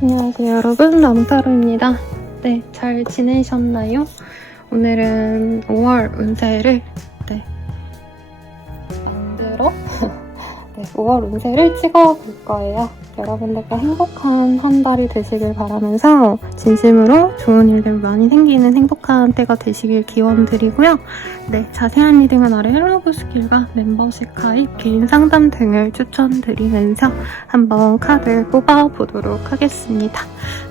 안녕하세요 여러분, 남타로입니다. 네, 잘 지내셨나요? 오늘은 5월 운세를 만들어 5월 운세를 찍어볼 거예요. 여러분들과 행복한 한 달이 되시길 바라면서 진심으로 좋은 일들 많이 생기는 행복한 때가 되시길 기원드리고요. 네, 자세한 리딩은 아래 헬로보스킬과 멤버십 가입, 개인 상담 등을 추천드리면서 한번 카드 뽑아보도록 하겠습니다.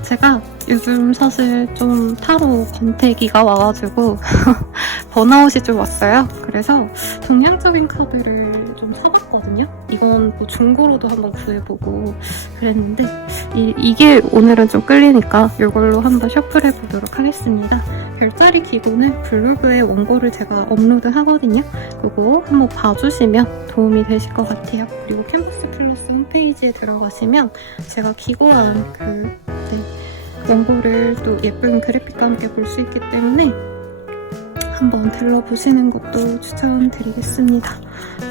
제가 요즘 사실 좀 타로 권태기가 와가지고 번아웃이 좀 왔어요. 그래서 동양적인 카드를 좀 사봤거든요. 이건 뭐 중고로도 한번 구해보고 그랬는데 이게 오늘은 좀 끌리니까 이걸로 한번 셔플해보도록 하겠습니다. 별자리 기본은 블로그에 원고를 제가 업로드 하거든요. 그거 한번 봐주시면 도움이 되실 것 같아요. 그리고 캔버스 플러스 홈페이지에 들어가시면 제가 기고한 원고를 또 예쁜 그래픽과 함께 볼 수 있기 때문에 한번 들러보시는 것도 추천드리겠습니다.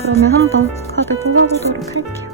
그러면 한번 카드 뽑아보도록 할게요.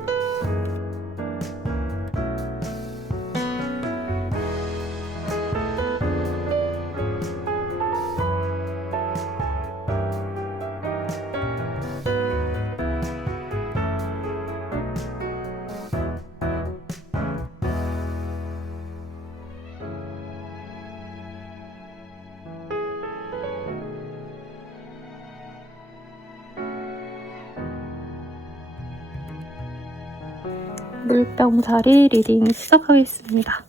물병자리 리딩 시작하겠습니다.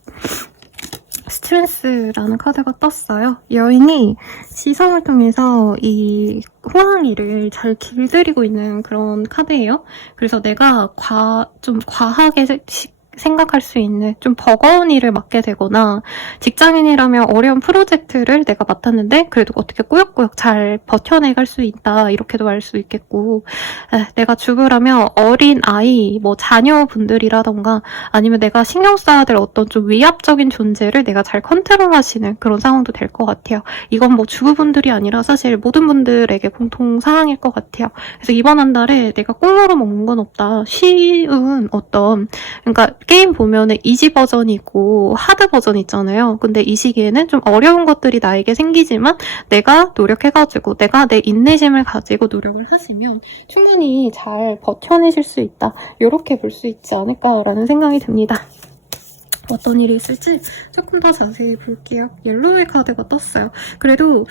스트레스라는 카드가 떴어요. 여인이 시선을 통해서 이 호랑이를 잘 길들이고 있는 그런 카드예요. 그래서 내가 좀 과하게 생각할 수 있는 좀 버거운 일을 맡게 되거나 직장인이라면 어려운 프로젝트를 내가 맡았는데 그래도 어떻게 꾸역꾸역 잘 버텨내갈 수 있다 이렇게도 알 수 있겠고, 내가 주부라면 어린 아이, 뭐 자녀분들이라던가 아니면 내가 신경 써야 될 어떤 좀 위압적인 존재를 내가 잘 컨트롤하시는 그런 상황도 될 것 같아요. 이건 뭐 주부분들이 아니라 사실 모든 분들에게 공통 사항일 것 같아요. 그래서 이번 한 달에 내가 꽁으로 먹는 건 없다. 쉬운 어떤, 그러니까 게임 보면은 이지 버전이 있고 하드 버전이 있잖아요. 근데 이 시기에는 좀 어려운 것들이 나에게 생기지만 내가 노력해가지고 내가 내 인내심을 가지고 노력을 하시면 충분히 잘 버텨내실 수 있다. 이렇게 볼 수 있지 않을까라는 생각이 듭니다. 어떤 일이 있을지 조금 더 자세히 볼게요. 옐로우의 카드가 떴어요. 그래도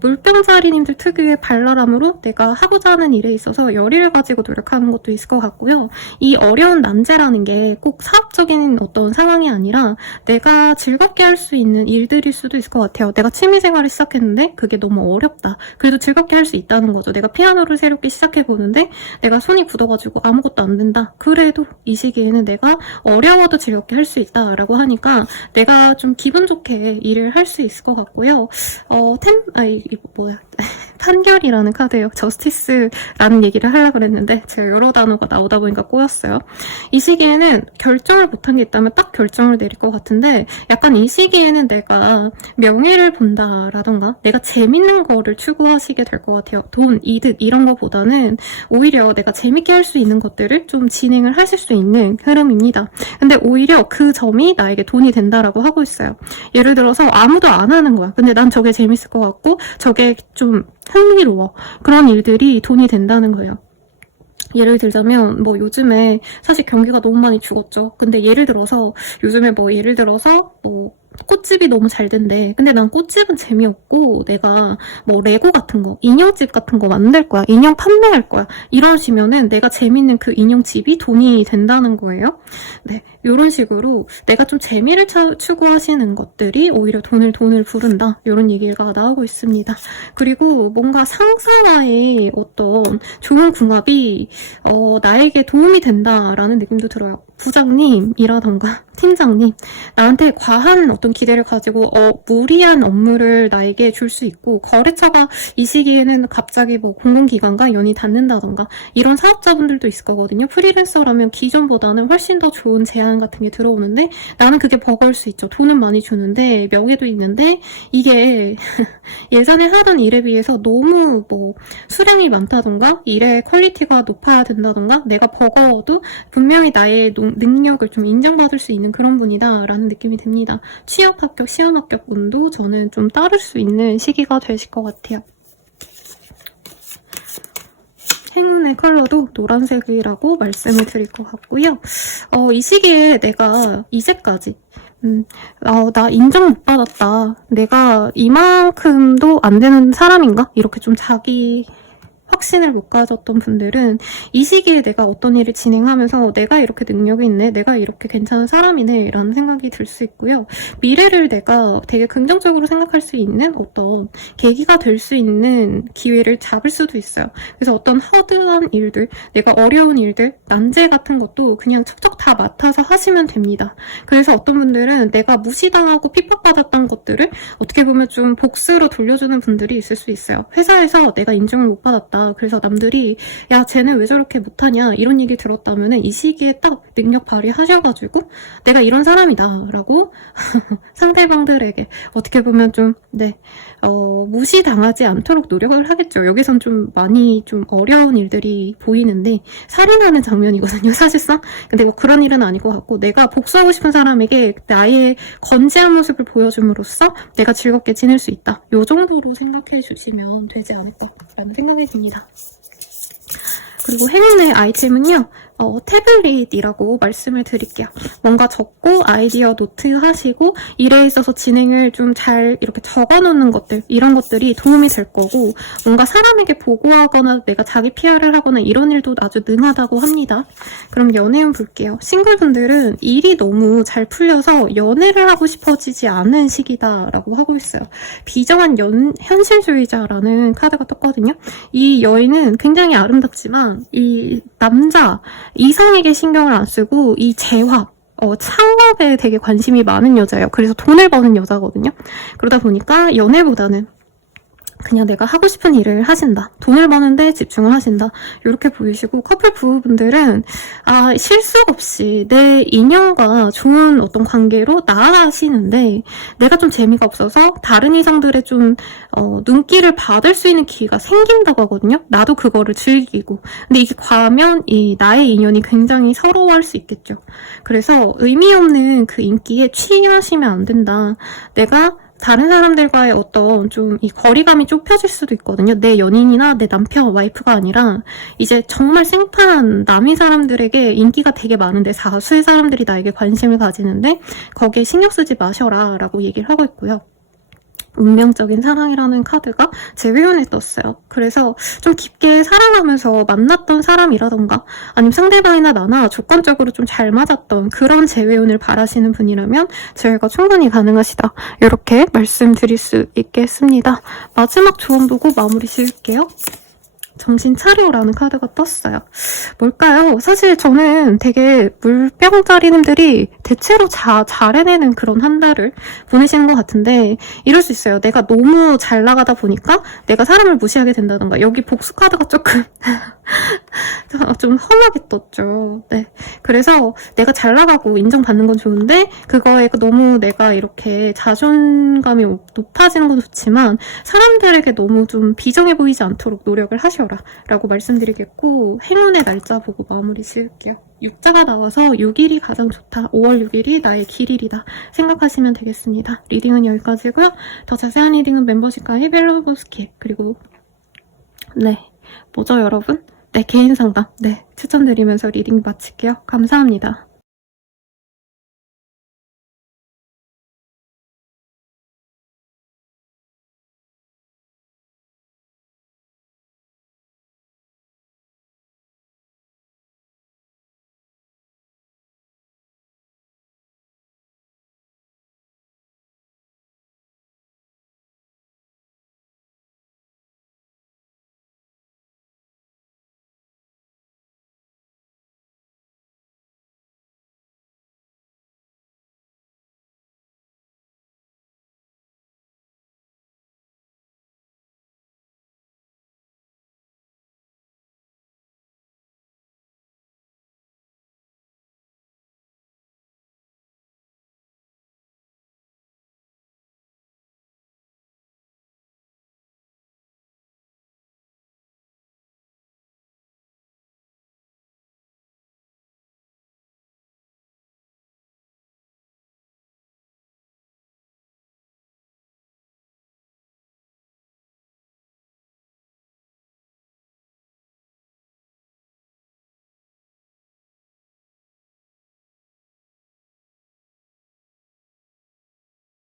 물병자리님들 특유의 발랄함으로 내가 하고자 하는 일에 있어서 열의를 가지고 노력하는 것도 있을 것 같고요. 이 어려운 난제라는 게 꼭 사업적인 어떤 상황이 아니라 내가 즐겁게 할 수 있는 일들일 수도 있을 것 같아요. 내가 취미생활을 시작했는데 그게 너무 어렵다. 그래도 즐겁게 할 수 있다는 거죠. 내가 피아노를 새롭게 시작해보는데 내가 손이 굳어가지고 아무것도 안 된다. 그래도 이 시기에는 내가 어려워도 즐겁게 할 수 있다라고 하니까 내가 좀 기분 좋게 일을 할 수 있을 것 같고요. 판결이라는 카드예요. 저스티스라는 얘기를 하려고 그랬는데 제가 여러 단어가 나오다 보니까 꼬였어요. 이 시기에는 결정을 못한 게 있다면 딱 결정을 내릴 것 같은데 약간 이 시기에는 내가 명예를 본다라던가 내가 재밌는 거를 추구하시게 될 것 같아요. 돈, 이득 이런 거보다는 오히려 내가 재밌게 할 수 있는 것들을 좀 진행을 하실 수 있는 흐름입니다. 근데 오히려 그 점이 나에게 돈이 된다라고 하고 있어요. 예를 들어서 아무도 안 하는 거야. 근데 난 저게 재밌을 것 같고 저게 좀 흥미로워. 그런 일들이 돈이 된다는 거예요. 예를 들자면 뭐 요즘에 사실 경기가 너무 많이 죽었죠. 근데 예를 들어서 요즘에 꽃집이 너무 잘 된대. 근데 난 꽃집은 재미없고 내가 뭐 레고 같은 거, 인형집 같은 거 만들 거야. 인형 판매할 거야. 이러시면은 내가 재밌는 그 인형집이 돈이 된다는 거예요. 네, 이런 식으로 내가 좀 재미를 추구하시는 것들이 오히려 돈을 부른다. 이런 얘기가 나오고 있습니다. 그리고 뭔가 상사와의 어떤 좋은 궁합이 나에게 도움이 된다라는 느낌도 들어요. 부장님이라던가 팀장님, 나한테 과한 어떤 기대를 가지고 무리한 업무를 나에게 줄 수 있고, 거래처가 이 시기에는 갑자기 뭐 공공기관과 연이 닿는다던가 이런 사업자분들도 있을 거거든요. 프리랜서라면 기존보다는 훨씬 더 좋은 제안 같은 게 들어오는데, 나는 그게 버거울 수 있죠. 돈은 많이 주는데 명예도 있는데 이게 예전에 하던 일에 비해서 너무 뭐 수량이 많다던가 일의 퀄리티가 높아야 된다던가 내가 버거워도 분명히 나의 능력을 좀 인정받을 수 있는 그런 분이다 라는 느낌이 듭니다. 취업 합격, 시험 합격 분도 저는 좀 따를 수 있는 시기가 되실 것 같아요. 행운의 컬러도 노란색이라고 말씀을 드릴 것 같고요. 이 시기에 내가 이제까지 나 인정 못 받았다. 내가 이만큼도 안 되는 사람인가? 이렇게 좀 자기 확신을 못 가졌던 분들은 이 시기에 내가 어떤 일을 진행하면서 내가 이렇게 능력이 있네, 내가 이렇게 괜찮은 사람이네 라는 생각이 들 수 있고요. 미래를 내가 되게 긍정적으로 생각할 수 있는 어떤 계기가 될 수 있는 기회를 잡을 수도 있어요. 그래서 어떤 허드한 일들, 내가 어려운 일들, 난제 같은 것도 그냥 척척 다 맡아서 하시면 됩니다. 그래서 어떤 분들은 내가 무시당하고 핍박받았던 것들을 어떻게 보면 좀 복수로 돌려주는 분들이 있을 수 있어요. 회사에서 내가 인정을 못 받았다, 그래서 남들이 야 쟤는 왜 저렇게 못하냐 이런 얘기 들었다면 이 시기에 딱 능력 발휘하셔가지고 내가 이런 사람이다 라고 상대방들에게 어떻게 보면 좀 무시당하지 않도록 노력을 하겠죠. 여기선 좀 많이 좀 어려운 일들이 보이는데 살인하는 장면이거든요, 사실상. 근데 뭐 그런 일은 아닌 것 같고, 내가 복수하고 싶은 사람에게 나의 건재한 모습을 보여줌으로써 내가 즐겁게 지낼 수 있다, 요 정도로 생각해 주시면 되지 않을까라는 생각이 듭니다. 그리고 행운의 아이템은요, 태블릿이라고 말씀을 드릴게요. 뭔가 적고 아이디어 노트 하시고 일에 있어서 진행을 좀 잘 이렇게 적어놓는 것들, 이런 것들이 도움이 될 거고, 뭔가 사람에게 보고하거나 내가 자기 PR을 하거나 이런 일도 아주 능하다고 합니다. 그럼 연애운 볼게요. 싱글분들은 일이 너무 잘 풀려서 연애를 하고 싶어지지 않은 시기다라고 하고 있어요. 비정한 현실주의자라는 카드가 떴거든요. 이 여인은 굉장히 아름답지만 이 남자, 이성에게 신경을 안 쓰고 이 재화, 창업에 되게 관심이 많은 여자예요. 그래서 돈을 버는 여자거든요. 그러다 보니까 연애보다는 그냥 내가 하고 싶은 일을 하신다, 돈을 버는데 집중을 하신다, 이렇게 보이시고, 커플 부부분들은 실속 없이 내 인연과 좋은 어떤 관계로 나아가시는데 내가 좀 재미가 없어서 다른 이성들의 좀 눈길을 받을 수 있는 기회가 생긴다고 하거든요. 나도 그거를 즐기고. 근데 이게 과하면 이 나의 인연이 굉장히 서러워할 수 있겠죠. 그래서 의미 없는 그 인기에 취하시면 안 된다. 내가 다른 사람들과의 어떤 좀 이 거리감이 좁혀질 수도 있거든요. 내 연인이나 내 남편, 와이프가 아니라 이제 정말 생판 남인 사람들에게 인기가 되게 많은데 사수의 사람들이 나에게 관심을 가지는데 거기에 신경 쓰지 마셔라 라고 얘기를 하고 있고요. 운명적인 사랑이라는 카드가 제 회원에 떴어요. 그래서 좀 깊게 사랑하면서 만났던 사람이라던가 아니면 상대방이나 나나 조건적으로 좀 잘 맞았던 그런 재회원을 바라시는 분이라면 재회가 충분히 가능하시다, 이렇게 말씀드릴 수 있겠습니다. 마지막 조언 보고 마무리 지을게요. 정신 차려라는 카드가 떴어요. 뭘까요? 사실 저는 되게 물병자리님들이 대체로 잘 해내는 그런 한 달을 보내시는 것 같은데, 이럴 수 있어요. 내가 너무 잘 나가다 보니까 내가 사람을 무시하게 된다던가. 여기 복수 카드가 조금 좀 험하게 떴죠. 네. 그래서 내가 잘 나가고 인정받는 건 좋은데 그거에 너무 내가 이렇게 자존감이 높아지는 건 좋지만 사람들에게 너무 좀 비정해 보이지 않도록 노력을 하셔라 라고 말씀드리겠고, 행운의 날짜 보고 마무리 지을게요. 6자가 나와서 6일이 가장 좋다, 5월 6일이 나의 길일이다 생각하시면 되겠습니다. 리딩은 여기까지고요. 더 자세한 리딩은 멤버십 가입, 헬로버 스킬, 그리고 뭐죠 여러분? 개인 상담 추천드리면서 리딩 마칠게요. 감사합니다.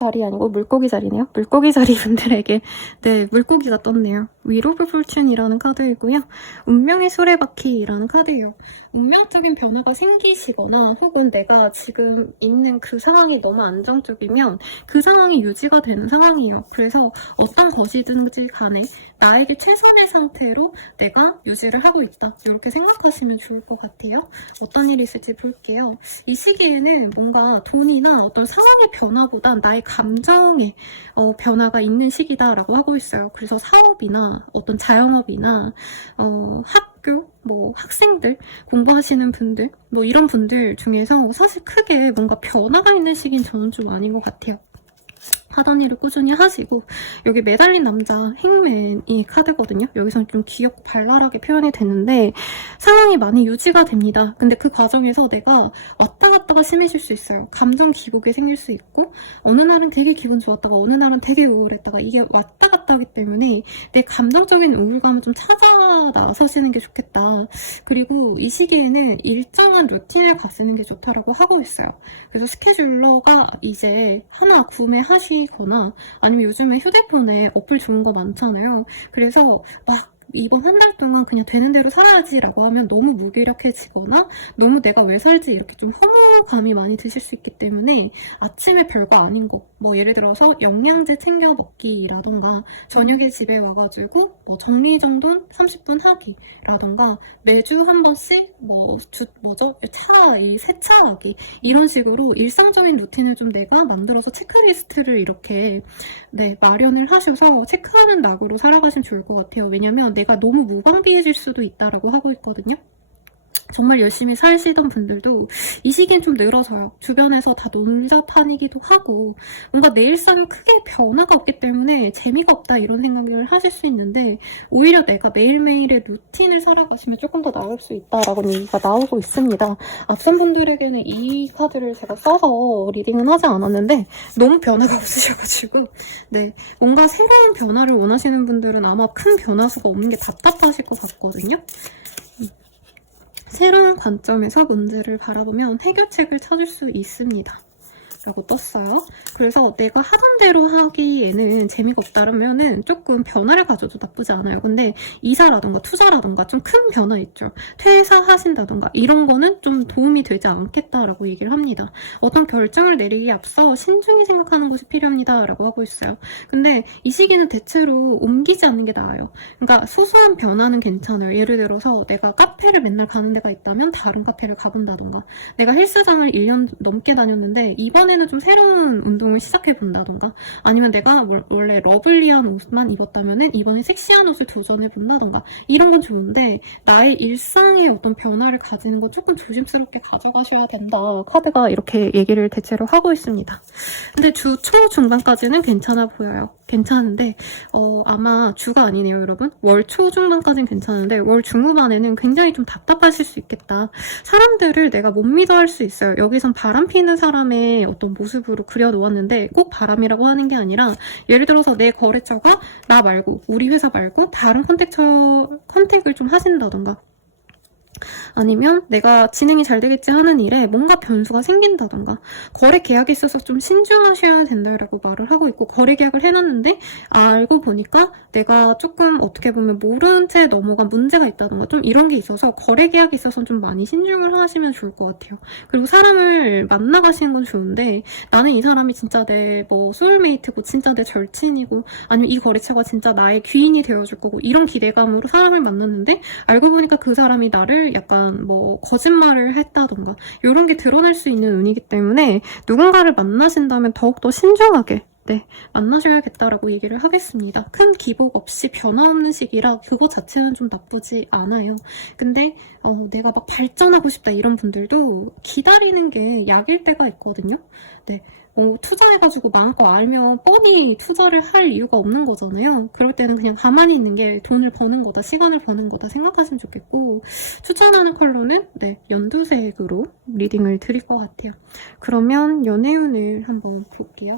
자리 아니고 물고기 자리네요. 물고기 자리 분들에게 네, 물고기가 떴네요. Wheel of Fortune이라는 카드이고요. 운명의 수레바퀴라는 카드예요. 운명적인 변화가 생기시거나 혹은 내가 지금 있는 그 상황이 너무 안정적이면 그 상황이 유지가 되는 상황이에요. 그래서 어떤 것이든지 간에 나에게 최선의 상태로 내가 유지를 하고 있다. 이렇게 생각하시면 좋을 것 같아요. 어떤 일이 있을지 볼게요. 이 시기에는 뭔가 돈이나 어떤 상황의 변화보단 나의 감정의 변화가 있는 시기다라고 하고 있어요. 그래서 사업이나 어떤 자영업이나 학교, 뭐 학생들, 공부하시는 분들, 뭐 이런 분들 중에서 사실 크게 뭔가 변화가 있는 시기는 저는 좀 아닌 것 같아요. 하던 일을 꾸준히 하시고 여기 매달린 남자 행맨이 카드거든요. 여기서는 좀 귀엽고 발랄하게 표현이 됐는데 상황이 많이 유지가 됩니다. 근데 그 과정에서 내가 왔다 갔다가 심해질 수 있어요. 감정 기복이 생길 수 있고 어느 날은 되게 기분 좋았다가 어느 날은 되게 우울했다가 이게 왔다 갔다 하기 때문에 내 감정적인 우울감을 좀 찾아 나서시는 게 좋겠다. 그리고 이 시기에는 일정한 루틴을 가지는 게 좋다라고 하고 있어요. 그래서 스케줄러가 이제 하나 구매하시거나 아니면 요즘에 휴대폰에 어플 좋은 거 많잖아요. 그래서 막 이번 한 달 동안 그냥 되는 대로 살아야지라고 하면 너무 무기력해지거나 너무 내가 왜 살지 이렇게 좀 허무감이 많이 드실 수 있기 때문에 아침에 별거 아닌 거, 뭐 예를 들어서 영양제 챙겨 먹기라던가 저녁에 집에 와가지고 뭐 정리정돈 30분 하기라던가 매주 한 번씩 세차하기 이런 식으로 일상적인 루틴을 좀 내가 만들어서 체크리스트를 이렇게 마련을 하셔서 체크하는 낙으로 살아가시면 좋을 것 같아요. 왜냐면 내가 너무 무방비해질 수도 있다라고 하고 있거든요. 정말 열심히 사시던 분들도 이 시기엔 좀 늘어져요. 주변에서 다 논잡한이기도 하고 뭔가 내 일상은 크게 변화가 없기 때문에 재미가 없다 이런 생각을 하실 수 있는데 오히려 내가 매일매일의 루틴을 살아가시면 조금 더 나을 수 있다라고 얘기가 나오고 있습니다. 앞선 분들에게는 이 카드를 제가 써서 리딩은 하지 않았는데 너무 변화가 없으셔가지고 뭔가 새로운 변화를 원하시는 분들은 아마 큰 변화수가 없는 게 답답하실 것 같거든요. 새로운 관점에서 문제를 바라보면 해결책을 찾을 수 있습니다. 라고 떴어요. 그래서 내가 하던 대로 하기에는 재미가 없다면은 조금 변화를 가져도 나쁘지 않아요. 근데 이사라던가 투자라던가 좀 큰 변화 있죠. 퇴사하신다던가 이런 거는 좀 도움이 되지 않겠다라고 얘기를 합니다. 어떤 결정을 내리기에 앞서 신중히 생각하는 것이 필요합니다. 라고 하고 있어요. 근데 이 시기는 대체로 옮기지 않는 게 나아요. 그러니까 소소한 변화는 괜찮아요. 예를 들어서 내가 카페를 맨날 가는 데가 있다면 다른 카페를 가본다던가 내가 헬스장을 1년 넘게 다녔는데 이번에는 좀 새로운 운동을 시작해본다던가 아니면 내가 원래 러블리한 옷만 입었다면 이번에 섹시한 옷을 도전해본다던가 이런 건 좋은데 나의 일상의 어떤 변화를 가지는 건 조금 조심스럽게 가져가셔야 된다. 카드가 이렇게 얘기를 대체로 하고 있습니다. 근데 주 초 중반까지는 괜찮아 보여요. 괜찮은데 아마 주가 아니네요, 여러분. 월 초 중반까지는 괜찮은데 월 중후반에는 굉장히 좀 답답하실 수 있겠다. 사람들을 내가 못 믿어 할 수 있어요. 여기선 바람 피는 사람의 어떤 모습으로 그려놓았는데 꼭 바람이라고 하는 게 아니라 예를 들어서 내 거래처가 나 말고 우리 회사 말고 다른 컨택을 좀 하신다던가 아니면 내가 진행이 잘 되겠지 하는 일에 뭔가 변수가 생긴다던가 거래 계약에 있어서 좀 신중하셔야 된다라고 말을 하고 있고 거래 계약을 해놨는데 알고 보니까 내가 조금 어떻게 보면 모른 채 넘어간 문제가 있다던가 좀 이런 게 있어서 거래 계약에 있어서 좀 많이 신중을 하시면 좋을 것 같아요. 그리고 사람을 만나가시는 건 좋은데 나는 이 사람이 진짜 내 뭐 소울메이트고 진짜 내 절친이고 아니면 이 거래처가 진짜 나의 귀인이 되어줄 거고 이런 기대감으로 사람을 만났는데 알고 보니까 그 사람이 나를 약간 뭐 거짓말을 했다던가 이런 게 드러날 수 있는 운이기 때문에 누군가를 만나신다면 더욱더 신중하게 만나셔야겠다라고 얘기를 하겠습니다. 큰 기복 없이 변화 없는 시기라 그거 자체는 좀 나쁘지 않아요. 근데 내가 막 발전하고 싶다 이런 분들도 기다리는 게 약일 때가 있거든요. 투자해가지고 마음껏 알면 뻔히 투자를 할 이유가 없는 거잖아요. 그럴 때는 그냥 가만히 있는 게 돈을 버는 거다, 시간을 버는 거다 생각하시면 좋겠고 추천하는 컬러는 연두색으로 리딩을 드릴 것 같아요. 그러면 연애운을 한번 볼게요.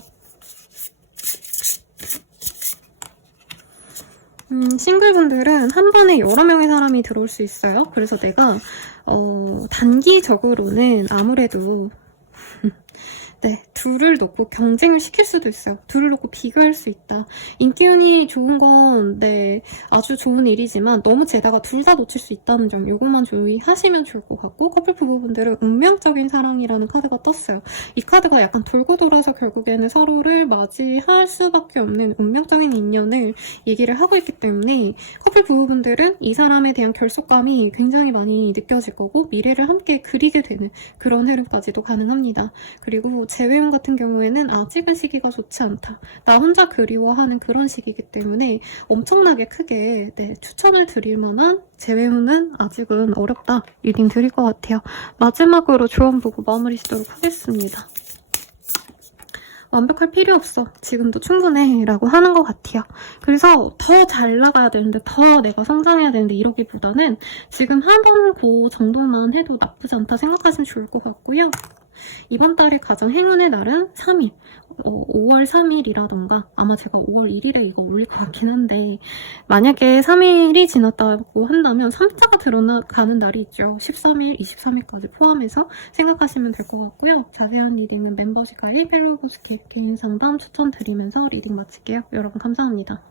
싱글분들은 한 번에 여러 명의 사람이 들어올 수 있어요. 그래서 내가 단기적으로는 아무래도 네, 둘을 놓고 경쟁을 시킬 수도 있어요. 둘을 놓고 비교할 수 있다. 인기운이 좋은 건, 네, 아주 좋은 일이지만 너무 재다가 둘 다 놓칠 수 있다는 점, 요것만 주의하시면 좋을 것 같고, 커플 부부분들은 운명적인 사랑이라는 카드가 떴어요. 이 카드가 약간 돌고 돌아서 결국에는 서로를 맞이할 수밖에 없는 운명적인 인연을 얘기를 하고 있기 때문에 커플 부부분들은 이 사람에 대한 결속감이 굉장히 많이 느껴질 거고, 미래를 함께 그리게 되는 그런 흐름까지도 가능합니다. 그리고 재회용 같은 경우에는 아직은 시기가 좋지 않다. 나 혼자 그리워하는 그런 시기이기 때문에 엄청나게 크게 추천을 드릴 만한 재회용은 아직은 어렵다. 리딩 드릴 것 같아요. 마지막으로 조언 보고 마무리 짓도록 하겠습니다. 완벽할 필요 없어. 지금도 충분해. 라고 하는 것 같아요. 그래서 더 잘 나가야 되는데, 더 내가 성장해야 되는데 이러기보다는 지금 하던 그 정도만 해도 나쁘지 않다 생각하시면 좋을 것 같고요. 이번 달에 가장 행운의 날은 3일. 5월 3일이라던가 아마 제가 5월 1일에 이거 올릴 것 같긴 한데 만약에 3일이 지났다고 한다면 3자가 들어가는 날이 있죠. 13일, 23일까지 포함해서 생각하시면 될 것 같고요. 자세한 리딩은 멤버십 가입, 펠로우스케 개인 상담 추천드리면서 리딩 마칠게요. 여러분 감사합니다.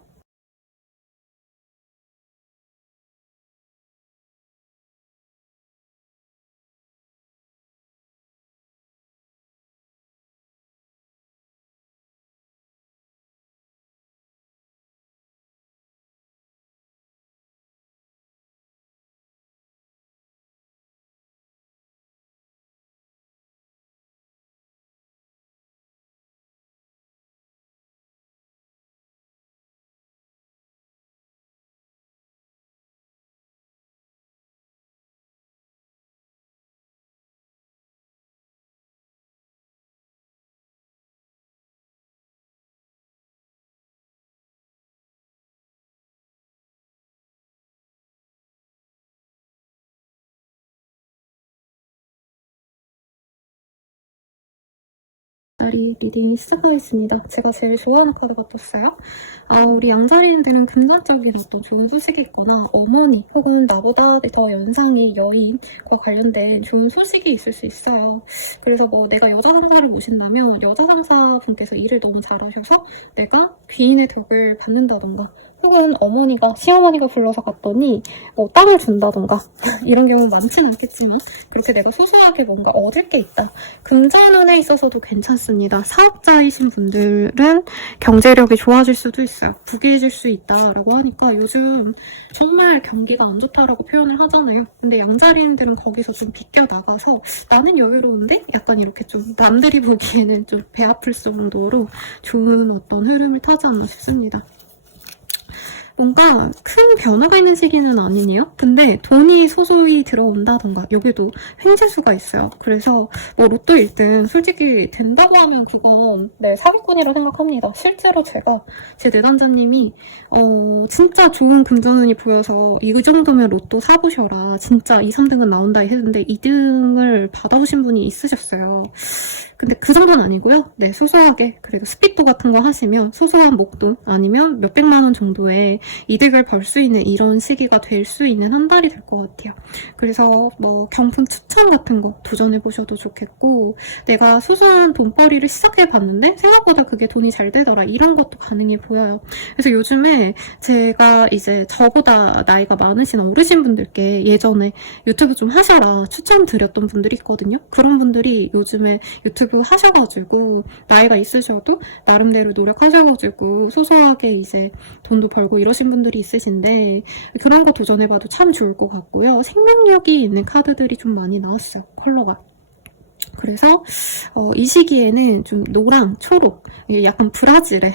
자리 리딩이 시작하겠습니다. 제가 제일 좋아하는 카드가 떴어요. 우리 양자리인들은 금전적인 어떤 좋은 소식이 있거나 어머니 혹은 나보다 더 연상의 여인과 관련된 좋은 소식이 있을 수 있어요. 그래서 뭐 내가 여자 상사를 모신다면 여자 상사분께서 일을 너무 잘하셔서 내가 귀인의 덕을 받는다던가 혹은 어머니가 시어머니가 불러서 갔더니 땅을 준다던가 이런 경우 많지는 않겠지만 그렇게 내가 소소하게 뭔가 얻을 게 있다. 금전운에 있어서도 괜찮습니다. 사업자이신 분들은 경제력이 좋아질 수도 있어요. 부귀해질 수 있다라고 하니까 요즘 정말 경기가 안 좋다라고 표현을 하잖아요. 근데 양자리인들은 거기서 좀 비껴나가서 나는 여유로운데? 약간 이렇게 좀 남들이 보기에는 좀 배 아플 정도로 좋은 어떤 흐름을 타지 않나 싶습니다. 뭔가 큰 변화가 있는 시기는 아니네요. 근데 돈이 소소히 들어온다던가 여기도 횡재수가 있어요. 그래서 뭐 로또 1등 솔직히 된다고 하면 그건 사기꾼이라고 생각합니다. 실제로 제가 제 내담자님이 진짜 좋은 금전운이 보여서 이 정도면 로또 사보셔라. 진짜 2, 3등은 나온다 했는데 2등을 받아보신 분이 있으셨어요. 근데 그 정도는 아니고요. 소소하게 그래도 스피또 같은 거 하시면 소소한 목돈 아니면 몇백만 원 정도의 이득을 벌 수 있는 이런 시기가 될 수 있는 한 달이 될 것 같아요. 그래서 뭐 경품 추천 같은 거 도전해보셔도 좋겠고 내가 소소한 돈벌이를 시작해봤는데 생각보다 그게 돈이 잘 되더라 이런 것도 가능해 보여요. 그래서 요즘에 제가 이제 저보다 나이가 많으신 어르신분들께 예전에 유튜브 좀 하셔라 추천드렸던 분들이 있거든요. 그런 분들이 요즘에 유튜브 하셔가지고 나이가 있으셔도 나름대로 노력하셔가지고 소소하게 이제 돈도 벌고 이러신 분들이 있으신데 그런 거 도전해봐도 참 좋을 것 같고요. 생명력이 있는 카드들이 좀 많이 나왔어요. 컬러가. 그래서 이 시기에는 좀 노랑, 초록, 약간 브라질의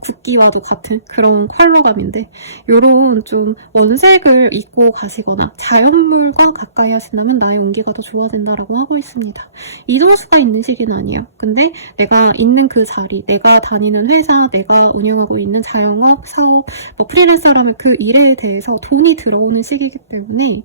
국기와도 같은 그런 컬러감인데 요런 좀 원색을 입고 가시거나 자연물과 가까이 하신다면 나의 운기가 더 좋아진다라고 하고 있습니다. 이동수가 있는 시기는 아니에요. 근데 내가 있는 그 자리, 내가 다니는 회사, 내가 운영하고 있는 자영업, 사업, 뭐 프리랜서라면 그 일에 대해서 돈이 들어오는 시기이기 때문에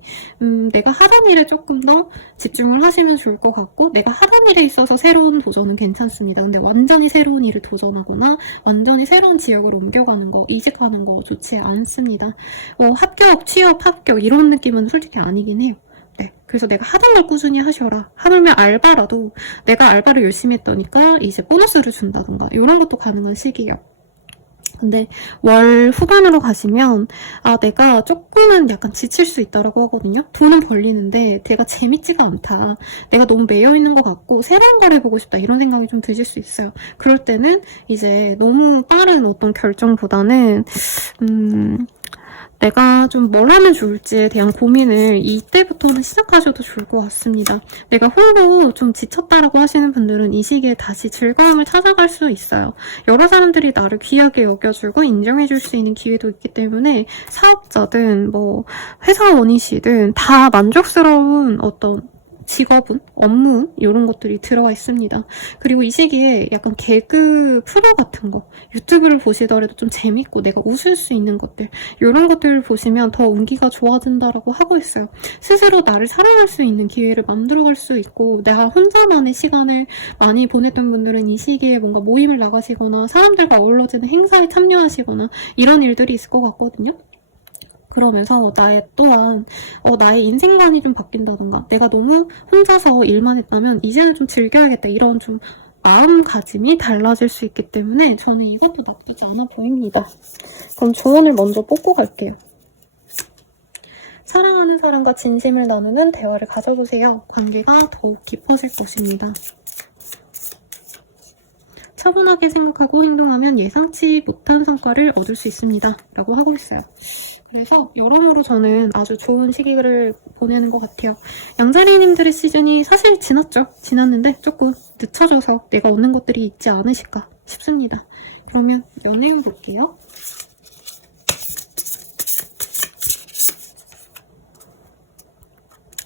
내가 하던 일에 조금 더 집중을 하시면 좋을 것 같고 내가 하던 일에 있어서 새로운 도전은 괜찮습니다. 근데 완전히 새로운 일을 도전하거나 완전히 새로운 지역으로 옮겨가는 거, 이직하는 거 좋지 않습니다. 합격, 취업, 합격 이런 느낌은 솔직히 아니긴 해요. 네, 그래서 내가 하던 걸 꾸준히 하셔라. 하물며 알바라도 내가 알바를 열심히 했더니까 이제 보너스를 준다던가 이런 것도 가능한 시기예요. 근데 월 후반으로 가시면 내가 조금은 약간 지칠 수 있다라고 하거든요. 돈은 벌리는데 내가 재밌지가 않다. 내가 너무 매여 있는 것 같고 새로운 걸 해보고 싶다 이런 생각이 좀 드실 수 있어요. 그럴 때는 이제 너무 빠른 어떤 결정보다는 내가 좀 뭘 하면 좋을지에 대한 고민을 이때부터는 시작하셔도 좋을 것 같습니다. 내가 홀로 좀 지쳤다라고 하시는 분들은 이 시기에 다시 즐거움을 찾아갈 수 있어요. 여러 사람들이 나를 귀하게 여겨주고 인정해줄 수 있는 기회도 있기 때문에 사업자든 뭐 회사원이시든 다 만족스러운 어떤 직업은, 업무 이런 것들이 들어와 있습니다. 그리고 이 시기에 약간 개그 프로 같은 거 유튜브를 보시더라도 좀 재밌고 내가 웃을 수 있는 것들 이런 것들을 보시면 더 운기가 좋아진다라고 하고 있어요. 스스로 나를 사랑할 수 있는 기회를 만들어갈 수 있고 내가 혼자만의 시간을 많이 보냈던 분들은 이 시기에 뭔가 모임을 나가시거나 사람들과 어우러지는 행사에 참여하시거나 이런 일들이 있을 것 같거든요. 그러면서 나의 인생관이 좀 바뀐다던가 내가 너무 혼자서 일만 했다면 이제는 좀 즐겨야겠다 이런 좀 마음가짐이 달라질 수 있기 때문에 저는 이것도 나쁘지 않아 보입니다. 그럼 조언을 먼저 뽑고 갈게요. 사랑하는 사람과 진심을 나누는 대화를 가져보세요. 관계가 더욱 깊어질 것입니다. 차분하게 생각하고 행동하면 예상치 못한 성과를 얻을 수 있습니다. 라고 하고 있어요. 그래서 여러모로 저는 아주 좋은 시기를 보내는 것 같아요. 양자리님들의 시즌이 사실 지났는데 조금 늦춰져서 내가 얻는 것들이 있지 않으실까 싶습니다. 그러면 연애운 볼게요.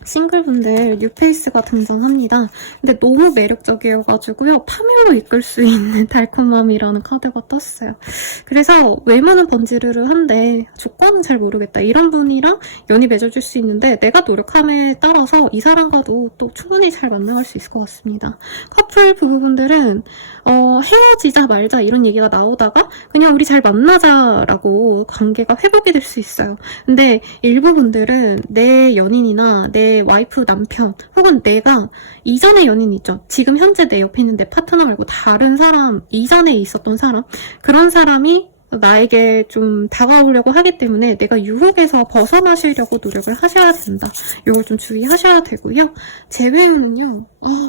싱글분들 뉴페이스가 등장합니다. 근데 너무 매력적이어가지고요. 파멸로 이끌 수 있는 달콤함이라는 카드가 떴어요. 그래서 외모는 번지르르한데 조건은 잘 모르겠다. 이런 분이랑 연이 맺어줄 수 있는데 내가 노력함에 따라서 이 사람과도 또 충분히 잘 만나갈 수 있을 것 같습니다. 커플 부부분들은 헤어지자 말자 이런 얘기가 나오다가 그냥 우리 잘 만나자라고 관계가 회복이 될 수 있어요. 근데 일부 분들은 내 연인이나 내 와이프 남편 혹은 내가 이전의 연인 있죠. 지금 현재 내 옆에 있는 내 파트너 말고 다른 사람, 이전에 있었던 사람 그런 사람이 나에게 좀 다가오려고 하기 때문에 내가 유혹에서 벗어나시려고 노력을 하셔야 된다. 이걸 좀 주의하셔야 되고요. 재회는요.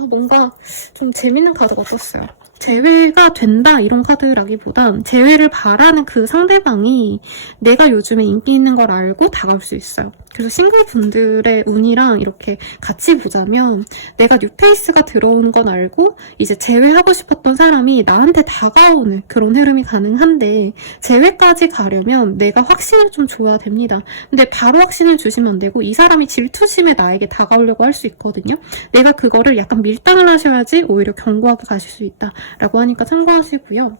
뭔가 좀 재밌는 카드가 떴어요. 재회가 된다 이런 카드라기보단 재회를 바라는 그 상대방이 내가 요즘에 인기 있는 걸 알고 다가올 수 있어요. 그래서 싱글분들의 운이랑 이렇게 같이 보자면 내가 뉴페이스가 들어오는 건 알고 이제 재회하고 싶었던 사람이 나한테 다가오는 그런 흐름이 가능한데 재회까지 가려면 내가 확신을 좀 줘야 됩니다. 근데 바로 확신을 주시면 안 되고 이 사람이 질투심에 나에게 다가오려고 할 수 있거든요. 내가 그거를 약간 밀당을 하셔야지 오히려 견고하게 가실 수 있다 라고 하니까 참고하시고요.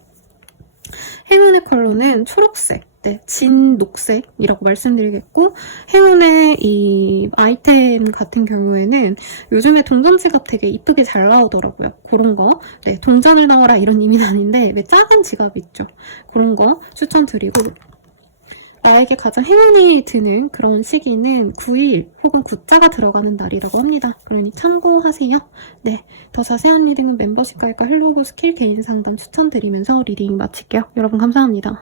행운의 컬러는 초록색, 진 녹색이라고 말씀드리겠고 행운의 이 아이템 같은 경우에는 요즘에 동전 지갑 되게 이쁘게 잘 나오더라고요. 그런 거, 동전을 넣어라 이런 의미는 아닌데 왜 작은 지갑 있죠? 그런 거 추천드리고 나에게 가장 행운이 드는 그런 시기는 9일 혹은 9자가 들어가는 날이라고 합니다. 그러니 참고하세요. 네, 더 자세한 리딩은 멤버십 가입과 헬로우 스킬 개인 상담 추천드리면서 리딩 마칠게요. 여러분 감사합니다.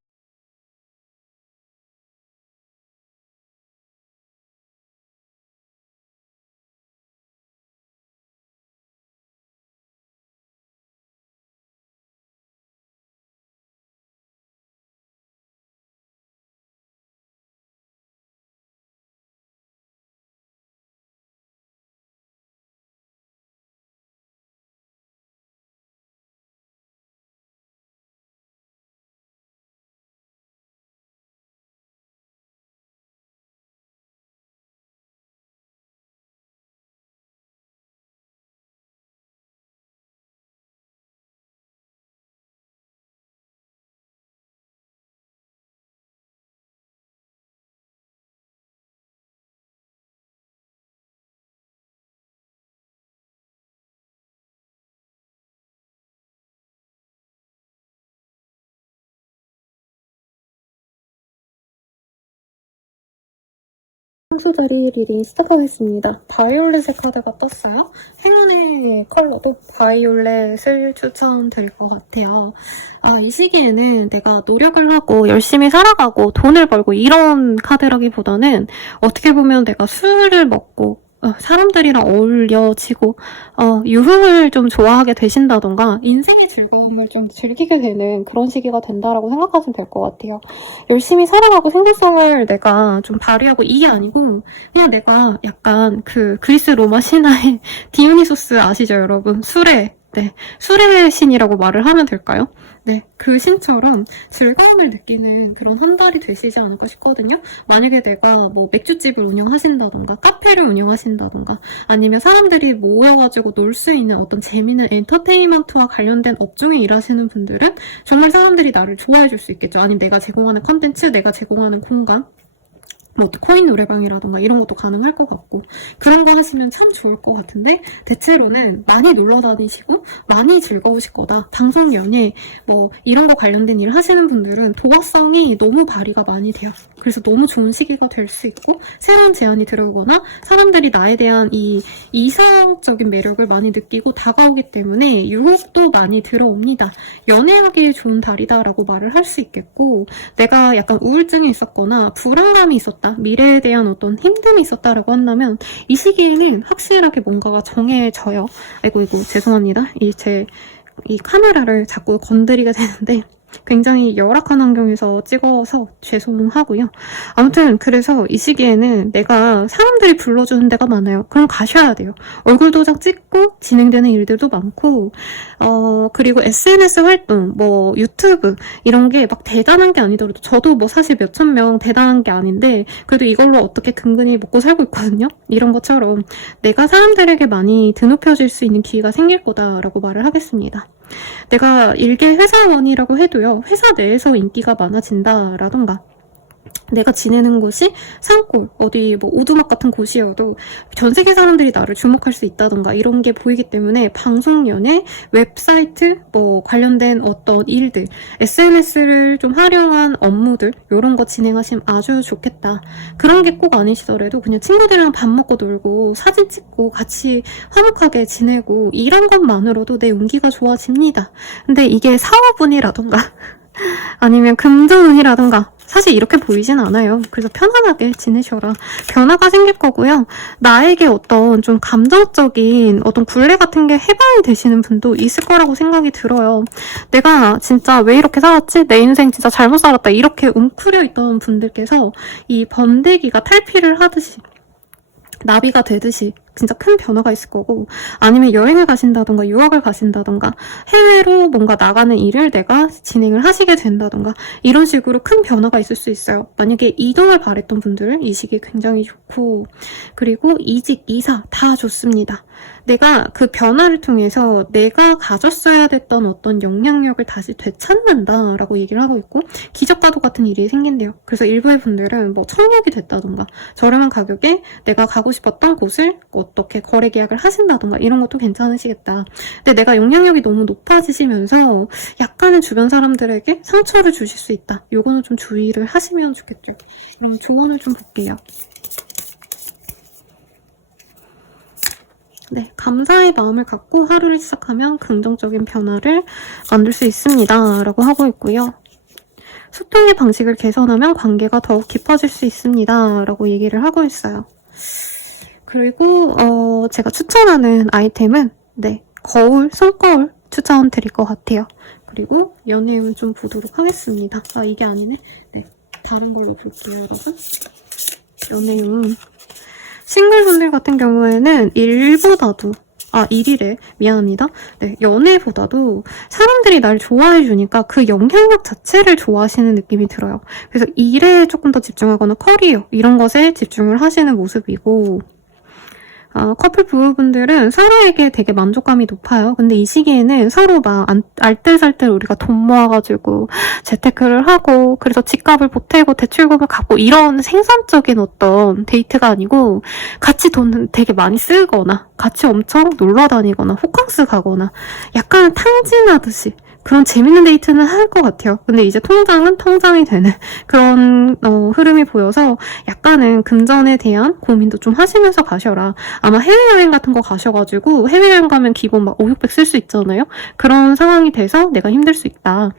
3수짜리 리딩 시작하겠습니다. 바이올렛의 카드가 떴어요. 행운의 컬러도 바이올렛을 추천드릴 것 같아요. 이 시기에는 내가 노력을 하고 열심히 살아가고 돈을 벌고 이런 카드라기보다는 어떻게 보면 내가 술을 먹고 사람들이랑 어울려지고 유흥을 좀 좋아하게 되신다던가 인생의 즐거움을 좀 즐기게 되는 그런 시기가 된다라고 생각하시면 될 것 같아요. 열심히 살아가고 생산성을 내가 좀 발휘하고 이게 아니고 그냥 내가 약간 그 그리스 로마 신화의 디오니소스 아시죠 여러분? 술의 신이라고 말을 하면 될까요? 네, 그 신처럼 즐거움을 느끼는 그런 한 달이 되시지 않을까 싶거든요. 만약에 내가 뭐 맥주집을 운영하신다던가 카페를 운영하신다던가 아니면 사람들이 모여가지고 놀 수 있는 어떤 재미있는 엔터테인먼트와 관련된 업종에 일하시는 분들은 정말 사람들이 나를 좋아해 줄 수 있겠죠. 아니면 내가 제공하는 컨텐츠, 내가 제공하는 공간 뭐 코인 노래방이라던가 이런 것도 가능할 것 같고 그런 거 하시면 참 좋을 것 같은데 대체로는 많이 놀러 다니시고 많이 즐거우실 거다. 방송, 연예 뭐 이런 거 관련된 일 하시는 분들은 도화성이 너무 발휘가 많이 돼요. 그래서 너무 좋은 시기가 될 수 있고 새로운 제안이 들어오거나 사람들이 나에 대한 이 이성적인 매력을 많이 느끼고 다가오기 때문에 유혹도 많이 들어옵니다. 연애하기에 좋은 달이다라고 말을 할 수 있겠고 내가 약간 우울증이 있었거나 불안감이 있었다. 미래에 대한 어떤 힘듦이 있었다라고 한다면 이 시기에는 확실하게 뭔가가 정해져요. 아이고 죄송합니다. 이 카메라를 자꾸 건드리게 되는데 굉장히 열악한 환경에서 찍어서 죄송하고요. 아무튼 그래서 이 시기에는 내가 사람들이 불러주는 데가 많아요. 그럼 가셔야 돼요. 얼굴 도장 찍고 진행되는 일들도 많고 그리고 SNS 활동, 뭐 유튜브 이런 게 막 대단한 게 아니더라도 저도 뭐 사실 몇천 명 대단한 게 아닌데 그래도 이걸로 어떻게 근근히 먹고 살고 있거든요. 이런 것처럼 내가 사람들에게 많이 드높여질 수 있는 기회가 생길 거다라고 말을 하겠습니다. 내가 일개 회사원이라고 해도요, 회사 내에서 인기가 많아진다라던가 내가 지내는 곳이 산골, 어디 뭐 오두막 같은 곳이어도 전 세계 사람들이 나를 주목할 수 있다던가 이런 게 보이기 때문에 방송, 연예, 웹사이트, 뭐 관련된 어떤 일들, SNS를 좀 활용한 업무들 이런 거 진행하시면 아주 좋겠다. 그런 게 꼭 아니시더라도 그냥 친구들이랑 밥 먹고 놀고 사진 찍고 같이 화목하게 지내고 이런 것만으로도 내 운기가 좋아집니다. 근데 이게 사업운이라던가 아니면 금전운이라던가 사실 이렇게 보이진 않아요. 그래서 편안하게 지내셔라. 변화가 생길 거고요. 나에게 어떤 좀 감정적인 어떤 굴레 같은 게 해방이 되시는 분도 있을 거라고 생각이 들어요. 내가 진짜 왜 이렇게 살았지? 내 인생 진짜 잘못 살았다. 이렇게 웅크려 있던 분들께서 이 번데기가 탈피를 하듯이 나비가 되듯이 진짜 큰 변화가 있을 거고 아니면 여행을 가신다던가 유학을 가신다던가 해외로 뭔가 나가는 일을 내가 진행을 하시게 된다던가 이런 식으로 큰 변화가 있을 수 있어요. 만약에 이동을 바랬던 분들 이 시기 굉장히 좋고 그리고 이직, 이사 다 좋습니다. 내가 그 변화를 통해서 내가 가졌어야 됐던 어떤 영향력을 다시 되찾는다라고 얘기를 하고 있고 기적과도 같은 일이 생긴대요. 그래서 일부의 분들은 뭐 청약이 됐다던가 저렴한 가격에 내가 가고 싶었던 곳을 어떻게 거래 계약을 하신다던가 이런 것도 괜찮으시겠다. 근데 내가 영향력이 너무 높아지시면서 약간은 주변 사람들에게 상처를 주실 수 있다. 요거는 좀 주의를 하시면 좋겠죠. 그럼 조언을 좀 볼게요. 네, 감사의 마음을 갖고 하루를 시작하면 긍정적인 변화를 만들 수 있습니다. 라고 하고 있고요. 소통의 방식을 개선하면 관계가 더욱 깊어질 수 있습니다. 라고 얘기를 하고 있어요. 그리고 제가 추천하는 아이템은 거울, 손거울 추천드릴 것 같아요. 그리고 연애운 좀 보도록 하겠습니다. 이게 아니네. 네, 다른 걸로 볼게요, 여러분. 연애운. 싱글분들 같은 경우에는 일이래. 미안합니다. 네, 연애보다도 사람들이 날 좋아해주니까 그 영향력 자체를 좋아하시는 느낌이 들어요. 그래서 일에 조금 더 집중하거나 커리어, 이런 것에 집중을 하시는 모습이고, 커플 부부분들은 서로에게 되게 만족감이 높아요. 근데 이 시기에는 서로 막 알뜰살뜰 우리가 돈 모아가지고 재테크를 하고 그래서 집값을 보태고 대출금을 갚고 이런 생산적인 어떤 데이트가 아니고 같이 돈을 되게 많이 쓰거나 같이 엄청 놀러 다니거나 호캉스 가거나 약간 탕진하듯이 그런 재밌는 데이트는 할 것 같아요. 근데 이제 통장은 통장이 되는 그런 흐름이 보여서 약간은 금전에 대한 고민도 좀 하시면서 가셔라. 아마 해외여행 같은 거 가셔가지고 해외여행 가면 기본 막 5, 600 쓸 수 있잖아요. 그런 상황이 돼서 내가 힘들 수 있다.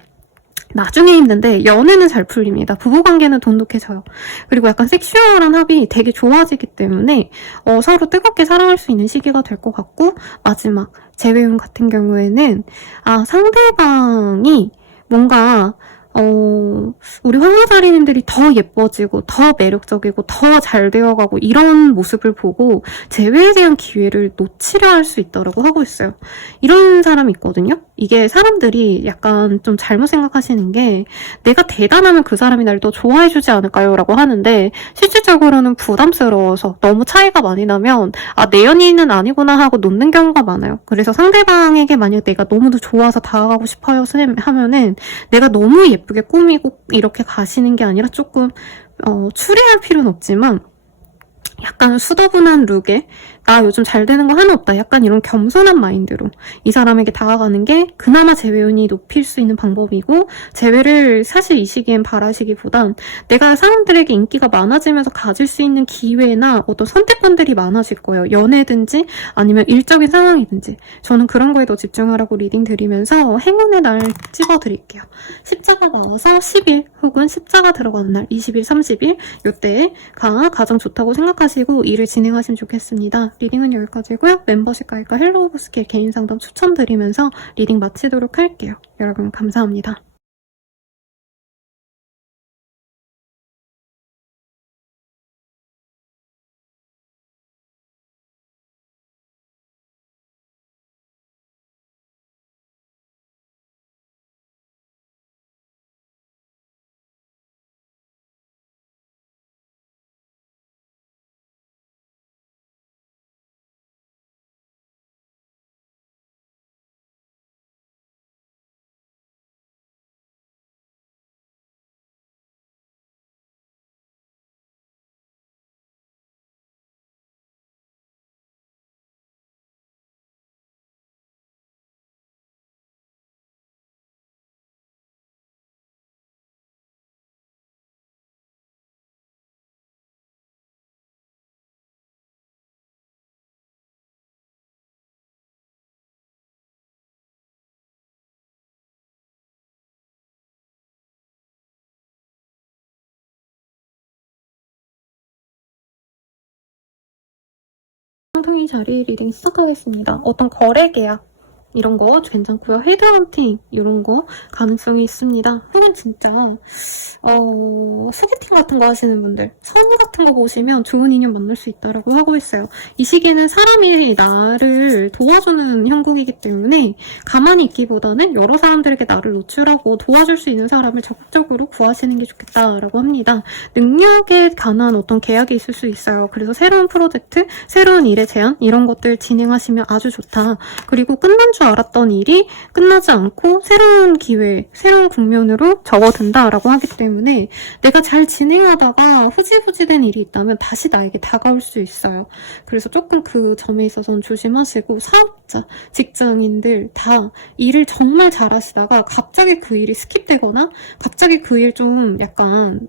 나중에 힘든데 연애는 잘 풀립니다. 부부관계는 돈독해져요. 그리고 약간 섹슈얼한 합이 되게 좋아지기 때문에 서로 뜨겁게 사랑할 수 있는 시기가 될 것 같고, 마지막 재회운 같은 경우에는 상대방이 뭔가 우리 황금자리님들이 더 예뻐지고 더 매력적이고 더 잘 되어가고 이런 모습을 보고 재회에 대한 기회를 놓치려 할 수 있다고 하고 있어요. 이런 사람이 있거든요. 이게 사람들이 약간 좀 잘못 생각하시는 게, 내가 대단하면 그 사람이 날 더 좋아해주지 않을까요? 라고 하는데 실질적으로는 부담스러워서 너무 차이가 많이 나면 내 연인은 아니구나 하고 놓는 경우가 많아요. 그래서 상대방에게 만약 내가 너무 좋아서 다가가고 싶어요 하면은 내가 너무 예쁘게 꾸미고 이렇게 가시는 게 아니라 조금 추리할 필요는 없지만 약간 수더분한 룩에 나 요즘 잘 되는 거 하나 없다, 약간 이런 겸손한 마인드로 이 사람에게 다가가는 게 그나마 재회운이 높일 수 있는 방법이고, 재회를 사실 이 시기엔 바라시기보단 내가 사람들에게 인기가 많아지면서 가질 수 있는 기회나 어떤 선택권들이 많아질 거예요. 연애든지 아니면 일적인 상황이든지. 저는 그런 거에 더 집중하라고 리딩 드리면서 행운의 날 찍어드릴게요. 십자가 나와서 10일 혹은 십자가 들어가는 날 20일, 30일 요때가 가장 좋다고 생각하시고 일을 진행하시면 좋겠습니다. 리딩은 여기까지고요. 멤버십 가입과 헬로우보스킬 개인 상담 추천드리면서 리딩 마치도록 할게요. 여러분 감사합니다. 상통인 자리 리딩 시작하겠습니다. 어떤 거래 계약 이런 거 괜찮고요. 헤드헌팅 이런 거 가능성이 있습니다. 혹은 진짜 소개팅 같은 거 하시는 분들, 선우 같은 거 보시면 좋은 인연 만날 수 있다고 하고 있어요. 이 시기는 사람이 나를 도와주는 형국이기 때문에 가만히 있기보다는 여러 사람들에게 나를 노출하고 도와줄 수 있는 사람을 적극적으로 구하시는 게 좋겠다라고 합니다. 능력에 관한 어떤 계약이 있을 수 있어요. 그래서 새로운 프로젝트, 새로운 일의 제안 이런 것들 진행하시면 아주 좋다. 그리고 끝난 줄 알았던 일이 끝나지 않고 새로운 기회, 새로운 국면으로 접어든다라고 하기 때문에 내가 잘 진행하다가 후지부지된 일이 있다면 다시 나에게 다가올 수 있어요. 그래서 조금 그 점에 있어서는 조심하시고, 사업자, 직장인들 다 일을 정말 잘하시다가 갑자기 그 일이 스킵되거나 갑자기 그 일 좀 약간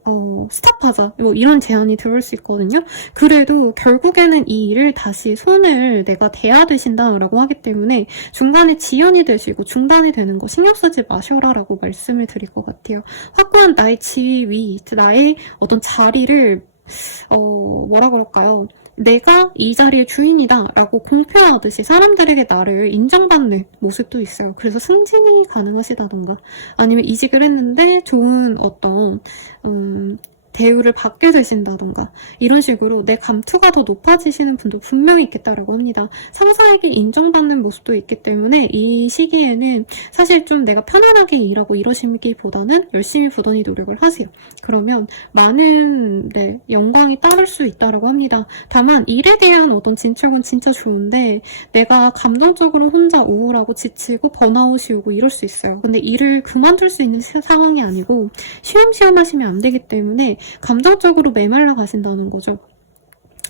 스탑하자 뭐 이런 제안이 들어올 수 있거든요. 그래도 결국에는 이 일을 다시 손을 내가 대야 되신다라고 하기 때문에 중간에 지연이 되시고 중단이 되는 거 신경 쓰지 마셔라라고 말씀을 드릴 것 같아요. 확고한 나의 지위, 나의 어떤 자리를 뭐라 그럴까요? 내가 이 자리의 주인이다 라고 공표하듯이 사람들에게 나를 인정받는 모습도 있어요. 그래서 승진이 가능하시다던가 아니면 이직을 했는데 좋은 어떤 대우를 받게 되신다던가 이런 식으로 내 감투가 더 높아지시는 분도 분명히 있겠다라고 합니다. 상사에게 인정받는 모습도 있기 때문에 이 시기에는 사실 좀 내가 편안하게 일하고 이러시기보다는 열심히 부단히 노력을 하세요. 그러면 많은 영광이 따를 수 있다라고 합니다. 다만 일에 대한 어떤 진척은 진짜 좋은데 내가 감정적으로 혼자 우울하고 지치고 번아웃이 오고 이럴 수 있어요. 근데 일을 그만둘 수 있는 상황이 아니고 쉬엄쉬엄 하시면 안 되기 때문에 감정적으로 메말라 가신다는 거죠.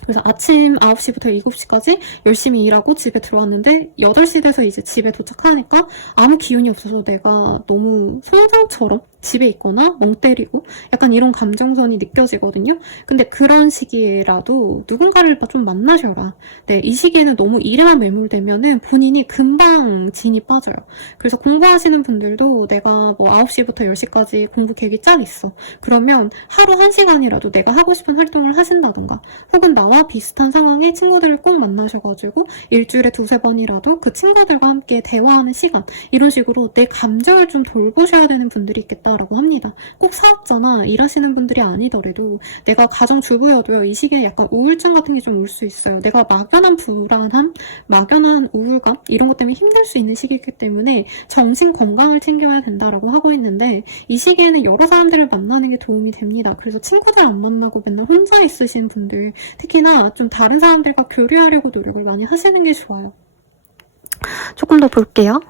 그래서 아침 9시부터 7시까지 열심히 일하고 집에 들어왔는데 8시 돼서 이제 집에 도착하니까 아무 기운이 없어서 내가 너무 송장처럼 집에 있거나 멍 때리고 약간 이런 감정선이 느껴지거든요. 근데 그런 시기에라도 누군가를 좀 만나셔라. 네, 이 시기에는 너무 일에만 매몰되면은 본인이 금방 진이 빠져요. 그래서 공부하시는 분들도 내가 뭐 9시부터 10시까지 공부 계획이 쫙 있어. 그러면 하루 1시간이라도 내가 하고 싶은 활동을 하신다던가 혹은 나와 비슷한 상황의 친구들을 꼭 만나셔가지고 일주일에 2-3번이라도 그 친구들과 함께 대화하는 시간 이런 식으로 내 감정을 좀 돌보셔야 되는 분들이 있겠다라고 합니다. 꼭 사업자나 일하시는 분들이 아니더라도 내가 가정주부여도요. 이 시기에 약간 우울증 같은 게 좀 올 수 있어요. 내가 막연한 불안함, 막연한 우울감 이런 것 때문에 힘들 수 있는 시기이기 때문에 정신 건강을 챙겨야 된다라고 하고 있는데 이 시기에는 여러 사람들을 만나는 게 도움이 됩니다. 그래서 친구들 안 만나고 맨날 혼자 있으신 분들 특히나 좀 다른 사람들과 교류하려고 노력을 많이 하시는 게 좋아요. 조금 더 볼게요.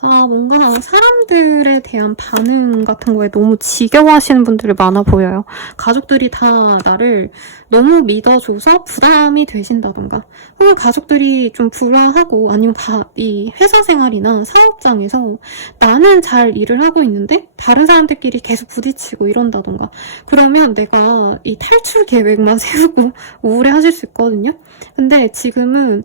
뭔가 사람들에 대한 반응 같은 거에 너무 지겨워하시는 분들이 많아 보여요. 가족들이 다 나를 너무 믿어줘서 부담이 되신다던가 혹은 가족들이 좀 불화하고 아니면 이 회사 생활이나 사업장에서 나는 잘 일을 하고 있는데 다른 사람들끼리 계속 부딪히고 이런다던가 그러면 내가 이 탈출 계획만 세우고 우울해하실 수 있거든요. 근데 지금은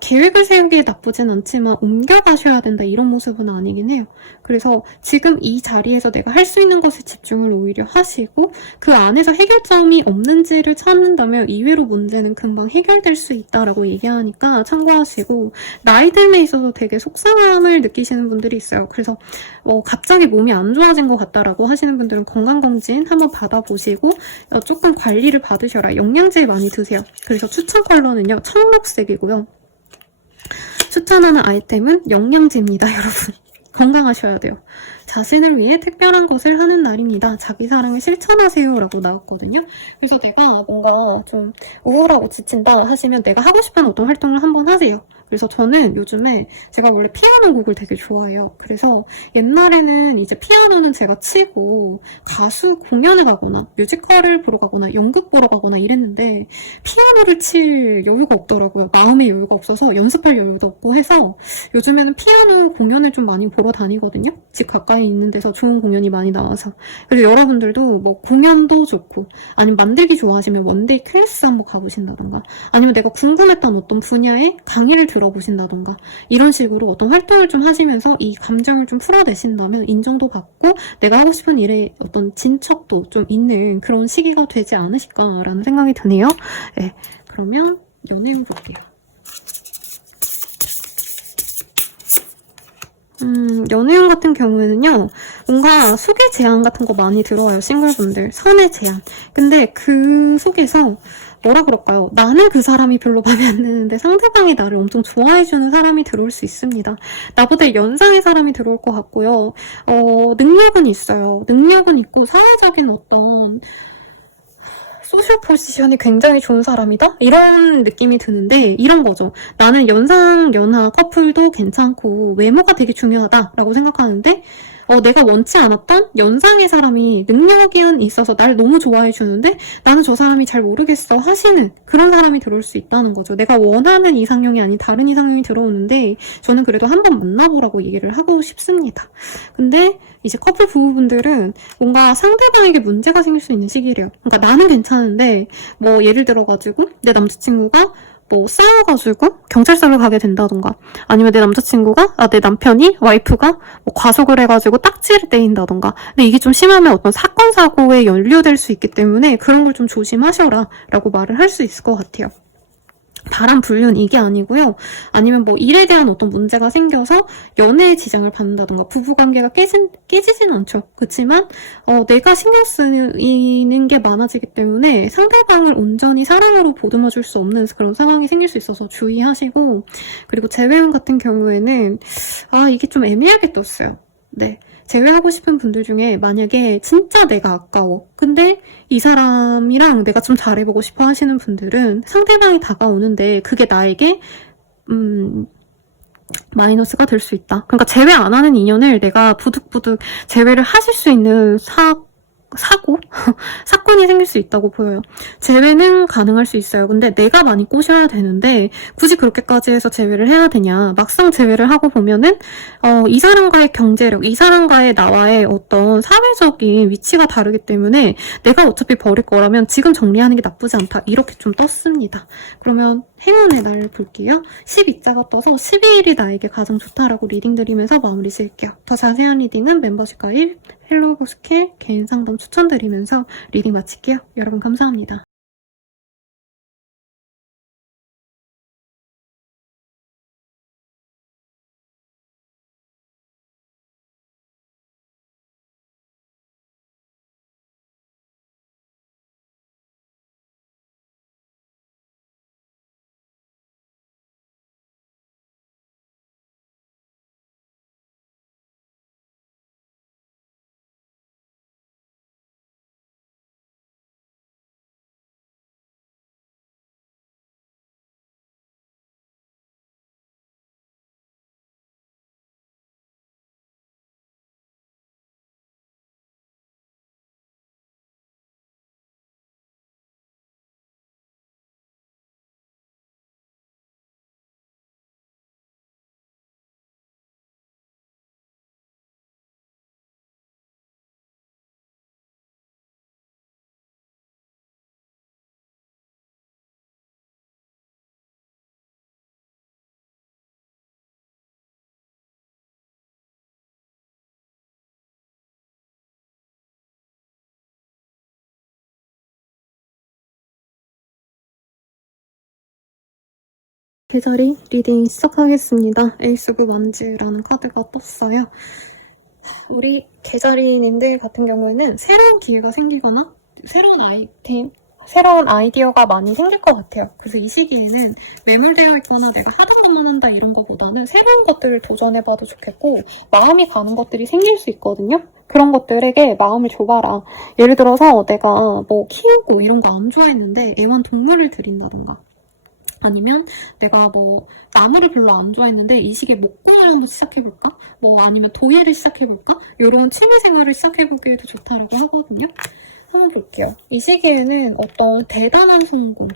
계획을 세우기에 나쁘진 않지만 옮겨가셔야 된다 이런 모습은 아니긴 해요. 그래서 지금 이 자리에서 내가 할 수 있는 것에 집중을 오히려 하시고 그 안에서 해결점이 없는지를 찾는다면 이외로 문제는 금방 해결될 수 있다라고 얘기하니까 참고하시고 나이 들에 있어서 되게 속상함을 느끼시는 분들이 있어요. 그래서 갑자기 몸이 안 좋아진 것 같다라고 하시는 분들은 건강검진 한번 받아보시고 조금 관리를 받으셔라. 영양제 많이 드세요. 그래서 추천 컬러는요. 청록색이고요. 추천하는 아이템은 영양제입니다, 여러분. 건강하셔야 돼요. 자신을 위해 특별한 것을 하는 날입니다. 자기 사랑을 실천하세요 라고 나왔거든요. 그래서 내가 뭔가 좀 우울하고 지친다 하시면 내가 하고 싶은 어떤 활동을 한번 하세요. 그래서 저는 요즘에 제가 원래 피아노 곡을 되게 좋아해요. 그래서 옛날에는 이제 피아노는 제가 치고 가수 공연을 가거나 뮤지컬을 보러 가거나 연극 보러 가거나 이랬는데 피아노를 칠 여유가 없더라고요. 마음의 여유가 없어서 연습할 여유도 없고 해서 요즘에는 피아노 공연을 좀 많이 보러 다니거든요. 집 가까이 있는 데서 좋은 공연이 많이 나와서. 그래서 여러분들도 뭐 공연도 좋고 아니면 만들기 좋아하시면 원데이 클래스 한번 가보신다던가 아니면 내가 궁금했던 어떤 분야의 강의를 들어보신다던가 이런 식으로 어떤 활동을 좀 하시면서 이 감정을 좀 풀어내신다면 인정도 받고 내가 하고 싶은 일에 어떤 진척도 좀 있는 그런 시기가 되지 않으실까라는 생각이 드네요. 네, 그러면 연애운 볼게요. 연애운 같은 경우에는요, 뭔가 소개 제안 같은 거 많이 들어와요, 싱글분들. 사내 제안. 근데 그 속에서 뭐라 그럴까요? 나는 그 사람이 별로 마음에 안 드는데 상대방이 나를 엄청 좋아해주는 사람이 들어올 수 있습니다. 나보다 연상의 사람이 들어올 것 같고요. 능력은 있어요. 능력은 있고 사회적인 어떤 소셜 포지션이 굉장히 좋은 사람이다? 이런 느낌이 드는데 이런 거죠. 나는 연상, 연하 커플도 괜찮고 외모가 되게 중요하다라고 생각하는데 내가 원치 않았던 연상의 사람이 능력이 있어서 날 너무 좋아해 주는데 나는 저 사람이 잘 모르겠어 하시는 그런 사람이 들어올 수 있다는 거죠. 내가 원하는 이상형이 아닌 다른 이상형이 들어오는데 저는 그래도 한번 만나보라고 얘기를 하고 싶습니다. 근데 이제 커플 부부분들은 뭔가 상대방에게 문제가 생길 수 있는 시기래요. 그러니까 나는 괜찮은데 뭐 예를 들어가지고 내 남자친구가 뭐 싸워가지고 경찰서를 가게 된다던가 아니면 내 남자친구가 내 남편이 와이프가 뭐 과속을 해가지고 딱지를 떼인다던가 근데 이게 좀 심하면 어떤 사건 사고에 연루될 수 있기 때문에 그런 걸 좀 조심하셔라 라고 말을 할 수 있을 것 같아요. 바람 불륜 이게 아니고요. 아니면 뭐 일에 대한 어떤 문제가 생겨서 연애에 지장을 받는다던가 부부관계가 깨지진 않죠. 그렇지만 내가 신경 쓰이는 게 많아지기 때문에 상대방을 온전히 사랑으로 보듬어줄 수 없는 그런 상황이 생길 수 있어서 주의하시고 그리고 재회운 같은 경우에는 이게 좀 애매하게 떴어요. 네. 제외하고 싶은 분들 중에 만약에 진짜 내가 아까워. 근데 이 사람이랑 내가 좀 잘해보고 싶어 하시는 분들은 상대방이 다가오는데 그게 나에게 마이너스가 될 수 있다. 그러니까 제외 안 하는 인연을 내가 부득부득 제외를 하실 수 있는 사건이 생길 수 있다고 보여요. 재회는 가능할 수 있어요. 근데 내가 많이 꼬셔야 되는데 굳이 그렇게까지 해서 재회를 해야 되냐. 막상 재회를 하고 보면은 이 사람과의 경제력, 이 사람과의 나와의 어떤 사회적인 위치가 다르기 때문에 내가 어차피 버릴 거라면 지금 정리하는 게 나쁘지 않다. 이렇게 좀 떴습니다. 그러면 행운의 날 볼게요. 12자가 떠서 12일이 나에게 가장 좋다라고 리딩 드리면서 마무리 지을게요. 더 자세한 리딩은 멤버십 가입, 헬로우 스킬, 개인 상담 추천드리면서 리딩 마칠게요. 여러분 감사합니다. 계자리 리딩 시작하겠습니다. 에이스 오브 완즈라는 카드가 떴어요. 우리 계자리인들 같은 경우에는 새로운 기회가 생기거나 새로운 아이디어가 많이 생길 것 같아요. 그래서 이 시기에는 매몰되어 있거나 내가 하던 것만 한다 이런 것보다는 새로운 것들을 도전해봐도 좋겠고 마음이 가는 것들이 생길 수 있거든요. 그런 것들에게 마음을 줘봐라. 예를 들어서 내가 뭐 키우고 이런 거 안 좋아했는데 애완동물을 들인다던가 아니면 내가 뭐 나무를 별로 안 좋아했는데 이 시기에 목공을 한번 시작해볼까? 뭐 아니면 도예를 시작해볼까? 이런 취미생활을 시작해보기에도 좋다라고 하거든요. 한번 볼게요. 이 시기에는 어떤 대단한 성공,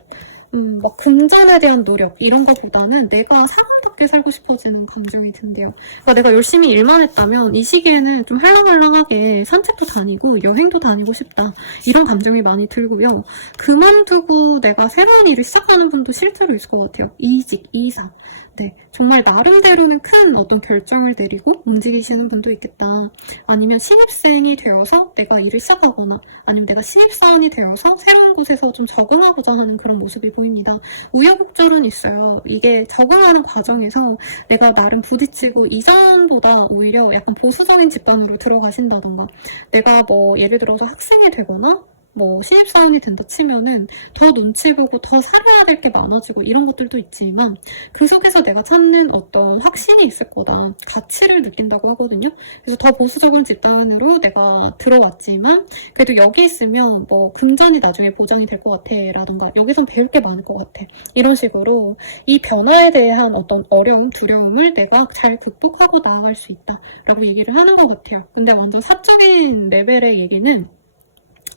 막 금전에 대한 노력 이런 거보다는 내가 사람답게 살고 싶어지는 감정이 든대요. 그러니까 내가 열심히 일만 했다면 이 시기에는 좀 할랑말랑하게 산책도 다니고 여행도 다니고 싶다. 이런 감정이 많이 들고요. 그만두고 내가 새로운 일을 시작하는 분도 실제로 있을 것 같아요. 이직, 이사. 네, 정말 나름대로는 큰 어떤 결정을 내리고 움직이시는 분도 있겠다. 아니면 신입생이 되어서 내가 일을 시작하거나 아니면 내가 신입사원이 되어서 새로운 곳에서 좀 적응하고자 하는 그런 모습이 보입니다. 우여곡절은 있어요. 이게 적응하는 과정에서 내가 나름 부딪히고 이전보다 오히려 약간 보수적인 집단으로 들어가신다던가 내가 뭐 예를 들어서 학생이 되거나 뭐 신입사원이 된다 치면은 더 눈치 보고 더 살아야 될 게 많아지고 이런 것들도 있지만 그 속에서 내가 찾는 어떤 확신이 있을 거다. 가치를 느낀다고 하거든요. 그래서 더 보수적인 집단으로 내가 들어왔지만 그래도 여기 있으면 뭐 금전이 나중에 보장이 될 것 같아 라든가 여기선 배울 게 많을 것 같아. 이런 식으로 이 변화에 대한 어떤 어려움, 두려움을 내가 잘 극복하고 나아갈 수 있다 라고 얘기를 하는 것 같아요. 근데 완전 사적인 레벨의 얘기는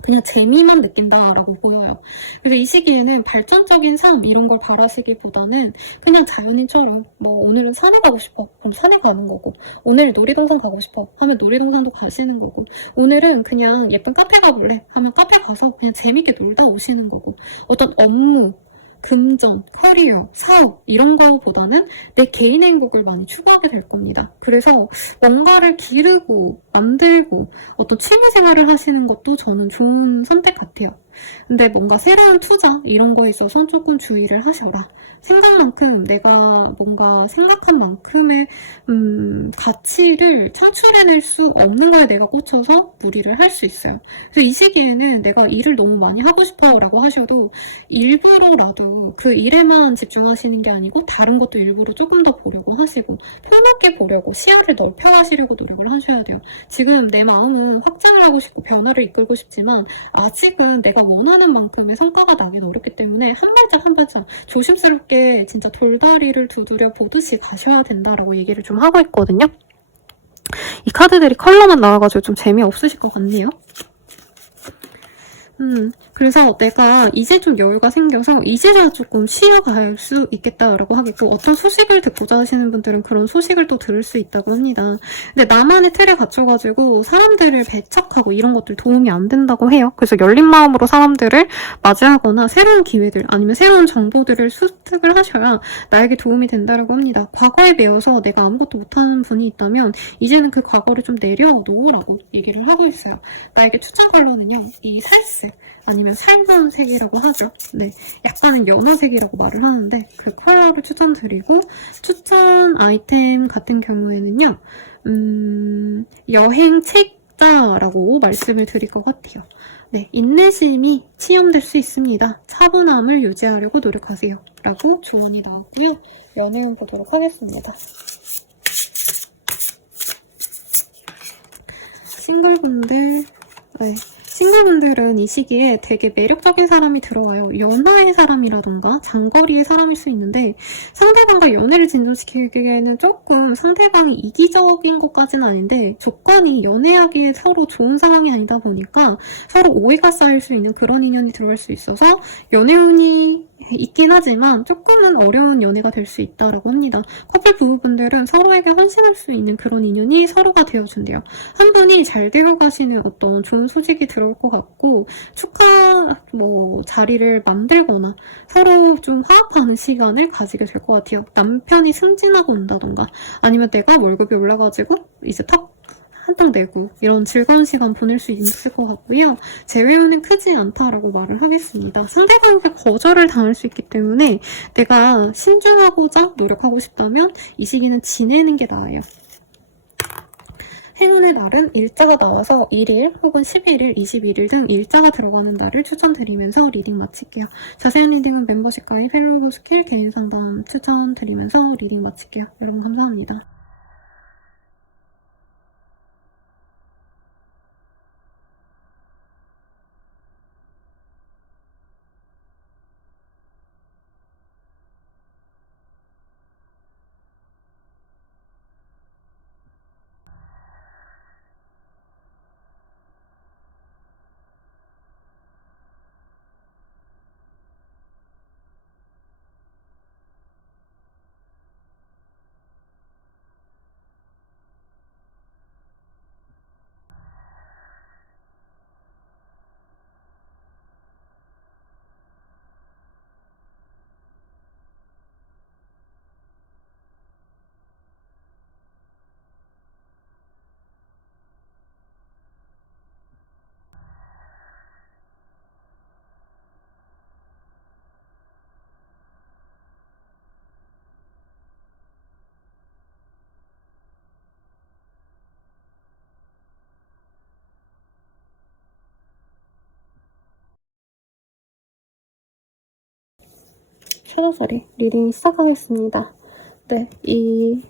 그냥 재미만 느낀다라고 보여요. 그래서 이 시기에는 발전적인 삶 이런 걸 바라시기보다는 그냥 자연인처럼 뭐 오늘은 산에 가고 싶어 그럼 산에 가는 거고 오늘 놀이동산 가고 싶어 하면 놀이동산도 가시는 거고 오늘은 그냥 예쁜 카페 가볼래 하면 카페 가서 그냥 재밌게 놀다 오시는 거고 어떤 업무 금전, 커리어, 사업 이런 거보다는 내 개인 행복을 많이 추구하게 될 겁니다. 그래서 뭔가를 기르고 만들고 어떤 취미생활을 하시는 것도 저는 좋은 선택 같아요. 근데 뭔가 새로운 투자 이런 거에 있어서 조금 주의를 하셔라. 생각만큼 내가 뭔가 생각한 만큼의 가치를 창출해낼 수 없는 거에 내가 꽂혀서 무리를 할 수 있어요. 그래서 이 시기에는 내가 일을 너무 많이 하고 싶어 라고 하셔도 일부러라도 그 일에만 집중하시는 게 아니고 다른 것도 일부러 조금 더 보려고 하시고 편하게 보려고 시야를 넓혀가시려고 노력을 하셔야 돼요. 지금 내 마음은 확장을 하고 싶고 변화를 이끌고 싶지만 아직은 내가 원하는 만큼의 성과가 나긴 어렵기 때문에 한 발짝 한 발짝 조심스럽게 진짜 돌다리를 두드려 보듯이 가셔야 된다라고 얘기를 좀 하고 있거든요. 이 카드들이 컬러만 나와가지고 좀 재미없으실 것 같네요. 그래서 내가 이제 좀 여유가 생겨서 이제야 조금 쉬어갈 수 있겠다라고 하겠고, 어떤 소식을 듣고자 하시는 분들은 그런 소식을 또 들을 수 있다고 합니다. 근데 나만의 틀에 갇혀가지고 사람들을 배척하고 이런 것들 도움이 안 된다고 해요. 그래서 열린 마음으로 사람들을 맞이하거나 새로운 기회들 아니면 새로운 정보들을 습득을 하셔야 나에게 도움이 된다고 합니다. 과거에 매여서 내가 아무것도 못하는 분이 있다면 이제는 그 과거를 좀 내려놓으라고 얘기를 하고 있어요. 나에게 추천 컬러는요, 이 살색 아니면 살몬색이라고 하죠. 네, 약간은 연어색이라고 말을 하는데 그 컬러를 추천드리고, 추천 아이템 같은 경우에는요, 여행 책자라고 말씀을 드릴 것 같아요. 네, 인내심이 치읓될 수 있습니다. 차분함을 유지하려고 노력하세요. 라고 조언이 나왔고요. 연애운 보도록 하겠습니다. 싱글분들, 네. 싱글분들은 이 시기에 되게 매력적인 사람이 들어와요. 연하의 사람이라던가 장거리의 사람일 수 있는데, 상대방과 연애를 진전시키기에는 조금 상대방이 이기적인 것까지는 아닌데 조건이 연애하기에 서로 좋은 상황이 아니다 보니까 서로 오해가 쌓일 수 있는 그런 인연이 들어올 수 있어서 연애운이 있긴 하지만 조금은 어려운 연애가 될 수 있다라고 합니다. 커플 부부분들은 서로에게 헌신할 수 있는 그런 인연이 서로가 되어준대요. 한 분이 잘 되어 가시는 어떤 좋은 소식이 들어올 것 같고, 축하 자리를 만들거나 서로 좀 화합하는 시간을 가지게 될 것 같아요. 남편이 승진하고 온다던가 아니면 내가 월급이 올라가지고 이제 탁 한탕 내고 이런 즐거운 시간 보낼 수 있을 것 같고요. 재회운은 크지 않다라고 말을 하겠습니다. 상대방에게 거절을 당할 수 있기 때문에 내가 신중하고자 노력하고 싶다면 이 시기는 지내는 게 나아요. 행운의 날은 일자가 나와서 1일 혹은 11일, 21일 등 일자가 들어가는 날을 추천드리면서 리딩 마칠게요. 자세한 리딩은 멤버십 가입, 헬로우 스킬, 개인 상담 추천드리면서 리딩 마칠게요. 여러분 감사합니다. 최다자리 리딩 시작하겠습니다. 네, 이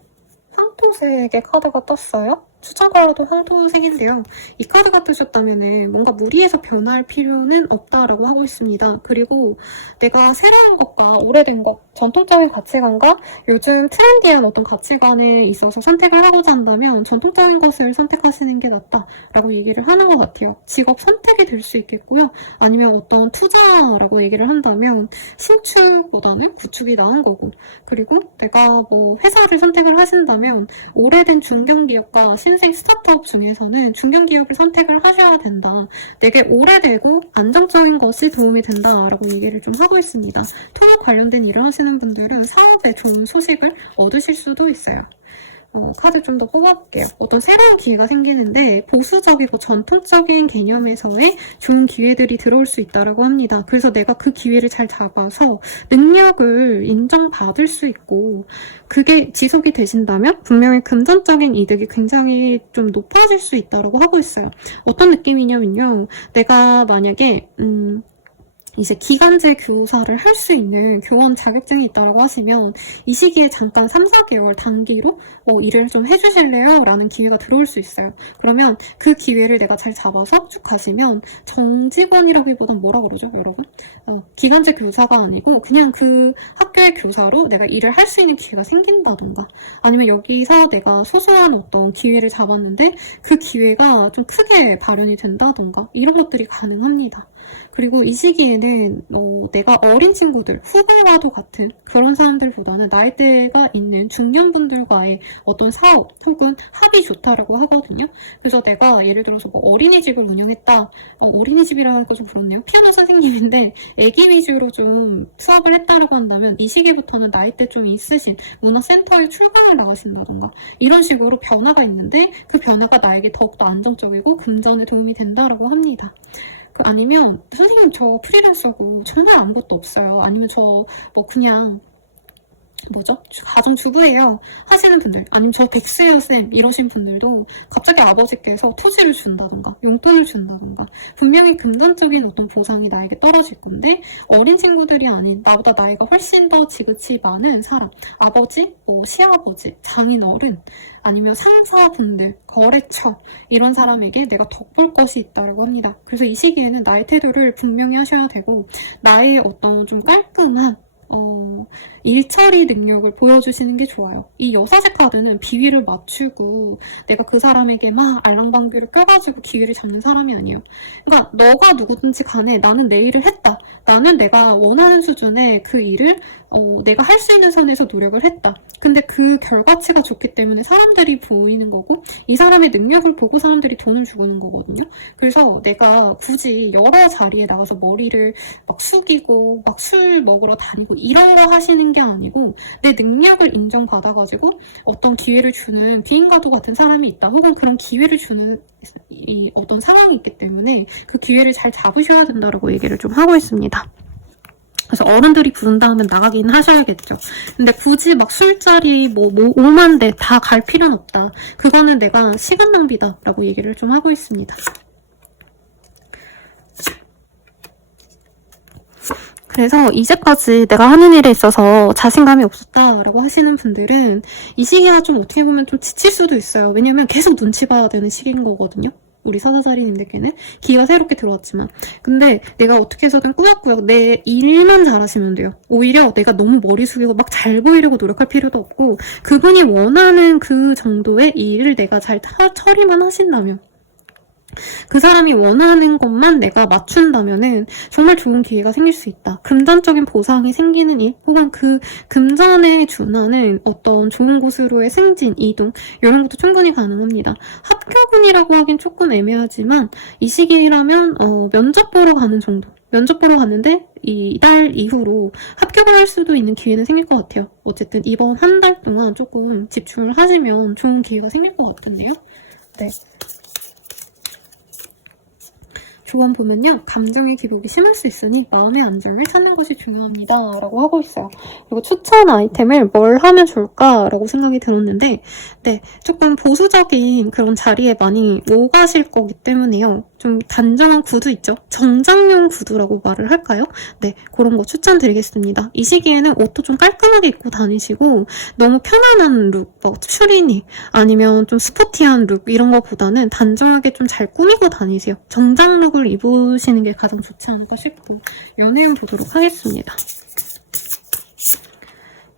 황토색의 카드가 떴어요. 추천 컬러도 황토색인데요. 이 카드가 뜨셨다면 뭔가 무리해서 변할 필요는 없다라고 하고 있습니다. 그리고 내가 새로운 것과 오래된 것, 전통적인 가치관과 요즘 트렌디한 어떤 가치관에 있어서 선택을 하고자 한다면 전통적인 것을 선택하시는 게 낫다라고 얘기를 하는 것 같아요. 직업 선택이 될 수 있겠고요. 아니면 어떤 투자라고 얘기를 한다면 신축보다는 구축이 나은 거고, 그리고 내가 회사를 선택을 하신다면 오래된 중견기업과 신생 스타트업 중에서는 중견기업을 선택을 하셔야 된다. 되게 오래되고 안정적인 것이 도움이 된다라고 얘기를 좀 하고 있습니다. 통합 관련된 일을 하시는 분들은 사업에 좋은 소식을 얻으실 수도 있어요. 카드 좀 더 뽑아볼게요. 어떤 새로운 기회가 생기는데 보수적이고 전통적인 개념에서의 좋은 기회들이 들어올 수 있다고 합니다. 그래서 내가 그 기회를 잘 잡아서 능력을 인정받을 수 있고, 그게 지속이 되신다면 분명히 금전적인 이득이 굉장히 좀 높아질 수 있다고 하고 있어요. 어떤 느낌이냐면요. 내가 만약에 이제 기간제 교사를 할 수 있는 교원 자격증이 있다고 하시면 이 시기에 잠깐 3, 4개월 단기로 일을 좀 해주실래요? 라는 기회가 들어올 수 있어요. 그러면 그 기회를 내가 잘 잡아서 쭉 가시면 정직원이라기보단 뭐라 그러죠, 여러분? 기간제 교사가 아니고 그냥 그 학교의 교사로 내가 일을 할 수 있는 기회가 생긴다던가, 아니면 여기서 내가 소소한 어떤 기회를 잡았는데 그 기회가 좀 크게 발현이 된다던가, 이런 것들이 가능합니다. 그리고 이 시기에는 내가 어린 친구들, 후배와도 같은 그런 사람들보다는 나이대가 있는 중년분들과의 어떤 사업 혹은 합이 좋다라고 하거든요. 그래서 내가 예를 들어서 뭐 어린이집을 운영했다. 어린이집이라는 거 좀 그렇네요. 피아노 선생님인데 애기 위주로 좀 수업을 했다라고 한다면 이 시기부터는 나이대 좀 있으신 문화센터에 출강을 나가신다던가 이런 식으로 변화가 있는데 그 변화가 나에게 더욱더 안정적이고 금전에 도움이 된다라고 합니다. 아니면 선생님 저 프리랜서고 정말 아무것도 없어요. 아니면 저 뭐 그냥 가정주부예요 하시는 분들, 아니면 저 백수예요 쌤 이러신 분들도 갑자기 아버지께서 토지를 준다던가 용돈을 준다던가 분명히 금전적인 어떤 보상이 나에게 떨어질 건데, 어린 친구들이 아닌 나보다 나이가 훨씬 더 지긋이 많은 사람, 아버지, 시아버지, 장인어른, 아니면 상사분들, 거래처 이런 사람에게 내가 덕볼 것이 있다고 합니다. 그래서 이 시기에는 나의 태도를 분명히 하셔야 되고, 나의 어떤 좀 깔끔한 일처리 능력을 보여주시는 게 좋아요. 이 여사제 카드는 비위를 맞추고 내가 그 사람에게 막 알랑방귀를 껴가지고 기회를 잡는 사람이 아니에요. 그러니까 너가 누구든지 간에 나는 내 일을 했다. 나는 내가 원하는 수준의 그 일을 내가 할 수 있는 선에서 노력을 했다. 근데 그 결과치가 좋기 때문에 사람들이 보이는 거고, 이 사람의 능력을 보고 사람들이 돈을 주고는 거거든요. 그래서 내가 굳이 여러 자리에 나가서 머리를 막 숙이고 막 술 먹으러 다니고 이런 거 하시는 게 아니고, 내 능력을 인정받아가지고 어떤 기회를 주는 비인가도 같은 사람이 있다, 혹은 그런 기회를 주는 이 어떤 상황이 있기 때문에 그 기회를 잘 잡으셔야 된다라고 얘기를 좀 하고 있습니다. 그래서 어른들이 부른다 하면 나가긴 하셔야겠죠. 근데 굳이 막 술자리 5만 대 다 갈 필요는 없다. 그거는 내가 시간 낭비다 라고 얘기를 좀 하고 있습니다. 그래서 이제까지 내가 하는 일에 있어서 자신감이 없었다라고 하시는 분들은 이 시기가 좀 어떻게 보면 좀 지칠 수도 있어요. 왜냐면 계속 눈치 봐야 되는 시기인 거거든요. 우리 사사자리님들께는 기회가 새롭게 들어왔지만, 근데 내가 어떻게 해서든 꾸역꾸역 내 일만 잘하시면 돼요. 오히려 내가 너무 머리 숙이고 막 잘 보이려고 노력할 필요도 없고, 그분이 원하는 그 정도의 일을 내가 잘 처리만 하신다면, 그 사람이 원하는 것만 내가 맞춘다면은 정말 좋은 기회가 생길 수 있다. 금전적인 보상이 생기는 일, 혹은 그 금전에 준하는 어떤 좋은 곳으로의 승진, 이동, 이런 것도 충분히 가능합니다. 합격운이라고 하긴 조금 애매하지만 이 시기라면 면접 보러 가는 정도. 면접 보러 갔는데 이달 이후로 합격을 할 수도 있는 기회는 생길 것 같아요. 어쨌든 이번 한 달 동안 조금 집중을 하시면 좋은 기회가 생길 것 같은데요. 네. 조언 보면요, 감정의 기복이 심할 수 있으니 마음의 안정을 찾는 것이 중요합니다 라고 하고 있어요. 그리고 추천 아이템을 뭘 하면 좋을까 라고 생각이 들었는데, 네, 조금 보수적인 그런 자리에 많이 오가실 거기 때문에요, 좀 단정한 구두 있죠? 정장용 구두라고 말을 할까요? 네, 그런 거 추천드리겠습니다. 이 시기에는 옷도 좀 깔끔하게 입고 다니시고, 너무 편안한 룩, 추리닝, 아니면 좀 스포티한 룩 이런 거보다는 단정하게 좀 잘 꾸미고 다니세요. 정장 룩을 입으시는 게 가장 좋지 않을까 싶고, 연애운 보도록 하겠습니다.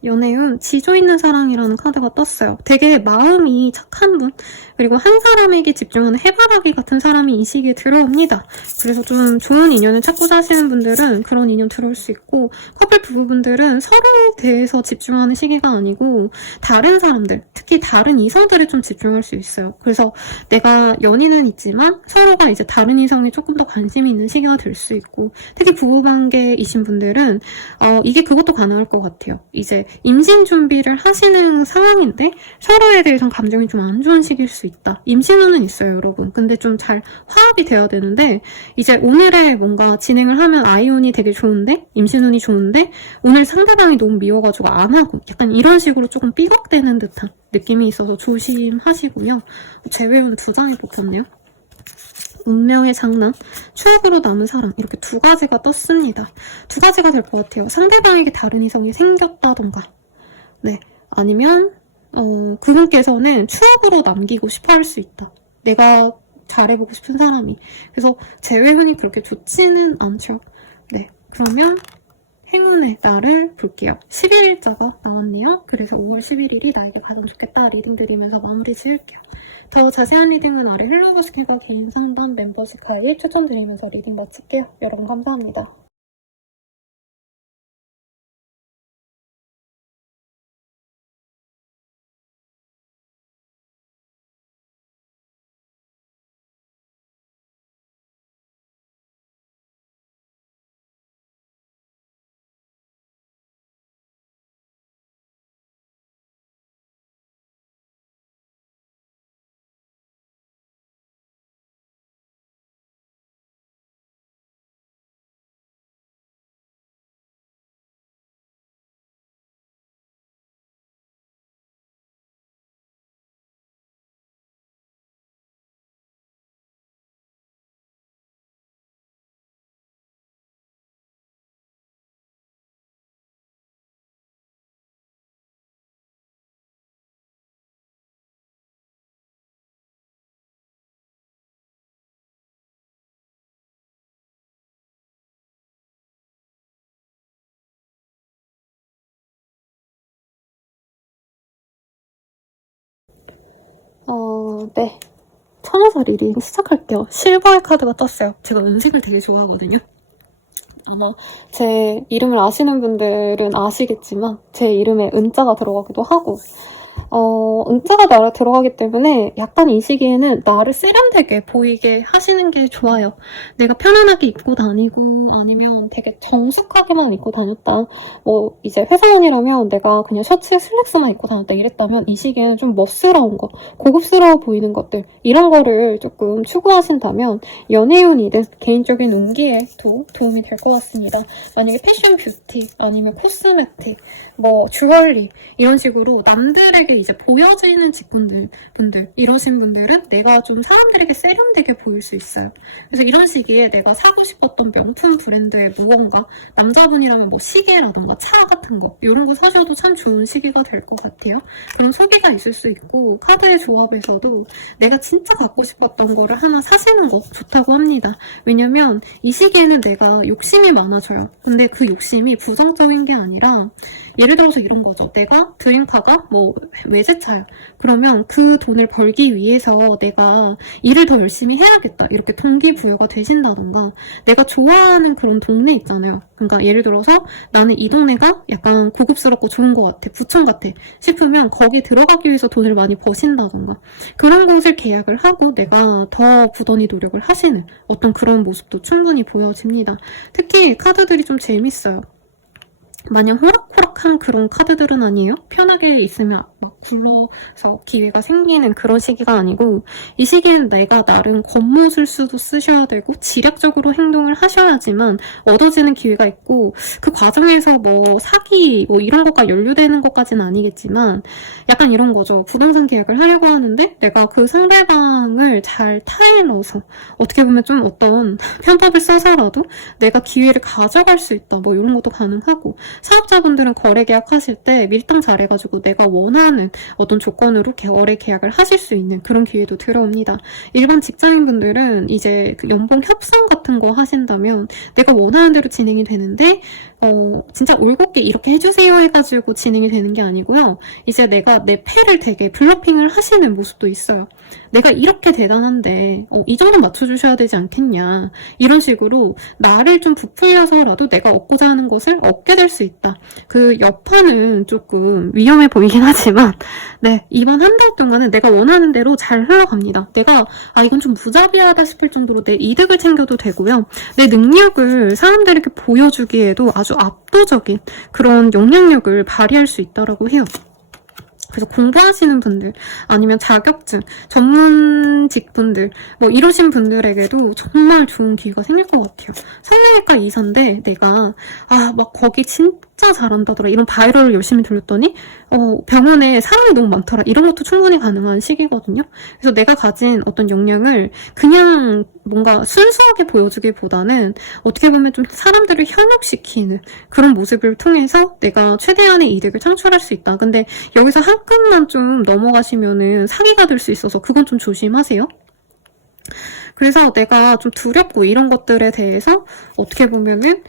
연애운 지조 있는 사랑이라는 카드가 떴어요. 되게 마음이 착한 분, 그리고 한 사람에게 집중하는 해바라기 같은 사람이 이 시기에 들어옵니다. 그래서 좀 좋은 인연을 찾고자 하시는 분들은 그런 인연 들어올 수 있고, 커플 부부분들은 서로에 대해서 집중하는 시기가 아니고 다른 사람들, 특히 다른 이성들에 좀 집중할 수 있어요. 그래서 내가 연인은 있지만 서로가 이제 다른 이성에 조금 더 관심이 있는 시기가 될 수 있고, 특히 부부관계이신 분들은 이게 그것도 가능할 것 같아요. 이제 임신 준비를 하시는 상황인데 서로에 대해서는 감정이 좀 안 좋은 시기일 수 있다. 임신운은 있어요, 여러분. 근데 좀 잘 화합이 돼야 되는데, 이제 오늘의 뭔가 진행을 하면 아이운이 되게 좋은데, 임신운이 좋은데, 오늘 상대방이 너무 미워가지고 안 하고, 약간 이런 식으로 조금 삐걱대는 듯한 느낌이 있어서 조심하시고요. 재회운 2장이 뽑혔네요. 운명의 장난, 추억으로 남은 사랑, 이렇게 2가지가 떴습니다. 2가지가 될 것 같아요. 상대방에게 다른 이성이 생겼다던가, 네, 아니면 그분께서는 추억으로 남기고 싶어 할 수 있다. 내가 잘해보고 싶은 사람이. 그래서 재회운이 그렇게 좋지는 않죠. 네, 그러면 행운의 날을 볼게요. 11일자가 나왔네요. 그래서 5월 11일이 나에게 가장 좋겠다 리딩 드리면서 마무리 지을게요. 더 자세한 리딩은 아래 헬로버스킬과 개인 상담 멤버십 가입 추천드리면서 리딩 마칠게요. 여러분 감사합니다. 네. 천여서 리딩 시작할게요. 실버의 카드가 떴어요. 제가 은색을 되게 좋아하거든요. 아마 제 이름을 아시는 분들은 아시겠지만 제 이름에 은자가 들어가기도 하고 은자가 들어가기 때문에 약간 이 시기에는 나를 세련되게 보이게 하시는 게 좋아요. 내가 편안하게 입고 다니고 아니면 되게 정숙하게만 입고 다녔다. 이제 회사원이라면 내가 그냥 셔츠에 슬랙스만 입고 다녔다 이랬다면 이 시기에는 좀 멋스러운 거, 고급스러워 보이는 것들 이런 거를 조금 추구하신다면 연애운이든 개인적인 운기에도 도움이 될 것 같습니다. 만약에 패션 뷰티 아니면 코스메틱 주얼리 이런 식으로 남들에게 이제 보여지는 직군들 분들 이러신 분들은 내가 좀 사람들에게 세련되게 보일 수 있어요. 그래서 이런 시기에 내가 사고 싶었던 명품 브랜드의 무언가 남자분이라면 시계라던가 차 같은 거 이런 거 사셔도 참 좋은 시기가 될 것 같아요. 그런 소비가 있을 수 있고 카드의 조합에서도 내가 진짜 갖고 싶었던 거를 하나 사시는 거 좋다고 합니다. 왜냐면 이 시기에는 내가 욕심이 많아져요. 근데 그 욕심이 부정적인 게 아니라 예를 들어서 이런 거죠. 내가 드림카가 외제차야. 그러면 그 돈을 벌기 위해서 내가 일을 더 열심히 해야겠다. 이렇게 동기부여가 되신다던가 내가 좋아하는 그런 동네 있잖아요. 그러니까 예를 들어서 나는 이 동네가 약간 고급스럽고 좋은 것 같아. 부천 같아. 싶으면 거기 들어가기 위해서 돈을 많이 버신다던가 그런 곳을 계약을 하고 내가 더 부단히 노력을 하시는 어떤 그런 모습도 충분히 보여집니다. 특히 카드들이 좀 재밌어요. 마냥 호락호락한 그런 카드들은 아니에요. 편하게 있으면 굴러서 기회가 생기는 그런 시기가 아니고 이 시기에는 내가 나름 겉모술수도 쓰셔야 되고 지략적으로 행동을 하셔야지만 얻어지는 기회가 있고 그 과정에서 사기 이런 것과 연루되는 것까지는 아니겠지만 약간 이런 거죠. 부동산 계약을 하려고 하는데 내가 그 상대방을 잘 타일러서 어떻게 보면 좀 어떤 편법을 써서라도 내가 기회를 가져갈 수 있다. 이런 것도 가능하고 사업자분들은 거래 계약하실 때 밀당 잘해가지고 내가 원하는 어떤 조건으로 거래 계약을 하실 수 있는 그런 기회도 들어옵니다. 일반 직장인분들은 이제 연봉 협상 같은 거 하신다면 내가 원하는 대로 진행이 되는데 진짜 올곧게 이렇게 해주세요 해가지고 진행이 되는 게 아니고요. 이제 내가 내 패를 되게 블러핑을 하시는 모습도 있어요. 내가 이렇게 대단한데 이 정도 맞춰주셔야 되지 않겠냐. 이런 식으로 나를 좀 부풀려서라도 내가 얻고자 하는 것을 얻게 될 수 있다. 그 여파는 조금 위험해 보이긴 하지만 네, 이번 한 달 동안은 내가 원하는 대로 잘 흘러갑니다. 내가 이건 좀 무자비하다 싶을 정도로 내 이득을 챙겨도 되고요. 내 능력을 사람들에게 보여주기에도 아주 압도적인 그런 영향력을 발휘할 수 있다고 해요. 그래서 공부하시는 분들 아니면 자격증, 전문직분들 이러신 분들에게도 정말 좋은 기회가 생길 것 같아요. 성형외과 의사인데 내가 거기 진짜 잘한다더라 이런 바이럴을 열심히 돌렸더니 병원에 사람이 너무 많더라 이런 것도 충분히 가능한 시기거든요. 그래서 내가 가진 어떤 역량을 그냥 뭔가 순수하게 보여주기보다는 어떻게 보면 좀 사람들을 현혹시키는 그런 모습을 통해서 내가 최대한의 이득을 창출할 수 있다. 근데 여기서 한 끈만 좀 넘어가시면은 사기가 될 수 있어서 그건 좀 조심하세요. 그래서 내가 좀 두렵고 이런 것들에 대해서 어떻게 보면은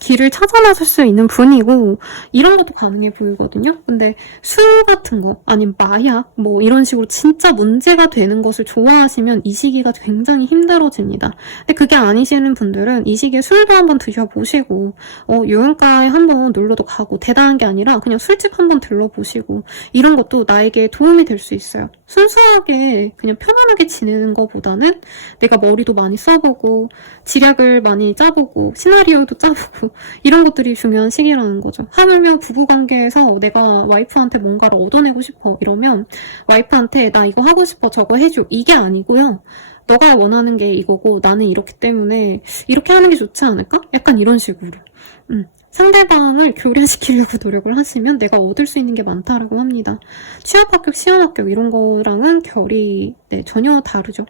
길을 찾아 나설 수 있는 분이고 이런 것도 가능해 보이거든요. 근데 술 같은 거 아니면 마약 뭐 이런 식으로 진짜 문제가 되는 것을 좋아하시면 이 시기가 굉장히 힘들어집니다. 근데 그게 아니시는 분들은 이 시기에 술도 한번 드셔보시고 요양가에 한번 놀러도 가고 대단한 게 아니라 그냥 술집 한번 들러보시고 이런 것도 나에게 도움이 될 수 있어요. 순수하게 그냥 편안하게 지내는 것보다는 내가 머리도 많이 써보고 지략을 많이 짜보고 시나리오도 짜보고 이런 것들이 중요한 시기라는 거죠. 하물며 부부관계에서 내가 와이프한테 뭔가를 얻어내고 싶어 이러면 와이프한테 나 이거 하고 싶어 저거 해줘 이게 아니고요. 너가 원하는 게 이거고 나는 이렇기 때문에 이렇게 하는 게 좋지 않을까? 약간 이런 식으로 상대방을 교련시키려고 노력을 하시면 내가 얻을 수 있는 게 많다라고 합니다. 취업 합격, 시험 합격 이런 거랑은 결이 전혀 다르죠.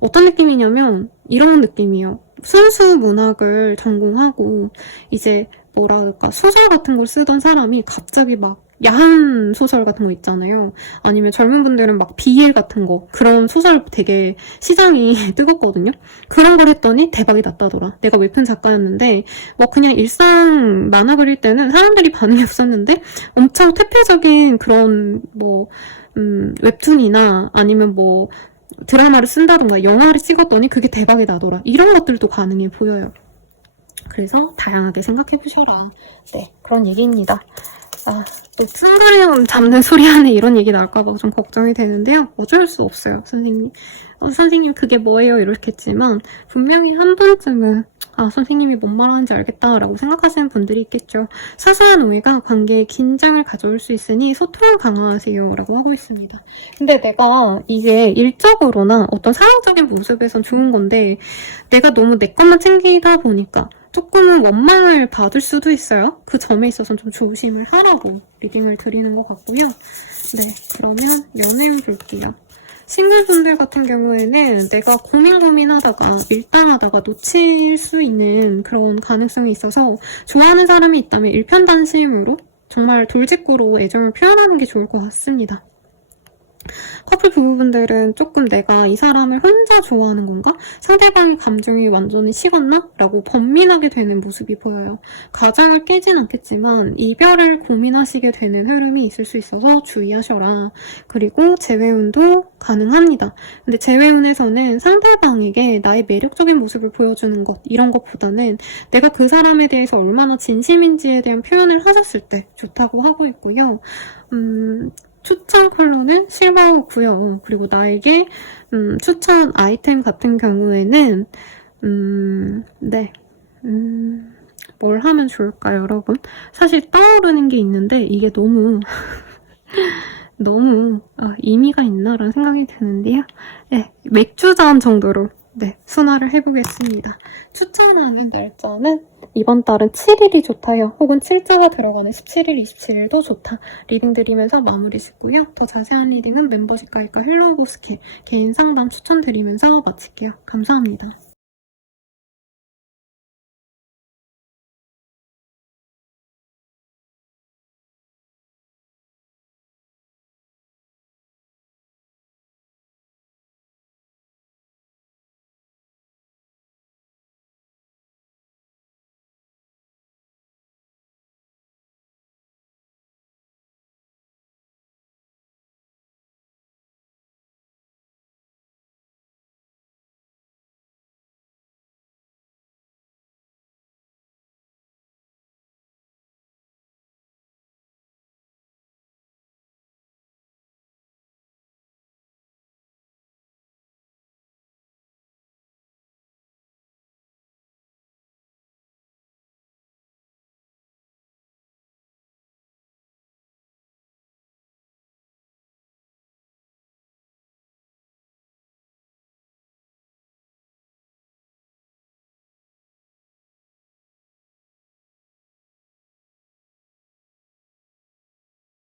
어떤 느낌이냐면 이런 느낌이에요. 순수 문학을 전공하고 이제 뭐라 그럴까 소설 같은 걸 쓰던 사람이 갑자기 막 야한 소설 같은 거 있잖아요. 아니면 젊은 분들은 막 BL 같은 거 그런 소설 되게 시장이 뜨겁거든요. 그런 걸 했더니 대박이 났다더라. 내가 웹툰 작가였는데 뭐 그냥 일상 만화 그릴 때는 사람들이 반응이 없었는데 엄청 퇴폐적인 그런 뭐 웹툰이나 아니면 뭐 드라마를 쓴다던가 영화를 찍었더니 그게 대박이 나더라. 이런 것들도 가능해 보여요. 그래서 다양하게 생각해보셔라. 네, 그런 얘기입니다. 또 순가리움 잡는 소리 안에 이런 얘기 나올까봐 좀 걱정이 되는데요. 어쩔 수 없어요, 선생님. 선생님 그게 뭐예요? 이렇겠지만 분명히 한 번쯤은 선생님이 뭔 말하는지 알겠다라고 생각하시는 분들이 있겠죠. 사소한 오해가 관계에 긴장을 가져올 수 있으니 소통을 강화하세요 라고 하고 있습니다. 근데 내가 이게 일적으로나 어떤 사랑적인 모습에선 좋은 건데 내가 너무 내 것만 챙기다 보니까 조금은 원망을 받을 수도 있어요. 그 점에 있어서는 좀 조심을 하라고 리딩을 드리는 것 같고요. 네, 그러면 연애운 볼게요. 싱글분들 같은 경우에는 내가 고민하다가 밀당하다가 놓칠 수 있는 그런 가능성이 있어서 좋아하는 사람이 있다면 일편단심으로 정말 돌직구로 애정을 표현하는 게 좋을 것 같습니다. 커플 부부분들은 조금 내가 이 사람을 혼자 좋아하는 건가? 상대방의 감정이 완전히 식었나? 라고 번민하게 되는 모습이 보여요. 가정을 깨진 않겠지만 이별을 고민하시게 되는 흐름이 있을 수 있어서 주의하셔라. 그리고 재회운도 가능합니다. 근데 재회운에서는 상대방에게 나의 매력적인 모습을 보여주는 것 이런 것보다는 내가 그 사람에 대해서 얼마나 진심인지에 대한 표현을 하셨을 때 좋다고 하고 있고요. 추천 컬러는 실버고요. 그리고 나에게 추천 아이템 같은 경우에는 뭘 하면 좋을까요, 여러분? 사실 떠오르는 게 있는데 이게 너무 의미가 있나라는 생각이 드는데요. 네, 맥주잔 정도로 순화를 해보겠습니다. 추천하는 날짜는 이번 달은 7일이 좋다요. 혹은 7자가 들어가는 17일, 27일도 좋다. 리딩 드리면서 마무리 짓고요. 더 자세한 리딩은 멤버십 가입과 헬로우 스킬 개인 상담 추천드리면서 마칠게요. 감사합니다.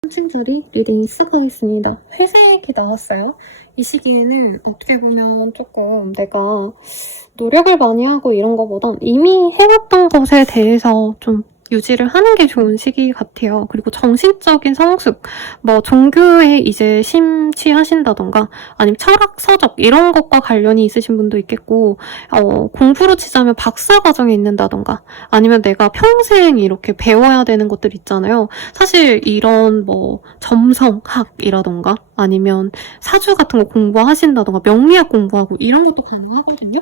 친절히 리딩 시작하겠습니다. 회색이 나왔어요. 이 시기에는 어떻게 보면 조금 내가 노력을 많이 하고 이런 것보단 이미 해왔던 것에 대해서 좀 유지를 하는 게 좋은 시기 같아요. 그리고 정신적인 성숙, 뭐 종교에 이제 심취하신다던가 아니면 철학, 서적 이런 것과 관련이 있으신 분도 있겠고 공부로 치자면 박사 과정에 있는다던가 아니면 내가 평생 이렇게 배워야 되는 것들 있잖아요. 사실 이런 뭐 점성학이라던가 아니면 사주 같은 거 공부하신다던가 명리학 공부하고 이런 것도 가능하거든요.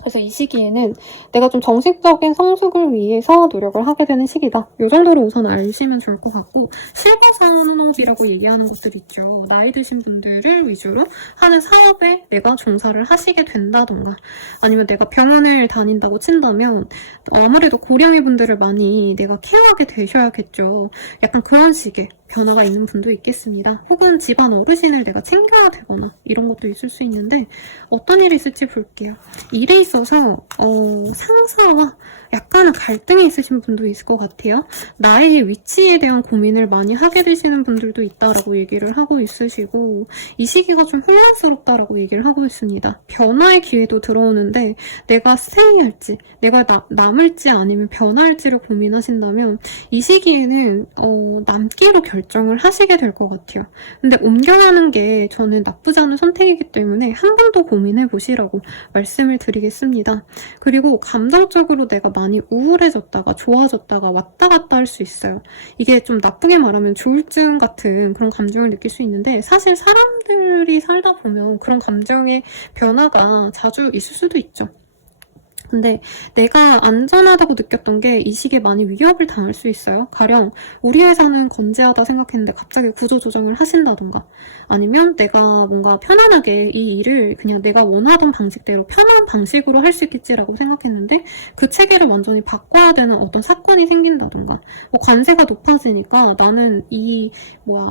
그래서 이 시기에는 내가 좀 정신적인 성숙을 위해서 노력을 하게 되는 시기다. 이 정도로 우선 아시면 좋을 것 같고, 실버산업이라고 얘기하는 것들 있죠. 나이 드신 분들을 위주로 하는 사업에 내가 종사를 하시게 된다던가 아니면 내가 병원을 다닌다고 친다면 아무래도 고령의 분들을 많이 내가 케어하게 되셔야겠죠. 약간 그런 식의 변화가 있는 분도 있겠습니다. 혹은 집안 어르신을 내가 챙겨야 되거나 이런 것도 있을 수 있는데 어떤 일이 있을지 볼게요. 일에 있어서 상사와 약간은 갈등이 있으신 분도 있을 것 같아요. 나의 위치에 대한 고민을 많이 하게 되시는 분들도 있다라고 얘기를 하고 있으시고 이 시기가 좀 혼란스럽다라고 얘기를 하고 있습니다. 변화의 기회도 들어오는데 내가 스테이할지 내가 남을지 아니면 변화할지를 고민하신다면 이 시기에는 남기로 결정을 하시게 될 것 같아요. 근데 옮겨가는 게 저는 나쁘지 않은 선택이기 때문에 한 번 더 고민해 보시라고 말씀을 드리겠습니다. 그리고 감정적으로 내가 많이 우울해졌다가 좋아졌다가 왔다 갔다 할 수 있어요. 이게 좀 나쁘게 말하면 조울증 같은 그런 감정을 느낄 수 있는데 사실 사람들이 살다 보면 그런 감정의 변화가 자주 있을 수도 있죠. 근데 내가 안전하다고 느꼈던 게 이 시기에 많이 위협을 당할 수 있어요. 가령 우리 회사는 건재하다 생각했는데 갑자기 구조조정을 하신다던가 아니면 내가 뭔가 편안하게 이 일을 그냥 내가 원하던 방식대로 편한 방식으로 할 수 있겠지라고 생각했는데 그 체계를 완전히 바꿔야 되는 어떤 사건이 생긴다던가 뭐 관세가 높아지니까 나는 이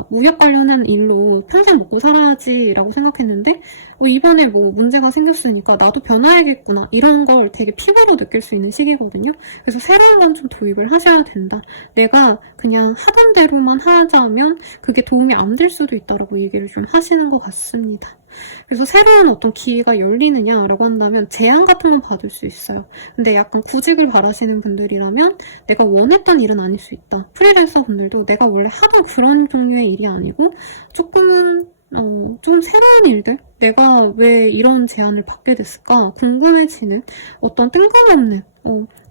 무역 관련한 일로 평생 먹고 살아야지라고 생각했는데 이번에 뭐 문제가 생겼으니까 나도 변화해야겠구나 이런 걸 되게 피부로 느낄 수 있는 시기거든요. 그래서 새로운 건 좀 도입을 하셔야 된다. 내가 그냥 하던 대로만 하자면 그게 도움이 안 될 수도 있다라고 얘기를 좀 하시는 것 같습니다. 그래서 새로운 어떤 기회가 열리느냐라고 한다면 제안 같은 건 받을 수 있어요. 근데 약간 구직을 바라시는 분들이라면 내가 원했던 일은 아닐 수 있다. 프리랜서 분들도 내가 원래 하던 그런 종류의 일이 아니고 조금은 좀 새로운 일들? 내가 왜 이런 제안을 받게 됐을까? 궁금해지는 어떤 뜬금없는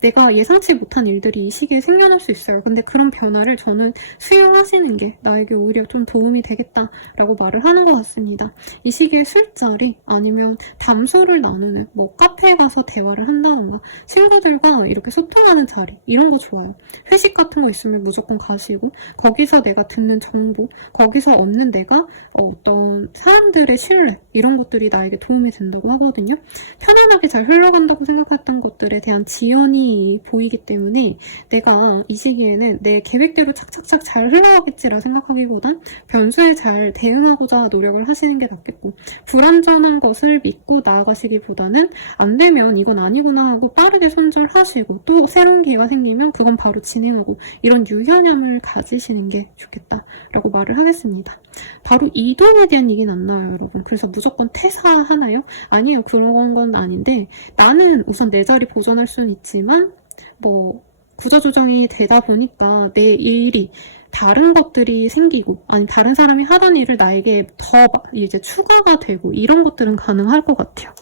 내가 예상치 못한 일들이 이 시기에 생겨날 수 있어요. 근데 그런 변화를 저는 수용하시는 게 나에게 오히려 좀 도움이 되겠다라고 말을 하는 것 같습니다. 이 시기에 술자리 아니면 담소를 나누는 뭐 카페에 가서 대화를 한다던가 친구들과 이렇게 소통하는 자리 이런 거 좋아요. 회식 같은 거 있으면 무조건 가시고 거기서 내가 듣는 정보 거기서 얻는 내가 어떤 사람들의 신뢰 이런 것들이 나에게 도움이 된다고 하거든요. 편안하게 잘 흘러간다고 생각했던 것들에 대한 지연이 보이기 때문에 내가 이 시기에는 내 계획대로 착착착 잘 흘러가겠지라 생각하기보단 변수에 잘 대응하고자 노력을 하시는 게 낫겠고 불완전한 것을 믿고 나아가시기보다는 안 되면 이건 아니구나 하고 빠르게 손절하시고 또 새로운 기회가 생기면 그건 바로 진행하고 이런 유연함을 가지시는 게 좋겠다라고 말을 하겠습니다. 바로 이동에 대한 얘기는 안 나와요, 여러분. 그래서 무조건 퇴사하나요? 아니에요. 그런 건 아닌데 나는 우선 내 자리 보존할 수는 있지만 뭐 구조조정이 되다 보니까 내 일이 다른 것들이 생기고 아니 다른 사람이 하던 일을 나에게 더 이제 추가가 되고 이런 것들은 가능할 것 같아요.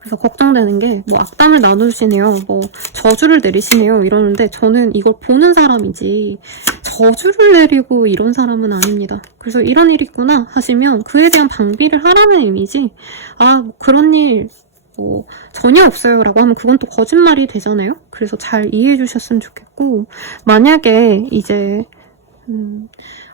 그래서 걱정되는 게 뭐 악담을 나누시네요. 뭐 저주를 내리시네요. 이러는데 저는 이걸 보는 사람이지 저주를 내리고 이런 사람은 아닙니다. 그래서 이런 일이 있구나 하시면 그에 대한 방비를 하라는 의미지 뭐 그런 일 뭐 전혀 없어요 라고 하면 그건 또 거짓말이 되잖아요. 그래서 잘 이해해 주셨으면 좋겠고 만약에 이제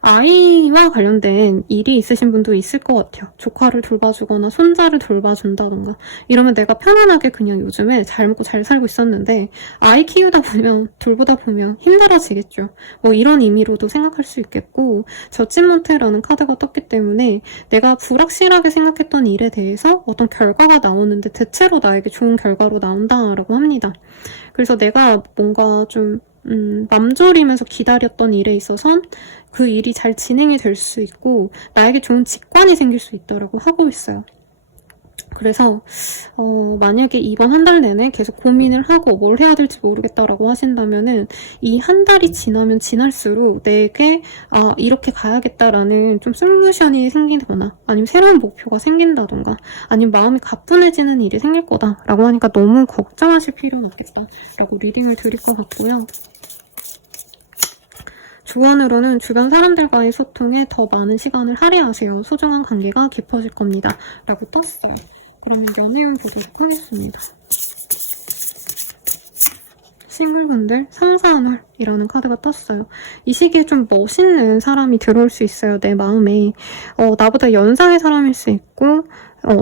아이와 관련된 일이 있으신 분도 있을 것 같아요. 조카를 돌봐주거나 손자를 돌봐준다던가 이러면 내가 편안하게 그냥 요즘에 잘 먹고 잘 살고 있었는데 아이 키우다 보면 돌보다 보면 힘들어지겠죠. 뭐 이런 의미로도 생각할 수 있겠고 저찌못해라는 카드가 떴기 때문에 내가 불확실하게 생각했던 일에 대해서 어떤 결과가 나오는데 대체로 나에게 좋은 결과로 나온다라고 합니다. 그래서 내가 뭔가 좀 맘졸이면서 기다렸던 일에 있어선 그 일이 잘 진행이 될 수 있고 나에게 좋은 직관이 생길 수 있다고 하고 있어요. 그래서 만약에 이번 한 달 내내 계속 고민을 하고 뭘 해야 될지 모르겠다라고 하신다면은 이 한 달이 지나면 지날수록 내게 이렇게 가야겠다라는 좀 솔루션이 생기거나 아니면 새로운 목표가 생긴다던가 아니면 마음이 가뿐해지는 일이 생길 거다라고 하니까 너무 걱정하실 필요는 없겠다라고 리딩을 드릴 것 같고요. 조언으로는 주변 사람들과의 소통에 더 많은 시간을 할애하세요. 소중한 관계가 깊어질 겁니다. 라고 떴어요. 그럼 연애운 보도록 하겠습니다. 싱글분들 성사한월이라는 카드가 떴어요. 이 시기에 좀 멋있는 사람이 들어올 수 있어요. 내 마음에. 나보다 연상의 사람일 수 있고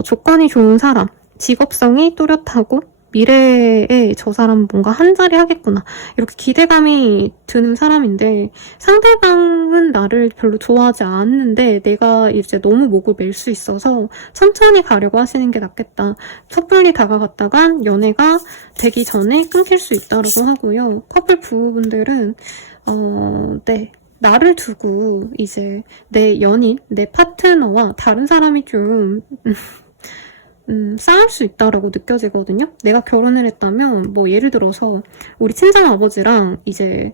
조건이 좋은 사람, 직업성이 또렷하고 미래에 저 사람 뭔가 한 자리 하겠구나 이렇게 기대감이 드는 사람인데 상대방은 나를 별로 좋아하지 않는데 내가 이제 너무 목을 맬 수 있어서 천천히 가려고 하시는 게 낫겠다. 섣불리 다가갔다간 연애가 되기 전에 끊길 수 있다고 하고요. 커플 부부분들은 네. 나를 두고 이제 내 연인, 내 파트너와 다른 사람이 좀 싸울 수 있다라고 느껴지거든요. 내가 결혼을 했다면 뭐 예를 들어서 우리 친정아버지랑 이제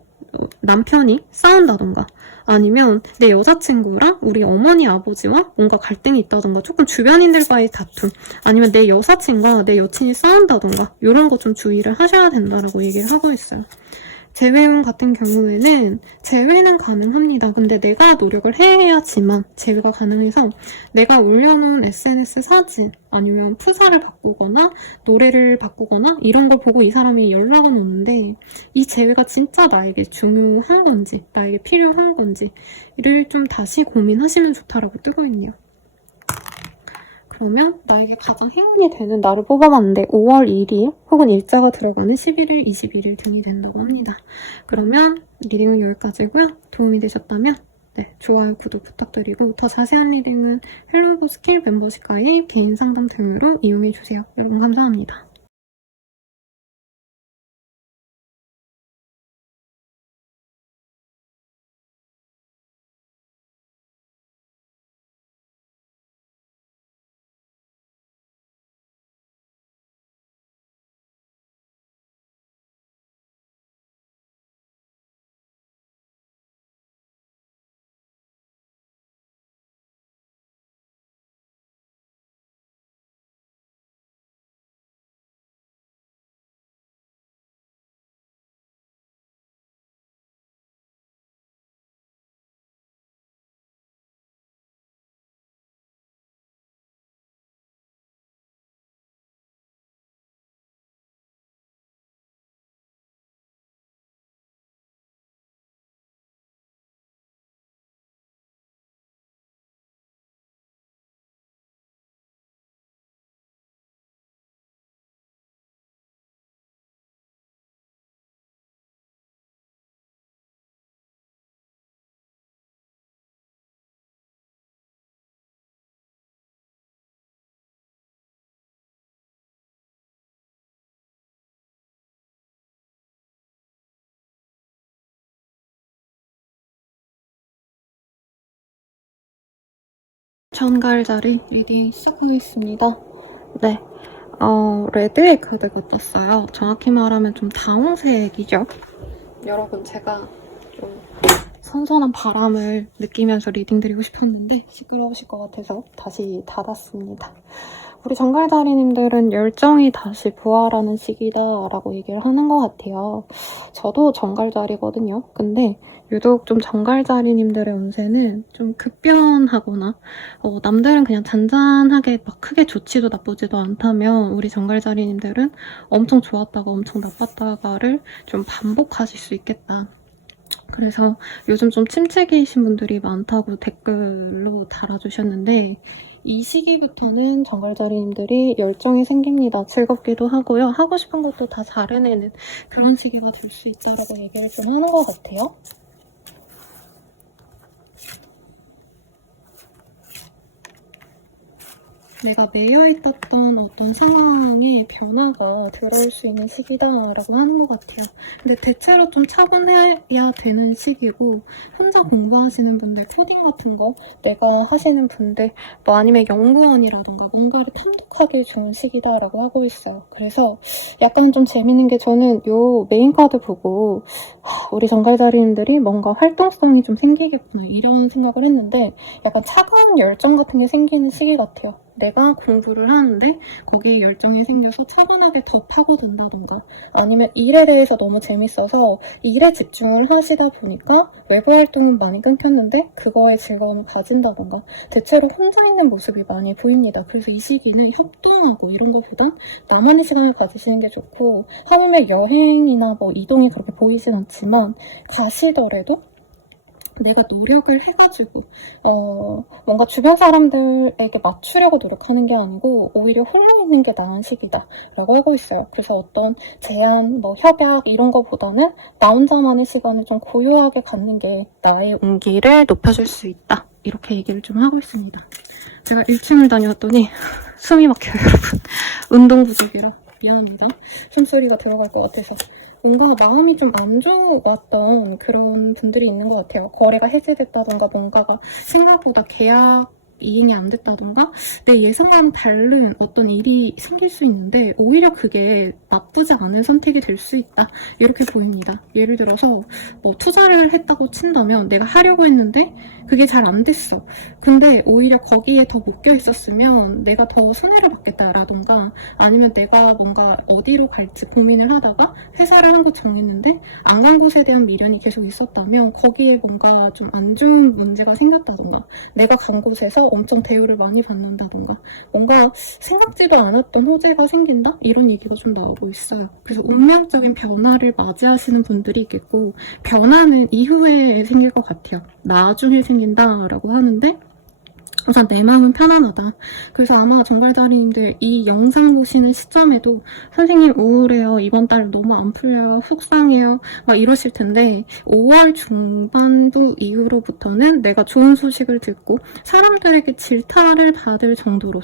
남편이 싸운다던가 아니면 내 여자친구랑 우리 어머니 아버지와 뭔가 갈등이 있다던가 조금 주변인들과의 다툼 아니면 내 여사친과 내 여친이 싸운다던가 이런 거 좀 주의를 하셔야 된다라고 얘기를 하고 있어요. 재회운 같은 경우에는 재회는 가능합니다. 근데 내가 노력을 해야지만 재회가 가능해서 내가 올려놓은 SNS 사진 아니면 프사를 바꾸거나 노래를 바꾸거나 이런 걸 보고 이 사람이 연락은 오는데 이 재회가 진짜 나에게 중요한 건지 나에게 필요한 건지를 좀 다시 고민하시면 좋다라고 뜨고 있네요. 그러면 나에게 가장 행운이 되는 날을 뽑아봤는데 5월 1일 혹은 일자가 들어가는 11일, 21일 등이 된다고 합니다. 그러면 리딩은 여기까지고요. 도움이 되셨다면 좋아요, 구독 부탁드리고 더 자세한 리딩은 헬로우브 스킬 멤버십 가입, 개인 상담 등으로 이용해주세요. 여러분 감사합니다. 전갈자리 리딩 시작하겠습니다. 네, 레드의 카드가 떴어요. 정확히 말하면 좀 다홍색이죠. 여러분 제가 좀 선선한 바람을 느끼면서 리딩 드리고 싶었는데 시끄러우실 것 같아서 다시 닫았습니다. 우리 정갈자리님들은 열정이 다시 부활하는 시기다 라고 얘기를 하는 것 같아요. 저도 정갈자리거든요. 근데 유독 좀 정갈자리님들의 운세는 좀 급변하거나 남들은 그냥 잔잔하게 막 크게 좋지도 나쁘지도 않다면 우리 정갈자리님들은 엄청 좋았다가 엄청 나빴다가를 좀 반복하실 수 있겠다. 그래서 요즘 좀 침체기이신 분들이 많다고 댓글로 달아주셨는데 이 시기부터는 정갈자리님들이 열정이 생깁니다. 즐겁기도 하고요. 하고 싶은 것도 다 잘 해내는 그런 시기가 될 수 있다라고 얘기를 좀 하는 것 같아요. 내가 매여있었던 어떤 상황에 변화가 들어올 수 있는 시기다라고 하는 것 같아요. 근데 대체로 좀 차분해야 되는 시기고, 혼자 공부하시는 분들, 코딩 같은 거 내가 하시는 분들, 뭐 아니면 연구원이라던가 뭔가를 탐독하기 좋은 시기다라고 하고 있어요. 그래서 약간 좀 재밌는 게, 저는 요 메인 카드 보고 우리 정갈자리님들이 뭔가 활동성이 좀 생기겠구나 이런 생각을 했는데, 약간 차가운 열정 같은 게 생기는 시기 같아요. 내가 공부를 하는데 거기에 열정이 생겨서 차분하게 더 파고든다던가, 아니면 일에 대해서 너무 재밌어서 일에 집중을 하시다 보니까 외부 활동은 많이 끊겼는데 그거에 즐거움을 가진다던가, 대체로 혼자 있는 모습이 많이 보입니다. 그래서 이 시기는 협동하고 이런 것보단 나만의 시간을 가지시는 게 좋고, 하물며 여행이나 뭐 이동이 그렇게 보이진 않지만 가시더라도 내가 노력을 해가지고 뭔가 주변 사람들에게 맞추려고 노력하는 게 아니고 오히려 홀로 있는 게 나은 시기다 라고 하고 있어요. 그래서 어떤 제안, 뭐 협약 이런 거보다는 나 혼자만의 시간을 좀 고요하게 갖는 게 나의 운기를 높여줄 수 있다, 이렇게 얘기를 좀 하고 있습니다. 제가 1층을 다녀왔더니 숨이 막혀요, 여러분. 운동 부족이라 미안합니다. 숨소리가 들어갈 것 같아서. 뭔가 마음이 좀 안 좋았던 그런 분들이 있는 것 같아요. 거래가 해지됐다던가, 뭔가가 생각보다 계약 이행이 안 됐다던가, 내 예상과는 다른 어떤 일이 생길 수 있는데 오히려 그게 나쁘지 않은 선택이 될 수 있다, 이렇게 보입니다. 예를 들어서 뭐 투자를 했다고 친다면 내가 하려고 했는데 그게 잘 안 됐어. 근데 오히려 거기에 더 묶여 있었으면 내가 더 손해를 받겠다라던가, 아니면 내가 뭔가 어디로 갈지 고민을 하다가 회사를 한 곳 정했는데 안 간 곳에 대한 미련이 계속 있었다면 거기에 뭔가 좀 안 좋은 문제가 생겼다던가, 내가 간 곳에서 엄청 대우를 많이 받는다던가, 뭔가 생각지도 않았던 호재가 생긴다? 이런 얘기가 좀 나오고 있어요. 그래서 운명적인 변화를 맞이하시는 분들이 있겠고, 변화는 이후에 생길 것 같아요. 나중에 생긴다라고 하는데, 우선 내 마음은 편안하다. 그래서 아마 정갈자리님들 이 영상 보시는 시점에도 선생님 우울해요, 이번 달 너무 안 풀려요, 속상해요, 막 이러실 텐데, 5월 중반부 이후로부터는 내가 좋은 소식을 듣고 사람들에게 질투를 받을 정도로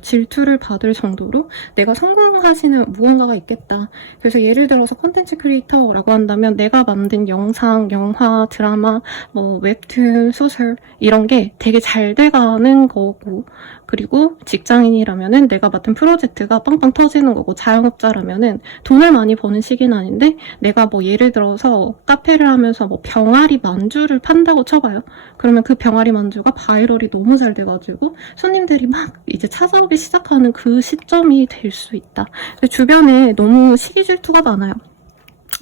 내가 성공하시는 무언가가 있겠다. 그래서 예를 들어서 콘텐츠 크리에이터라고 한다면 내가 만든 영상, 영화, 드라마, 뭐 웹툰, 소설 이런 게 되게 잘 돼가는 거고, 그리고 직장인이라면은 내가 맡은 프로젝트가 빵빵 터지는 거고, 자영업자라면은 돈을 많이 버는 시기는 아닌데 내가 뭐 예를 들어서 카페를 하면서 뭐 병아리 만주를 판다고 쳐봐요. 그러면 그 병아리 만주가 바이럴이 너무 잘 돼가지고 손님들이 막 이제 찾아오기 시작하는 그 시점이 될 수 있다. 주변에 너무 시기 질투가 많아요.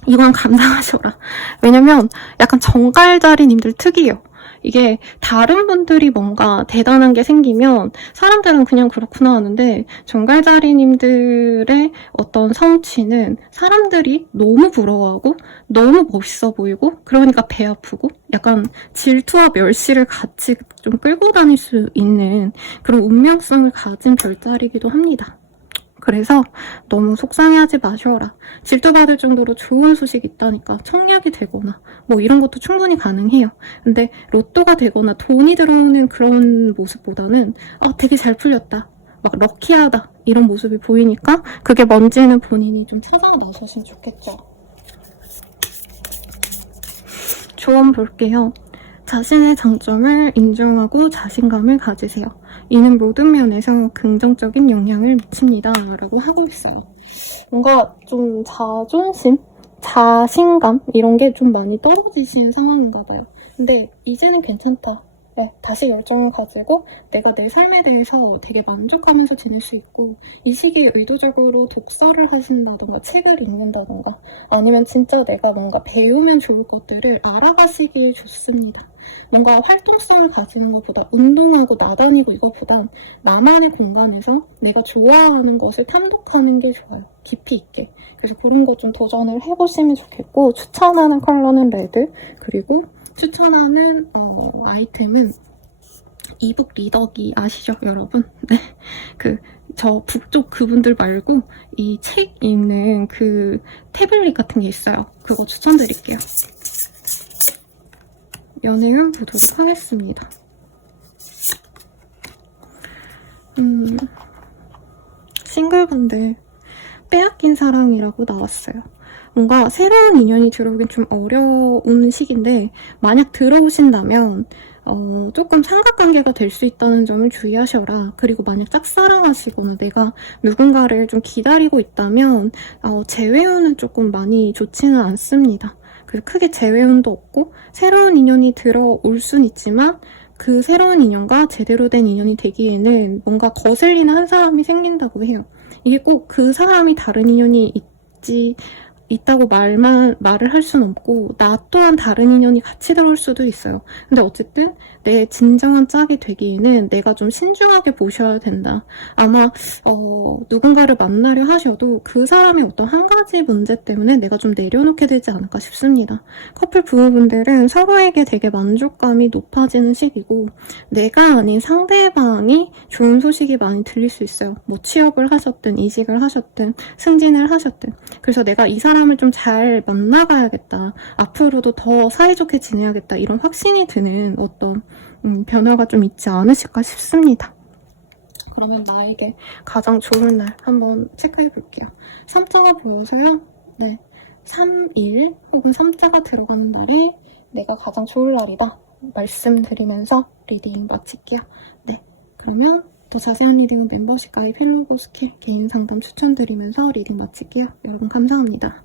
이건 감당하셔라. 왜냐면 약간 정갈자리님들 특이해요. 이게 다른 분들이 뭔가 대단한 게 생기면 사람들은 그냥 그렇구나 하는데, 정갈자리님들의 어떤 성취는 사람들이 너무 부러워하고 너무 멋있어 보이고, 그러니까 배 아프고 약간 질투와 멸시를 같이 좀 끌고 다닐 수 있는 그런 운명성을 가진 별자리이기도 합니다. 그래서 너무 속상해하지 마셔라. 질투받을 정도로 좋은 소식이 있다니까. 청약이 되거나 뭐 이런 것도 충분히 가능해요. 근데 로또가 되거나 돈이 들어오는 그런 모습보다는 되게 잘 풀렸다, 막 럭키하다, 이런 모습이 보이니까 그게 뭔지는 본인이 좀 찾아 나서시면 좋겠죠. 조언 볼게요. 자신의 장점을 인정하고 자신감을 가지세요. 이는 모든 면에서 긍정적인 영향을 미칩니다. 라고 하고 있어요. 뭔가 좀 자존심, 자신감 이런 게 좀 많이 떨어지시는 상황인가 봐요. 근데 이제는 괜찮다. 네, 다시 열정을 가지고 내가 내 삶에 대해서 되게 만족하면서 지낼 수 있고, 이 시기에 의도적으로 독서를 하신다던가 책을 읽는다던가, 아니면 진짜 내가 뭔가 배우면 좋을 것들을 알아가시기에 좋습니다. 뭔가 활동성을 가지는 것보다, 운동하고 나다니고 이것보단 나만의 공간에서 내가 좋아하는 것을 탐독하는 게 좋아요. 깊이 있게. 그래서 그런 거 좀 도전을 해보시면 좋겠고, 추천하는 컬러는 레드, 그리고 추천하는 아이템은 이북 리더기 아시죠, 여러분? 네. 저 북쪽 그분들 말고 이 책 읽는 그 태블릿 같은 게 있어요. 그거 추천드릴게요. 연애운 보도록 하겠습니다. 싱글분들 빼앗긴 사랑이라고 나왔어요. 뭔가 새로운 인연이 들어오긴 좀 어려운 시기인데 만약 들어오신다면 조금 삼각관계가 될 수 있다는 점을 주의하셔라. 그리고 만약 짝사랑하시거나 내가 누군가를 좀 기다리고 있다면 재회운은 조금 많이 좋지는 않습니다. 그래서 크게 재회운도 없고 새로운 인연이 들어올 순 있지만 그 새로운 인연과 제대로 된 인연이 되기에는 뭔가 거슬리는 한 사람이 생긴다고 해요. 이게 꼭 그 사람이 다른 인연이 있다고 말을 할 수는 없고 나 또한 다른 인연이 같이 들어올 수도 있어요. 근데 어쨌든 내 진정한 짝이 되기에는 내가 좀 신중하게 보셔야 된다. 아마 누군가를 만나려 하셔도 그 사람의 어떤 한 가지 문제 때문에 내가 좀 내려놓게 되지 않을까 싶습니다. 커플 부부분들은 서로에게 되게 만족감이 높아지는 시기고 내가 아닌 상대방이 좋은 소식이 많이 들릴 수 있어요. 뭐 취업을 하셨든 이직을 하셨든 승진을 하셨든. 그래서 내가 이 사람을 좀 잘 만나가야겠다. 앞으로도 더 사이좋게 지내야겠다. 이런 확신이 드는 어떤 변화가 좀 있지 않으실까 싶습니다. 그러면 나에게 가장 좋은 날 한번 체크해 볼게요. 3자가 보여서요. 네, 3일 혹은 3자가 들어가는 날에 내가 가장 좋은 날이다 말씀드리면서 리딩 마칠게요. 네, 그러면 더 자세한 리딩은 멤버십 가입 필로고 스킬 개인 상담 추천드리면서 리딩 마칠게요. 여러분 감사합니다.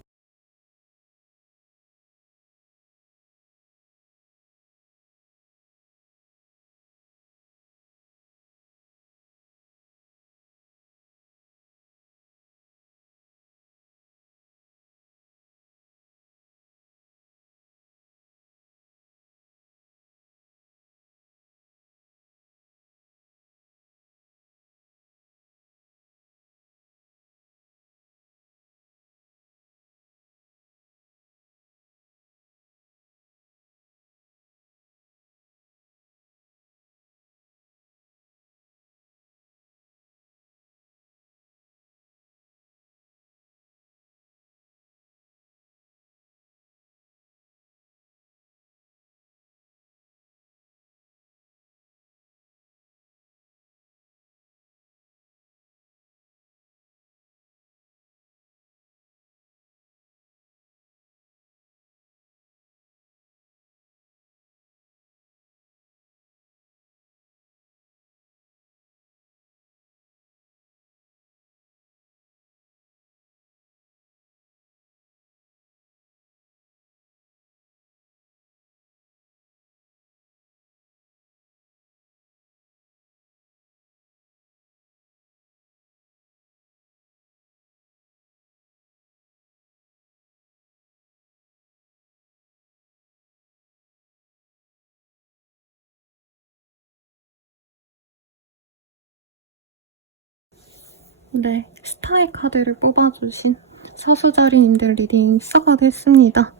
네, 스타의 카드를 뽑아주신 사수자리님들 리딩 시작하겠습니다.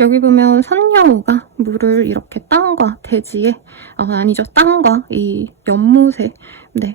여기 보면 선녀우가 물을 이렇게 땅과 대지에 아니죠, 땅과 이 연못에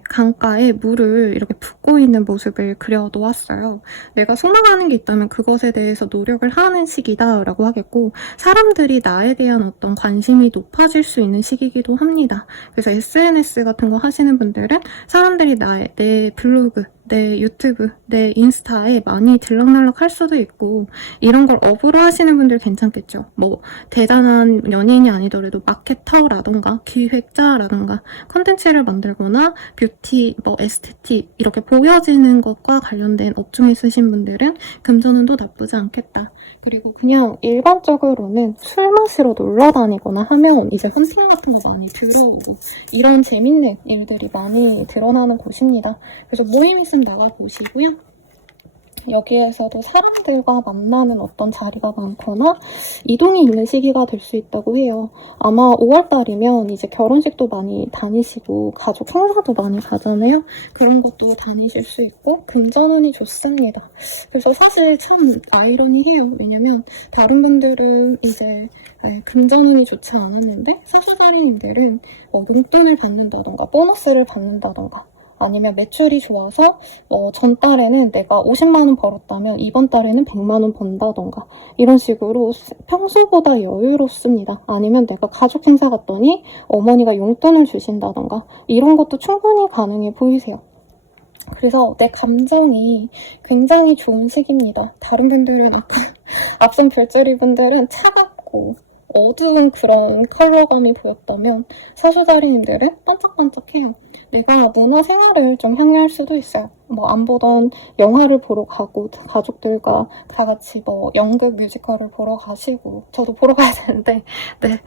강가에 물을 이렇게 붓고 있는 모습을 그려 놓았어요. 내가 소망하는 게 있다면 그것에 대해서 노력을 하는 시기다라고 하겠고 사람들이 나에 대한 어떤 관심이 높아질 수 있는 시기이기도 합니다. 그래서 SNS 같은 거 하시는 분들은 사람들이 내 블로그, 내 유튜브, 내 인스타에 많이 들락날락 할 수도 있고 이런 걸 업으로 하시는 분들 괜찮겠죠. 뭐 대단한 연예인이 아니더라도 마케터라던가 기획자라던가 컨텐츠를 만들거나 뷰티, 뭐 에스테틱 이렇게 보여지는 것과 관련된 업종에 쓰신 분들은 금전운도 나쁘지 않겠다. 그리고 그냥 일반적으로는 술 마시러 놀러 다니거나 하면 이제 헌팅 같은 거 많이 들어오고 이런 재밌는 일들이 많이 드러나는 곳입니다. 그래서 모임 있으면 나가보시고요. 여기에서도 사람들과 만나는 어떤 자리가 많거나 이동이 있는 시기가 될 수 있다고 해요. 아마 5월달이면 이제 결혼식도 많이 다니시고 가족 행사도 많이 가잖아요. 그런 것도 다니실 수 있고 금전운이 좋습니다. 그래서 사실 참 아이러니해요. 왜냐면 다른 분들은 이제 금전운이 좋지 않았는데 사수자리님들은 용돈을 받는다던가 보너스를 받는다던가 아니면 매출이 좋아서 전달에는 내가 50만원 벌었다면 이번 달에는 100만원 번다던가 이런 식으로 평소보다 여유롭습니다. 아니면 내가 가족 행사 갔더니 어머니가 용돈을 주신다던가 이런 것도 충분히 가능해 보이세요. 그래서 내 감정이 굉장히 좋은 시기입니다. 다른 분들은 앞선 별자리 분들은 차갑고 어두운 그런 컬러감이 보였다면 사수자리님들은 반짝반짝해요. 내가 문화생활을 좀 향유할 수도 있어요. 뭐 안 보던 영화를 보러 가고 가족들과 다 같이 뭐 연극 뮤지컬을 보러 가시고 저도 보러 가야 되는데 네,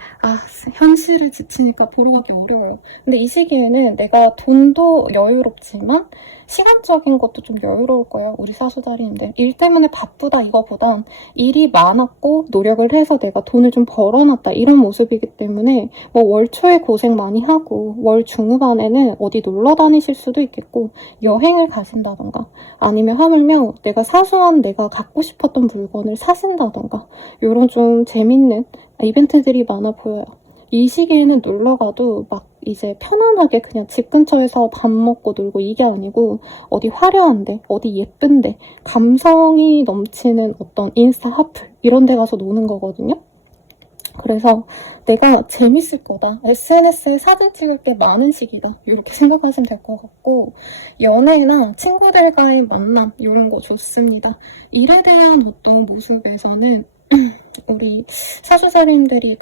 현실에 지치니까 보러 가기 어려워요. 근데 이 시기에는 내가 돈도 여유롭지만 시간적인 것도 좀 여유로울 거예요. 우리 사수자리님들. 일 때문에 바쁘다 이거보단 일이 많았고 노력을 해서 내가 돈을 좀 벌어놨다 이런 모습이기 때문에 뭐 월 초에 고생 많이 하고 월 중후반에는 어디 놀러 다니실 수도 있겠고 여행을 가신다던가 아니면 하물며 내가 사소한 내가 갖고 싶었던 물건을 사신다던가 이런 좀 재밌는 이벤트들이 많아 보여요. 이 시기에는 놀러 가도 막 이제 편안하게 그냥 집 근처에서 밥 먹고 놀고 이게 아니고 어디 화려한데 어디 예쁜데 감성이 넘치는 어떤 인스타 핫플 이런 데 가서 노는 거거든요. 그래서 내가 재밌을 거다. SNS에 사진 찍을 게 많은 시기다. 이렇게 생각하시면 될 것 같고 연애나 친구들과의 만남 이런 거 좋습니다. 일에 대한 어떤 모습에서는 우리 사수자님들이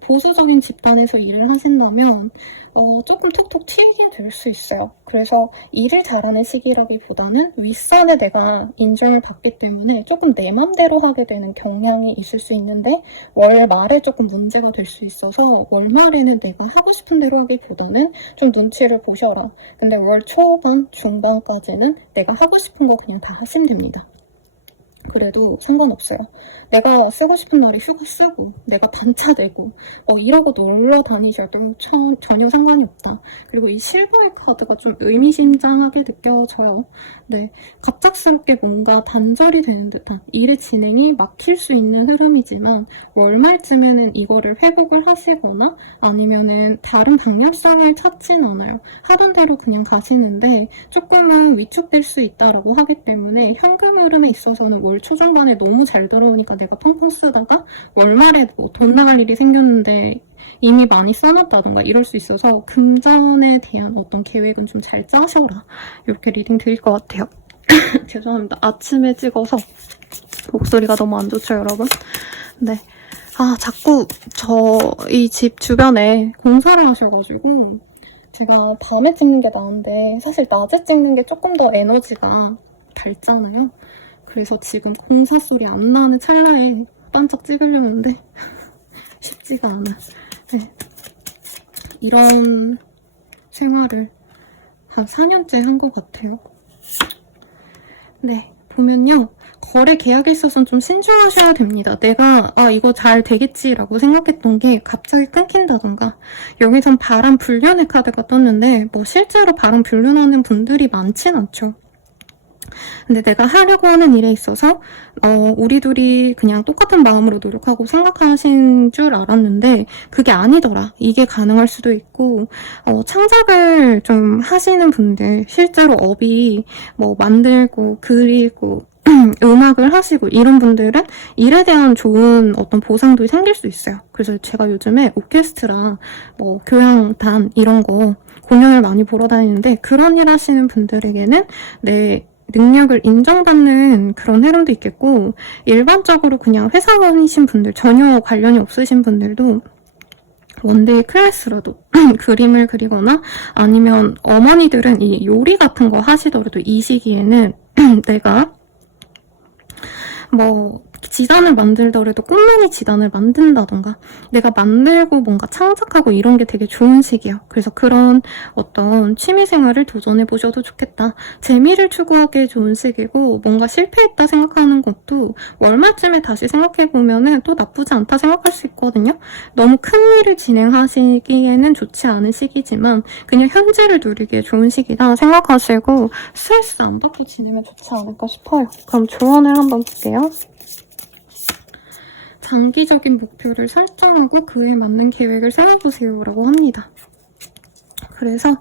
보수적인 집단에서 일을 하신다면 조금 톡톡 튀게 될 수 있어요. 그래서 일을 잘하는 시기라기보다는 윗선에 내가 인정을 받기 때문에 조금 내 맘대로 하게 되는 경향이 있을 수 있는데 월 말에 조금 문제가 될 수 있어서 월 말에는 내가 하고 싶은 대로 하기보다는 좀 눈치를 보셔라. 근데 월 초반, 중반까지는 내가 하고 싶은 거 그냥 다 하시면 됩니다. 그래도 상관없어요. 내가 쓰고 싶은 날에 휴가 쓰고 내가 반차 내고 이러고 놀러 다니셔도 전혀 상관이 없다. 그리고 이 실버의 카드가 좀 의미심장하게 느껴져요. 네, 갑작스럽게 뭔가 단절이 되는 듯한 일의 진행이 막힐 수 있는 흐름이지만 월말쯤에는 이거를 회복을 하시거나 아니면은 다른 방향성을 찾진 않아요. 하던 대로 그냥 가시는데 조금은 위축될 수 있다라고 하기 때문에 현금 흐름에 있어서는 월 초중반에 너무 잘 들어오니까 내가 펑펑 쓰다가 월말에 돈 나갈 일이 생겼는데 이미 많이 써놨다던가 이럴 수 있어서 금전에 대한 어떤 계획은 좀 잘 짜셔라. 이렇게 리딩 드릴 것 같아요. 죄송합니다. 아침에 찍어서 목소리가 너무 안 좋죠, 여러분? 네. 자꾸 저희 집 주변에 공사를 하셔가지고 제가 밤에 찍는 게 나은데 사실 낮에 찍는 게 조금 더 에너지가 밝잖아요. 그래서 지금 공사 소리 안 나는 찰나에 반짝 찍으려고 하는데 쉽지가 않아. 네. 이런 생활을 한 4년째 한 것 같아요. 네, 보면요. 거래 계약에 있어서는 좀 신중하셔야 됩니다. 내가 이거 잘 되겠지라고 생각했던 게 갑자기 끊긴다던가 여기선 바람 불륜의 카드가 떴는데 뭐 실제로 바람 불륜하는 분들이 많진 않죠. 근데 내가 하려고 하는 일에 있어서 우리 둘이 그냥 똑같은 마음으로 노력하고 생각하신 줄 알았는데 그게 아니더라. 이게 가능할 수도 있고 창작을 좀 하시는 분들 실제로 업이 뭐 만들고 그리고 음악을 하시고 이런 분들은 일에 대한 좋은 어떤 보상도 생길 수 있어요. 그래서 제가 요즘에 오케스트라 뭐 교향단 이런 거 공연을 많이 보러 다니는데 그런 일 하시는 분들에게는 내 능력을 인정받는 그런 흐름도 있겠고 일반적으로 그냥 회사원이신 분들 전혀 관련이 없으신 분들도 원데이 클래스라도 그림을 그리거나 아니면 어머니들은 이 요리 같은 거 하시더라도 이 시기에는 내가 뭐 지단을 만들더라도 꽃무늬 지단을 만든다던가 내가 만들고 뭔가 창작하고 이런 게 되게 좋은 시기야. 그래서 그런 어떤 취미생활을 도전해보셔도 좋겠다. 재미를 추구하기에 좋은 시기고 뭔가 실패했다 생각하는 것도 월말쯤에 다시 생각해보면은 또 나쁘지 않다 생각할 수 있거든요. 너무 큰 일을 진행하시기에는 좋지 않은 시기지만 그냥 현재를 누리기에 좋은 시기다 생각하시고 스트레스 안 받고 지내면 좋지 않을까 싶어요. 그럼 조언을 한번 볼게요. 장기적인 목표를 설정하고 그에 맞는 계획을 세워보세요 라고 합니다. 그래서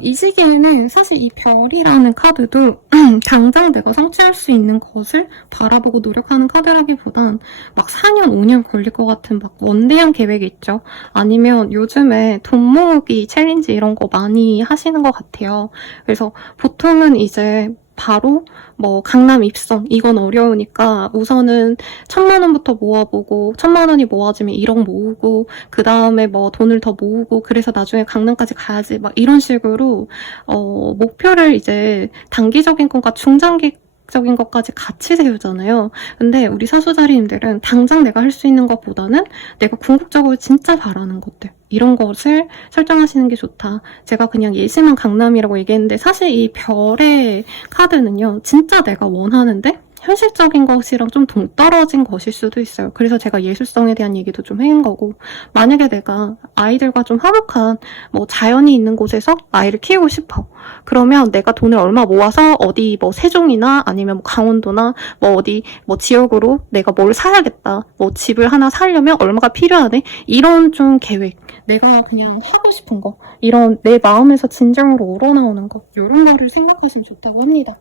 이 시기에는 사실 이 별이라는 카드도 당장 내가 성취할 수 있는 것을 바라보고 노력하는 카드라기보단 막 4년, 5년 걸릴 것 같은 막 원대한 계획이 있죠. 아니면 요즘에 돈 모으기 챌린지 이런 거 많이 하시는 것 같아요. 그래서 보통은 이제 바로 뭐 강남 입성 이건 어려우니까 우선은 1,000만 원부터 모아보고 1,000만 원이 모아지면 1억 모으고 그 다음에 뭐 돈을 더 모으고 그래서 나중에 강남까지 가야지 막 이런 식으로 목표를 이제 단기적인 것과 중장기적인 것까지 같이 세우잖아요. 근데 우리 사수자리님들은 당장 내가 할 수 있는 것보다는 내가 궁극적으로 진짜 바라는 것들 이런 것을 설정하시는 게 좋다. 제가 그냥 예시만 강남이라고 얘기했는데 사실 이 별의 카드는요. 진짜 내가 원하는데 현실적인 것이랑 좀 동떨어진 것일 수도 있어요. 그래서 제가 예술성에 대한 얘기도 좀 해온 거고 만약에 내가 아이들과 좀 화목한 뭐 자연이 있는 곳에서 아이를 키우고 싶어. 그러면 내가 돈을 얼마 모아서 어디 뭐 세종이나 아니면 뭐 강원도나 뭐 어디 뭐 지역으로 내가 뭘 사야겠다. 뭐 집을 하나 사려면 얼마가 필요하네. 이런 좀 계획. 내가 그냥 하고 싶은 거. 이런 내 마음에서 진정으로 우러나오는 거. 이런 거를 생각하시면 좋다고 합니다.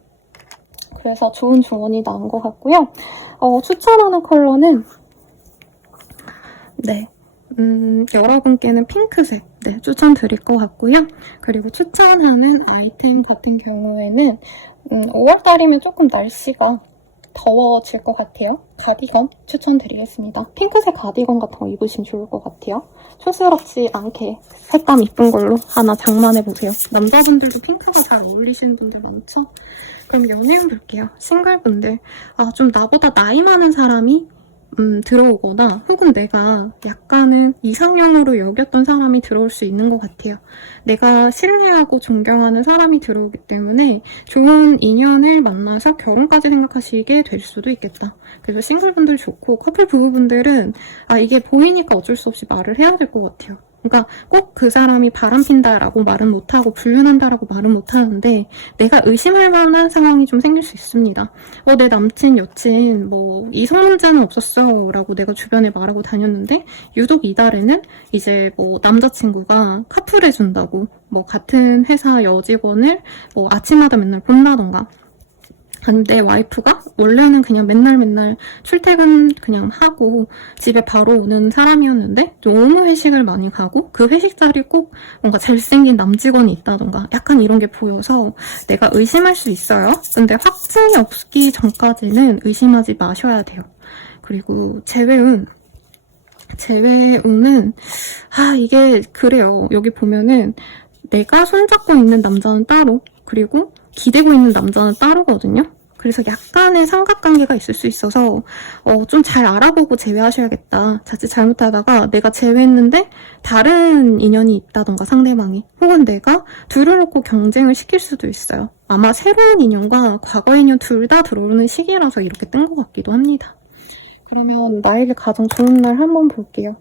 그래서 좋은 조언이 나온 것 같고요. 추천하는 컬러는 네, 여러분께는 핑크색 추천드릴 것 같고요. 그리고 추천하는 아이템 같은 경우에는 5월달이면 조금 날씨가 더워질 것 같아요. 가디건 추천드리겠습니다. 핑크색 가디건 같은 거 입으시면 좋을 것 같아요. 촌스럽지 않게 색감 이쁜 걸로 하나 장만해보세요. 남자분들도 핑크가 잘 어울리시는 분들 많죠? 그럼 연애운 볼게요. 싱글분들. 좀 나보다 나이 많은 사람이 들어오거나 혹은 내가 약간은 이상형으로 여겼던 사람이 들어올 수 있는 것 같아요. 내가 신뢰하고 존경하는 사람이 들어오기 때문에 좋은 인연을 만나서 결혼까지 생각하시게 될 수도 있겠다. 그래서 싱글분들 좋고 커플 부부분들은 이게 보이니까 어쩔 수 없이 말을 해야 될 것 같아요. 그러니까 꼭 그 사람이 바람핀다라고 말은 못하고 불륜한다라고 말은 못하는데 내가 의심할 만한 상황이 좀 생길 수 있습니다. 내 남친, 여친 뭐 이성 문제는 없었어 라고 내가 주변에 말하고 다녔는데 유독 이달에는 이제 뭐 남자친구가 카풀해준다고 뭐 같은 회사 여직원을 뭐 아침마다 맨날 본다던가 아니면 내 와이프가 원래는 그냥 맨날 출퇴근 그냥 하고 집에 바로 오는 사람이었는데 너무 회식을 많이 가고 그 회식 자리에 꼭 뭔가 잘생긴 남직원이 있다던가 약간 이런 게 보여서 내가 의심할 수 있어요. 근데 확증이 없기 전까지는 의심하지 마셔야 돼요. 그리고 제외운은 이게 그래요. 여기 보면은 내가 손잡고 있는 남자는 따로 그리고 기대고 있는 남자는 따로거든요. 그래서 약간의 삼각관계가 있을 수 있어서 좀 잘 알아보고 제외하셔야겠다. 자칫 잘못하다가 내가 제외했는데 다른 인연이 있다던가 상대방이 혹은 내가 둘을 놓고 경쟁을 시킬 수도 있어요. 아마 새로운 인연과 과거 인연 둘 다 들어오는 시기라서 이렇게 뜬 것 같기도 합니다. 그러면 나에게 가장 좋은 날 한번 볼게요.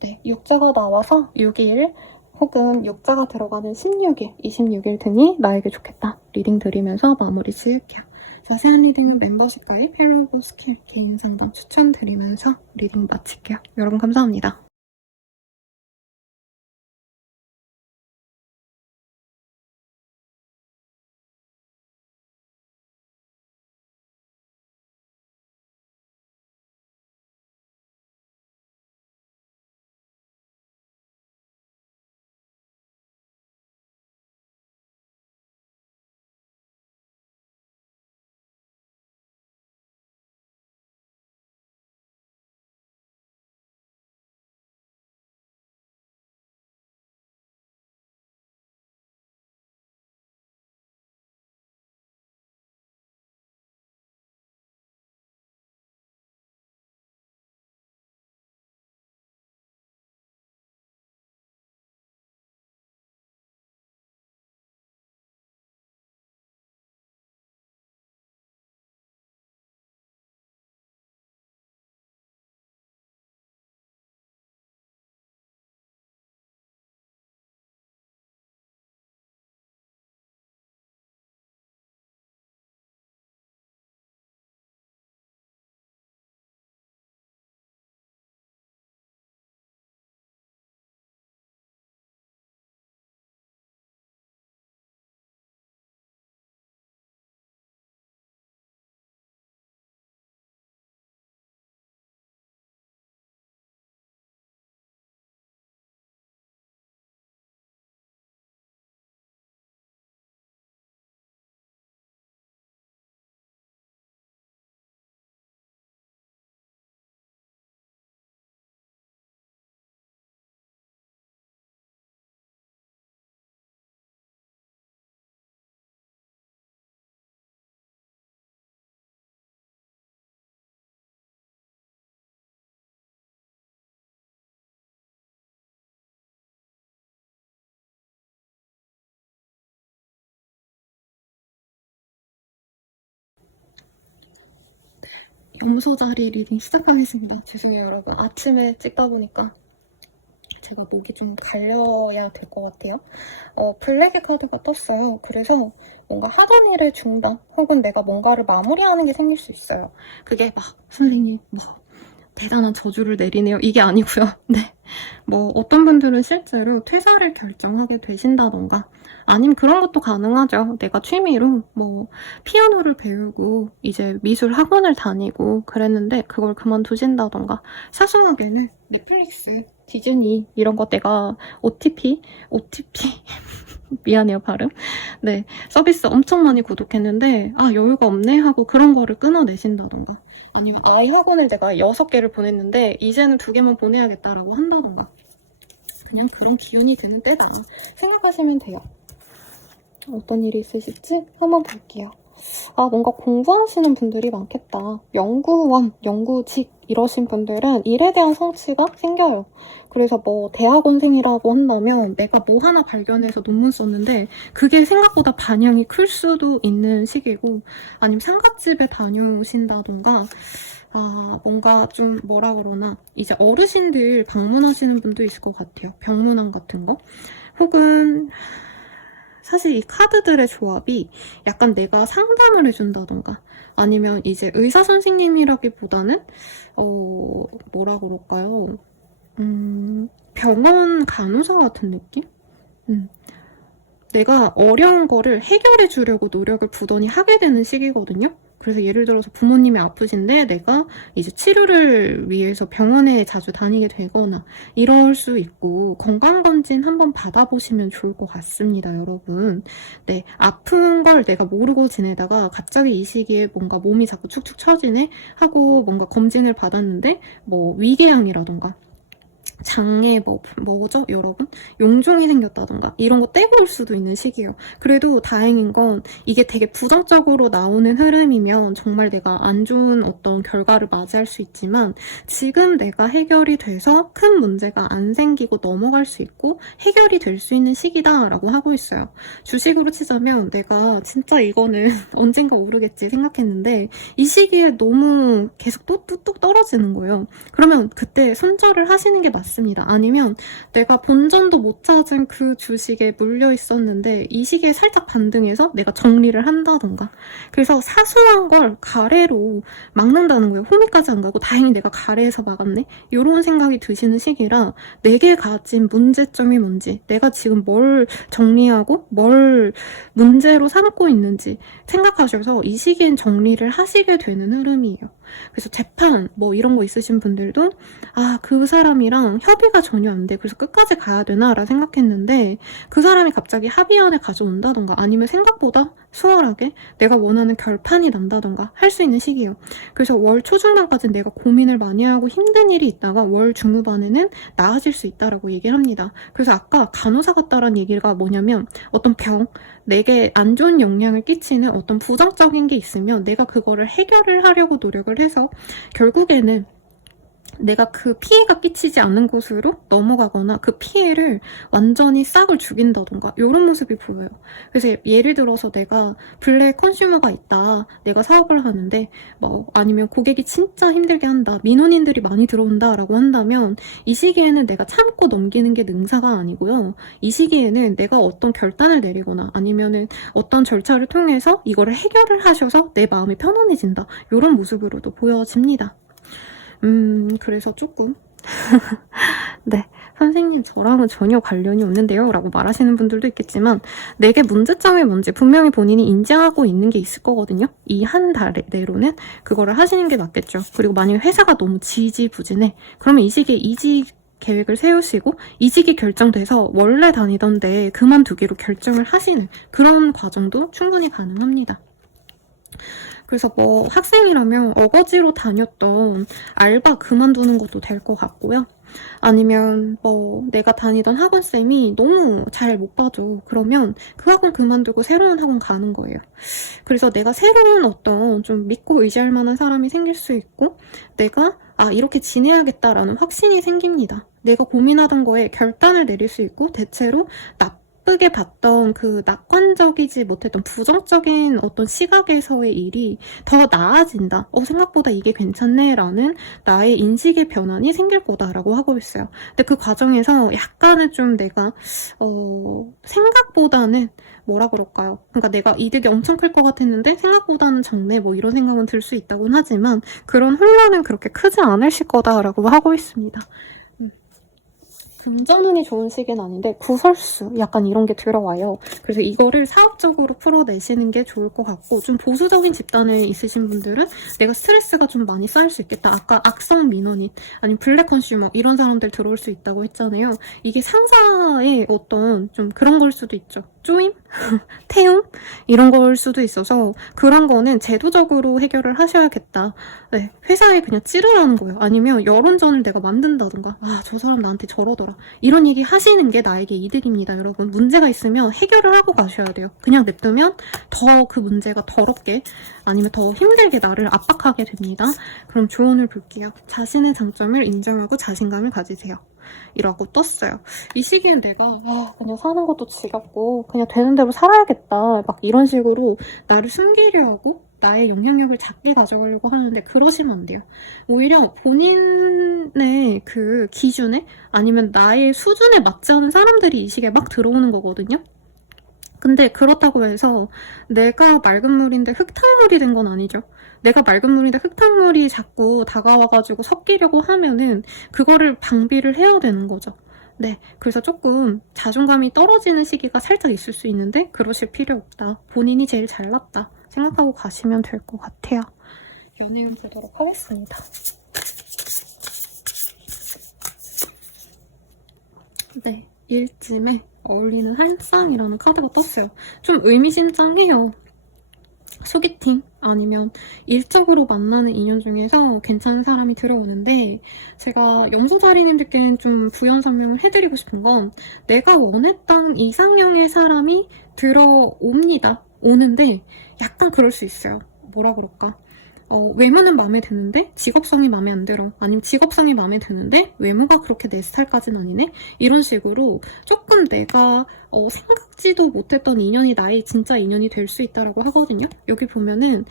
네, 육자가 나와서 6일 혹은 육자가 들어가는 16일, 26일 등이 나에게 좋겠다. 리딩 드리면서 마무리 지을게요. 자세한 리딩은 멤버십 가입, 헬로고 스킬, 개인 상담 추천드리면서 리딩 마칠게요. 여러분 감사합니다. 몸소자리 리딩 시작하겠습니다. 죄송해요 여러분. 아침에 찍다 보니까 제가 목이 좀 갈려야 될 것 같아요. 블랙의 카드가 떴어요. 그래서 뭔가 하던 일의 중단 혹은 내가 뭔가를 마무리하는 게 생길 수 있어요. 그게 막 선생님 뭐 대단한 저주를 내리네요. 이게 아니고요. 네. 뭐 어떤 분들은 실제로 퇴사를 결정하게 되신다던가 아니면 그런 것도 가능하죠. 내가 취미로 뭐 피아노를 배우고 이제 미술 학원을 다니고 그랬는데 그걸 그만두신다던가 사소하게는 넷플릭스, 디즈니 이런 거 내가 OTP 미안해요 발음. 네, 서비스 엄청 많이 구독했는데 아 여유가 없네 하고 그런 거를 끊어내신다던가 아니면 아이 학원을 내가 6개를 보냈는데 이제는 2개만 보내야겠다라고 한다던가 그냥 그런 기운이 드는 때다 생각하시면 돼요. 어떤 일이 있으실지 한번 볼게요. 아 뭔가 공부하시는 분들이 많겠다. 연구원, 연구직 이러신 분들은 일에 대한 성취가 생겨요. 그래서 뭐 대학원생이라고 한다면 내가 뭐 하나 발견해서 논문 썼는데 그게 생각보다 반향이 클 수도 있는 시기고 아니면 상갓집에 다녀오신다던가 뭔가 좀 뭐라 그러나 이제 어르신들 방문하시는 분도 있을 것 같아요. 병문안 같은 거 혹은 사실 이 카드들의 조합이 약간 내가 상담을 해준다던가 아니면 이제 의사 선생님이라기보다는 뭐라 그럴까요? 병원 간호사 같은 느낌? 내가 어려운 거를 해결해 주려고 노력을 부단히 하게 되는 시기거든요. 그래서 예를 들어서 부모님이 아프신데 내가 이제 치료를 위해서 병원에 자주 다니게 되거나 이럴 수 있고 건강검진 한번 받아보시면 좋을 것 같습니다, 여러분. 네, 아픈 걸 내가 모르고 지내다가 갑자기 이 시기에 뭔가 몸이 자꾸 축축 처지네 하고 뭔가 검진을 받았는데 뭐 위궤양이라던가 장에 뭐죠 여러분? 용종이 생겼다던가 이런 거 떼고 올 수도 있는 시기예요. 그래도 다행인 건 이게 되게 부정적으로 나오는 흐름이면 정말 내가 안 좋은 어떤 결과를 맞이할 수 있지만 지금 내가 해결이 돼서 큰 문제가 안 생기고 넘어갈 수 있고 해결이 될 수 있는 시기다라고 하고 있어요. 주식으로 치자면 내가 진짜 이거는 언젠가 오르겠지 생각했는데 이 시기에 너무 계속 뚝뚝 떨어지는 거예요. 그러면 그때 손절을 하시는 게 맞습니다. 아니면 내가 본전도 못 찾은 그 주식에 물려 있었는데 이 시기에 살짝 반등해서 내가 정리를 한다던가 그래서 사소한 걸 가래로 막는다는 거예요. 호미까지 안 가고 다행히 내가 가래에서 막았네 이런 생각이 드시는 시기라 내게 가진 문제점이 뭔지 내가 지금 뭘 정리하고 뭘 문제로 삼고 있는지 생각하셔서 이 시기엔 정리를 하시게 되는 흐름이에요. 그래서 재판 뭐 이런 거 있으신 분들도 그 사람이랑 협의가 전혀 안 돼. 그래서 끝까지 가야 되나? 라 생각했는데 그 사람이 갑자기 합의안을 가져온다던가 아니면 생각보다 수월하게 내가 원하는 결판이 난다던가 할 수 있는 시기예요. 그래서 월 초중반까지는 내가 고민을 많이 하고 힘든 일이 있다가 월 중후반에는 나아질 수 있다라고 얘기를 합니다. 그래서 아까 간호사 같다라는 얘기가 뭐냐면 어떤 병, 내게 안 좋은 영향을 끼치는 어떤 부정적인 게 있으면 내가 그거를 해결을 하려고 노력을 해서 결국에는 내가 그 피해가 끼치지 않는 곳으로 넘어가거나 그 피해를 완전히 싹을 죽인다던가 이런 모습이 보여요. 그래서 예를 들어서 내가 블랙 컨슈머가 있다. 내가 사업을 하는데 뭐 아니면 고객이 진짜 힘들게 한다. 민원인들이 많이 들어온다 라고 한다면 이 시기에는 내가 참고 넘기는 게 능사가 아니고요. 이 시기에는 내가 어떤 결단을 내리거나 아니면은 어떤 절차를 통해서 이거를 해결을 하셔서 내 마음이 편안해진다. 이런 모습으로도 보여집니다. 그래서 조금 네, 선생님 저랑은 전혀 관련이 없는데요 라고 말하시는 분들도 있겠지만 내게 문제점이 뭔지 분명히 본인이 인지하고 있는 게 있을 거거든요. 이 한 달 내로는 그거를 하시는 게 맞겠죠. 그리고 만약에 회사가 너무 지지부진해 그러면 이 시기에 이직 계획을 세우시고 이직이 결정돼서 원래 다니던 데 그만두기로 결정을 하시는 그런 과정도 충분히 가능합니다. 그래서 뭐 학생이라면 어거지로 다녔던 알바 그만두는 것도 될 것 같고요. 아니면 뭐 내가 다니던 학원쌤이 너무 잘 못 봐줘. 그러면 그 학원 그만두고 새로운 학원 가는 거예요. 그래서 내가 새로운 어떤 좀 믿고 의지할 만한 사람이 생길 수 있고 내가 이렇게 지내야겠다라는 확신이 생깁니다. 내가 고민하던 거에 결단을 내릴 수 있고 대체로 나쁘게 봤던 그 낙관적이지 못했던 부정적인 어떤 시각에서의 일이 더 나아진다. 생각보다 이게 괜찮네 라는 나의 인식의 변환이 생길 거다라고 하고 있어요. 근데 그 과정에서 약간은 좀 내가 생각보다는 뭐라 그럴까요? 그러니까 내가 이득이 엄청 클 것 같았는데 생각보다는 작네 뭐 이런 생각은 들 수 있다고는 하지만 그런 혼란은 그렇게 크지 않으실 거다라고 하고 있습니다. 금전운이 좋은 시기는 아닌데 구설수 약간 이런 게 들어와요. 그래서 이거를 사업적으로 풀어내시는 게 좋을 것 같고 좀 보수적인 집단에 있으신 분들은 내가 스트레스가 좀 많이 쌓일 수 있겠다. 아까 악성 민원인 아니면 블랙 컨슈머 이런 사람들 들어올 수 있다고 했잖아요. 이게 상사의 어떤 좀 그런 걸 수도 있죠. 쪼임? 태움? 이런 걸 수도 있어서 그런 거는 제도적으로 해결을 하셔야겠다. 네, 회사에 그냥 찌르라는 거예요. 아니면 여론전을 내가 만든다던가 저 사람 나한테 저러더라. 이런 얘기 하시는 게 나에게 이득입니다. 여러분 문제가 있으면 해결을 하고 가셔야 돼요. 그냥 냅두면 더 그 문제가 더럽게 아니면 더 힘들게 나를 압박하게 됩니다. 그럼 조언을 볼게요. 자신의 장점을 인정하고 자신감을 가지세요. 이라고 떴어요. 이 시기엔 내가 그냥 사는 것도 지겹고 그냥 되는 대로 살아야겠다 막 이런 식으로 나를 숨기려 하고 나의 영향력을 작게 가져가려고 하는데 그러시면 안 돼요. 오히려 본인의 그 기준에 아니면 나의 수준에 맞지 않은 사람들이 이 시기에 막 들어오는 거거든요. 근데 그렇다고 해서 내가 맑은 물인데 흙탕물이 된 건 아니죠. 내가 맑은 물인데 흙탕물이 자꾸 다가와가지고 섞이려고 하면은 그거를 방비를 해야 되는 거죠. 네, 그래서 조금 자존감이 떨어지는 시기가 살짝 있을 수 있는데 그러실 필요 없다. 본인이 제일 잘났다 생각하고 가시면 될 것 같아요. 연애운 보도록 하겠습니다. 네, 일찜에 어울리는 한쌍이라는 카드가 떴어요. 좀 의미심장해요. 소개팅 아니면 일적으로 만나는 인연 중에서 괜찮은 사람이 들어오는데 제가 염소자리님들께는 좀 부연 설명을 해드리고 싶은 건 내가 원했던 이상형의 사람이 들어옵니다. 오는데 약간 그럴 수 있어요. 뭐라 그럴까? 외모는 마음에 드는데 직업성이 마음에 안 들어. 아니면 직업성이 마음에 드는데 외모가 그렇게 내 스타일까지는 아니네? 이런 식으로 조금 내가 생각지도 못했던 인연이 나의 진짜 인연이 될 수 있다라고 하거든요. 여기 보면은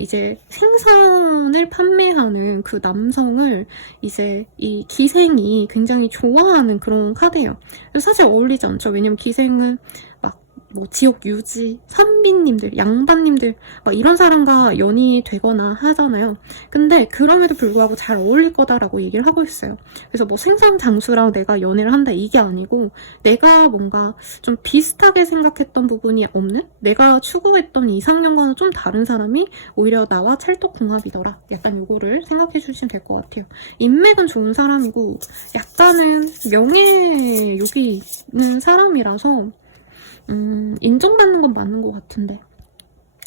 이제 생선을 판매하는 그 남성을 이제 이 기생이 굉장히 좋아하는 그런 카드예요. 사실 어울리지 않죠. 왜냐면 기생은 뭐 지옥 유지, 선비님들, 양반님들 막 이런 사람과 연이 되거나 하잖아요. 근데 그럼에도 불구하고 잘 어울릴 거다라고 얘기를 하고 있어요. 그래서 뭐 생선 장수랑 내가 연애를 한다 이게 아니고 내가 뭔가 좀 비슷하게 생각했던 부분이 없는 내가 추구했던 이상형과는 좀 다른 사람이 오히려 나와 찰떡궁합이더라. 약간 요거를 생각해 주시면 될 것 같아요. 인맥은 좋은 사람이고 약간은 명예욕이 있는 사람이라서 인정받는 건 맞는 것 같은데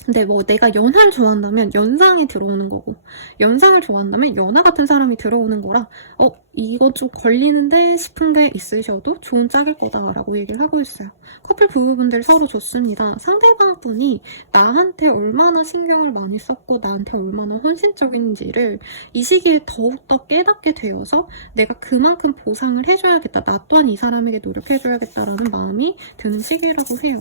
근데 뭐 내가 연하를 좋아한다면 연상이 들어오는 거고 연상을 좋아한다면 연하 같은 사람이 들어오는 거라 이건 좀 걸리는데 싶은 게 있으셔도 좋은 짝일 거다라고 얘기를 하고 있어요. 커플 부부분들 서로 좋습니다. 상대방 분이 나한테 얼마나 신경을 많이 썼고 나한테 얼마나 헌신적인지를 이 시기에 더욱더 깨닫게 되어서 내가 그만큼 보상을 해줘야겠다. 나 또한 이 사람에게 노력해줘야겠다라는 마음이 드는 시기라고 해요.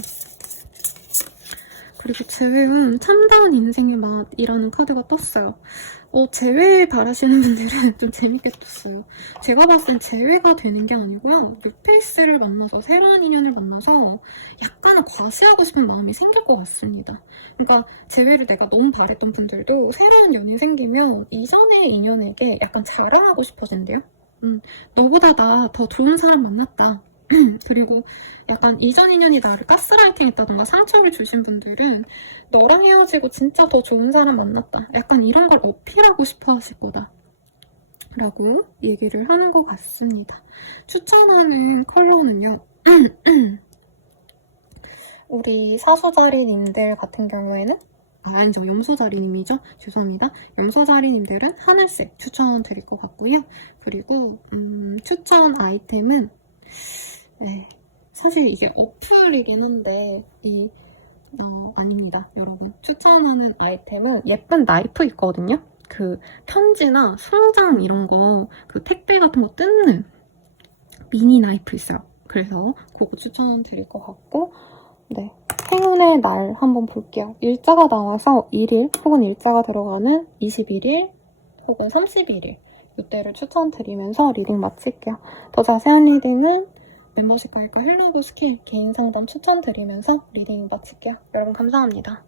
그리고 재회운 참다운 인생의 맛이라는 카드가 떴어요. 재회 바라시는 분들은 좀 재밌게 떴어요. 제가 봤을 땐 재회가 되는 게 아니고요. 뉴페이스를 만나서 새로운 인연을 만나서 약간은 과시하고 싶은 마음이 생길 것 같습니다. 그러니까 재회를 내가 너무 바랬던 분들도 새로운 연이 생기면 이전의 인연에게 약간 자랑하고 싶어진대요. 너보다 나 더 좋은 사람 만났다. 그리고 약간 이전 인연이 나를 가스라이팅 했다던가 상처를 주신 분들은 너랑 헤어지고 진짜 더 좋은 사람 만났다. 약간 이런 걸 어필하고 싶어 하실 거다. 라고 얘기를 하는 것 같습니다. 추천하는 컬러는요. 우리 사수자리님들 같은 경우에는 아니죠. 염소자리님이죠. 죄송합니다. 염소자리님들은 하늘색 추천드릴 것 같고요. 그리고 추천 아이템은 사실 이게 어플이긴 한데 아닙니다. 여러분 추천하는 아이템은 예쁜 나이프 있거든요. 그 편지나 송장 이런 거 그 택배 같은 거 뜯는 미니 나이프 있어요. 그래서 그거 추천드릴 것 같고, 네. 행운의 날 한번 볼게요. 일자가 나와서 1일 혹은 일자가 들어가는 21일 혹은 31일 이때를 추천드리면서 리딩 마칠게요. 더 자세한 리딩은 멤버십 가입과 헬로우브 스킬 개인 상담 추천드리면서 리딩 마칠게요. 여러분 감사합니다.